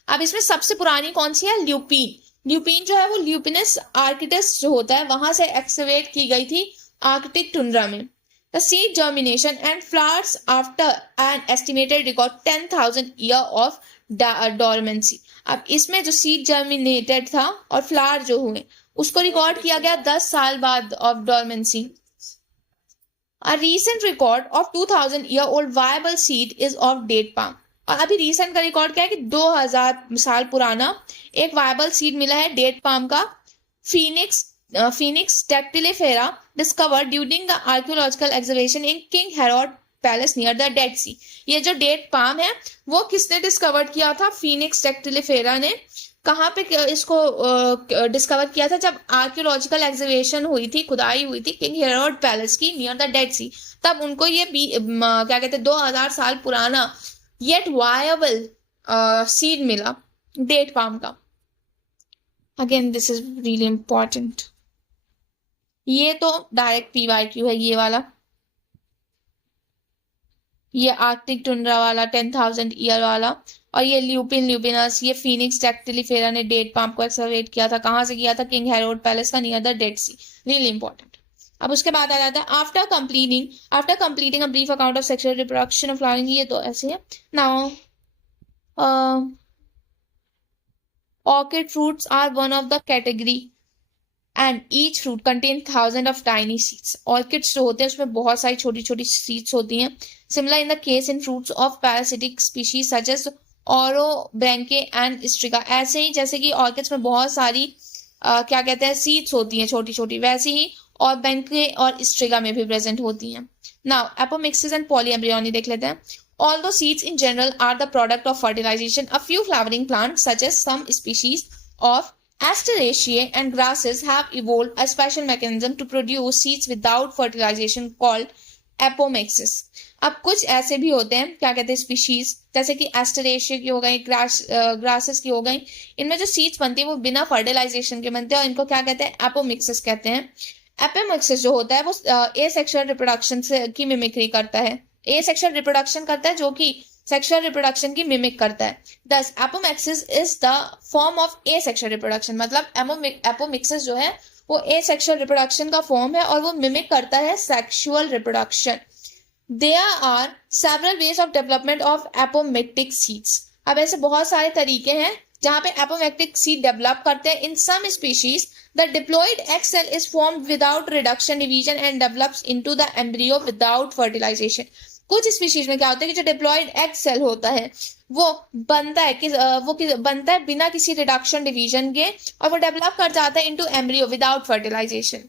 अब इसमें सबसे पुरानी कौन सी है, ल्यूपिन. ल्यूपिन जो है वो ल्यूपिनस आर्किटिस जो होता है वहां से एक्सकवेट की गई थी आर्कटिक टुंड्रा में. The seed germination and flowers after an estimated record 10,000 year of dormancy. अब इसमें जो सीड जर्मिनेटेड था और फ्लावर जो हुए उसको रिकॉर्ड किया गया 10 साल बाद of dormancy. A recent record of 2000 year old viable seed is of date palm. और अभी रिसेंट का रिकॉर्ड क्या है कि 2000 साल पुराना एक वायबल सीड मिला है डेट पाम का. Phoenix dactylifera discovered during the archaeological excavation in king Herod palace near the Dead Sea. ये जो डेट पाम है वो किसने डिस्कवर किया था, फिनिक्स टेक्टिलिफेरा ने. कहाँ पे इसको डिस्कवर किया था, जब आर्कियोलॉजिकल एक्सकवेशन हुई थी, खुदाई हुई थी किंग हेरोड पैलेस की नियर द डेड सी. तब उनको ये क्या कहते हैं 2000 साल पुराना yet viable seed मिला डेट पाम का. Again this is really important. ये तो डायरेक्ट PYQ है ये वाला. ये आर्कटिक टुंड्रा वाला 10,000 ईयर वाला, और ये ल्यूपिनस, ये फिनिक्स टेक्टिलिफेरा ने डेट पाम को एक्सकवेट किया था. कहाँ से किया था, किंग हेरोड पैलेस का near the Dead Sea. Really important. अब उसके बाद आ जाता है after completing a brief account of sexual reproduction of flowering. ये तो ऐसे है. Now orchid fruits are one of the category and each fruit contain 1000 of tiny seeds. Orchids जो होते हैं उसमें बहुत सारी छोटी छोटी सीड्स होती हैं. Similar in the case in fruits of parasitic species such as orobanche and striga. ऐसे ही जैसे कि ऑर्किड्स में बहुत सारी क्या कहते हैं सीड्स होती हैं छोटी छोटी, वैसे ही और बैंके और स्ट्रिगा में भी प्रेजेंट होती हैं. नाउ एपोमिक्सिस एंड पॉलीएम्ब्रियोनी देख लेते हैं. Although seeds in general are the product of fertilization, a few flowering plants such as some species of Asteraceae and grasses have evolved a special mechanism to produce seeds without fertilization called apomixis. अब कुछ ऐसे भी होते हैं क्या कहते हैं species, जैसे कि एस्टरेशिया की हो गई, ग्रासेस की हो गई, इनमें जो सीड्स बनती है वो बिना फर्टिलाइजेशन के बनते हैं और इनको क्या कहते हैं, एपोमिक्सिस कहते हैं. एपोमिक्सिस जो होता है वो एसेक्सुअल रिप्रोडक्शन की मिमिक्री करता है. एसेक्सुअल रिप्रोडक्शन करता है जो कि सेक्सुअल रिप्रोडक्शन की मिमिक करता है. दस apomixis is the form of asexual reproduction. मतलब एपोमिक्सिस जो है वो एसेक्सुअल रिप्रोडक्शन का फॉर्म है और वो मिमिक करता है sexual reproduction. There are several ways of development of apomictic seeds. अब ऐसे बहुत सारे तरीके हैं जहां पे एपोमेक्टिक सीड डेवलप करते हैं. In some species the diploid egg cell is formed without reduction division and develops into the embryo without fertilization. कुछ स्पीशीज में क्या होता है कि जो डिप्लॉयड एग सेल होता है वो बनता है बनता है बिना किसी रिडक्शन डिवीजन के, और वो डेवलप कर जाता है into embryo without fertilisation.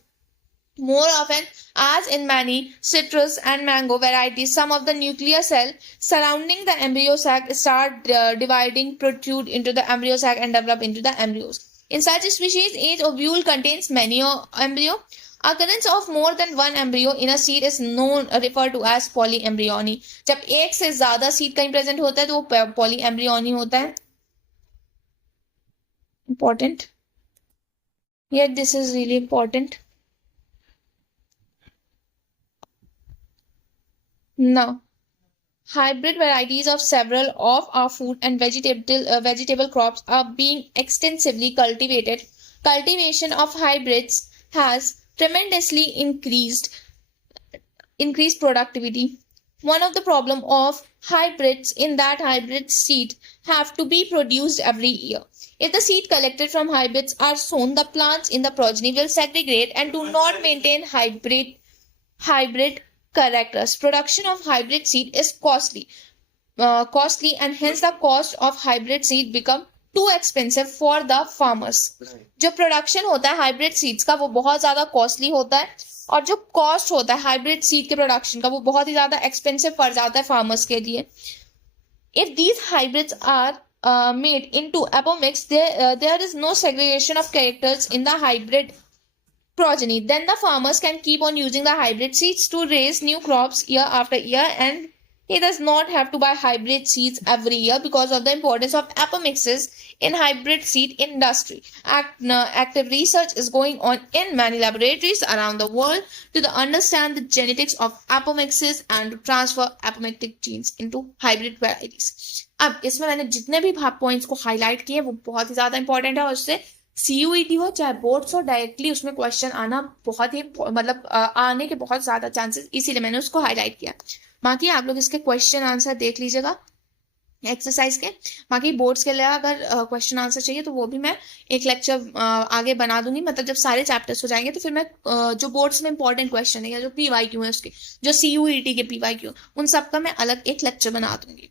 More often, as in many citrus and mango varieties, some of the nuclear cell surrounding the embryo sac start dividing, protrude into the embryo sac and develop into the embryos. In such species, each ovule contains many embryo. Occurrence of more than one embryo in a seed is known referred to as polyembryony. जब एक से ज्यादा seed कहीं present होता है तो वो polyembryony होता है. Important. Yet this is really important. Now, hybrid varieties of several of our food and vegetable crops are being extensively cultivated. Cultivation of hybrids has tremendously increased productivity. One of the problem of hybrids in that hybrid seed have to be produced every year. If the seed collected from hybrids are sown, the plants in the progeny will segregate and do not maintain hybrid characters. Production of hybrid seed is costly, and hence the cost of hybrid seed become too expensive for the farmers. जो production होता है hybrid seeds का वो बहुत ज्यादा costly होता है, और जो कॉस्ट होता है हाइब्रिड सीड के प्रोडक्शन का वो बहुत ही ज्यादा एक्सपेंसिव पड़ जाता है फार्मर्स के लिए. If these hybrids are made into apomix, there is no segregation of characters in the hybrid progeny. Then the farmers can keep on using the hybrid seeds to raise new crops year after year, and he does not have to buy hybrid seeds every year because of the importance of apomixes in hybrid seed industry. Active research is going on in many laboratories around the world to understand the genetics of apomixes and to transfer apomictic genes into hybrid varieties. अब इसमें मैंने जितने भी points को highlight किए वो बहुत ही ज्यादा इंपॉर्टेंट है, और उससे सीयूईटी हो चाहे बोर्ड्स हो डायरेक्टली उसमें क्वेश्चन आना बहुत ही आने के बहुत ज्यादा चांसेस, इसीलिए मैंने उसको हाईलाइट किया. बाकी आप लोग इसके क्वेश्चन आंसर देख लीजिएगा एक्सरसाइज के. बाकी बोर्ड्स के लिए अगर क्वेश्चन आंसर चाहिए तो वो भी मैं एक लेक्चर आगे बना दूंगी, मतलब जब सारे चैप्टर्स हो जाएंगे तो फिर मैं जो बोर्ड्स में इंपॉर्टेंट क्वेश्चन है या जो पीवाईक्यू है उसके, जो सीयूईटी के पीवाईक्यू, उन सब का मैं अलग एक लेक्चर बना दूंगी.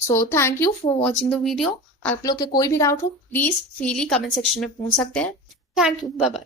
So thank you for watching the video. आप लोग के कोई भी डाउट हो प्लीज फ्रीली कमेंट सेक्शन में पूछ सकते हैं. Thank you, bye bye.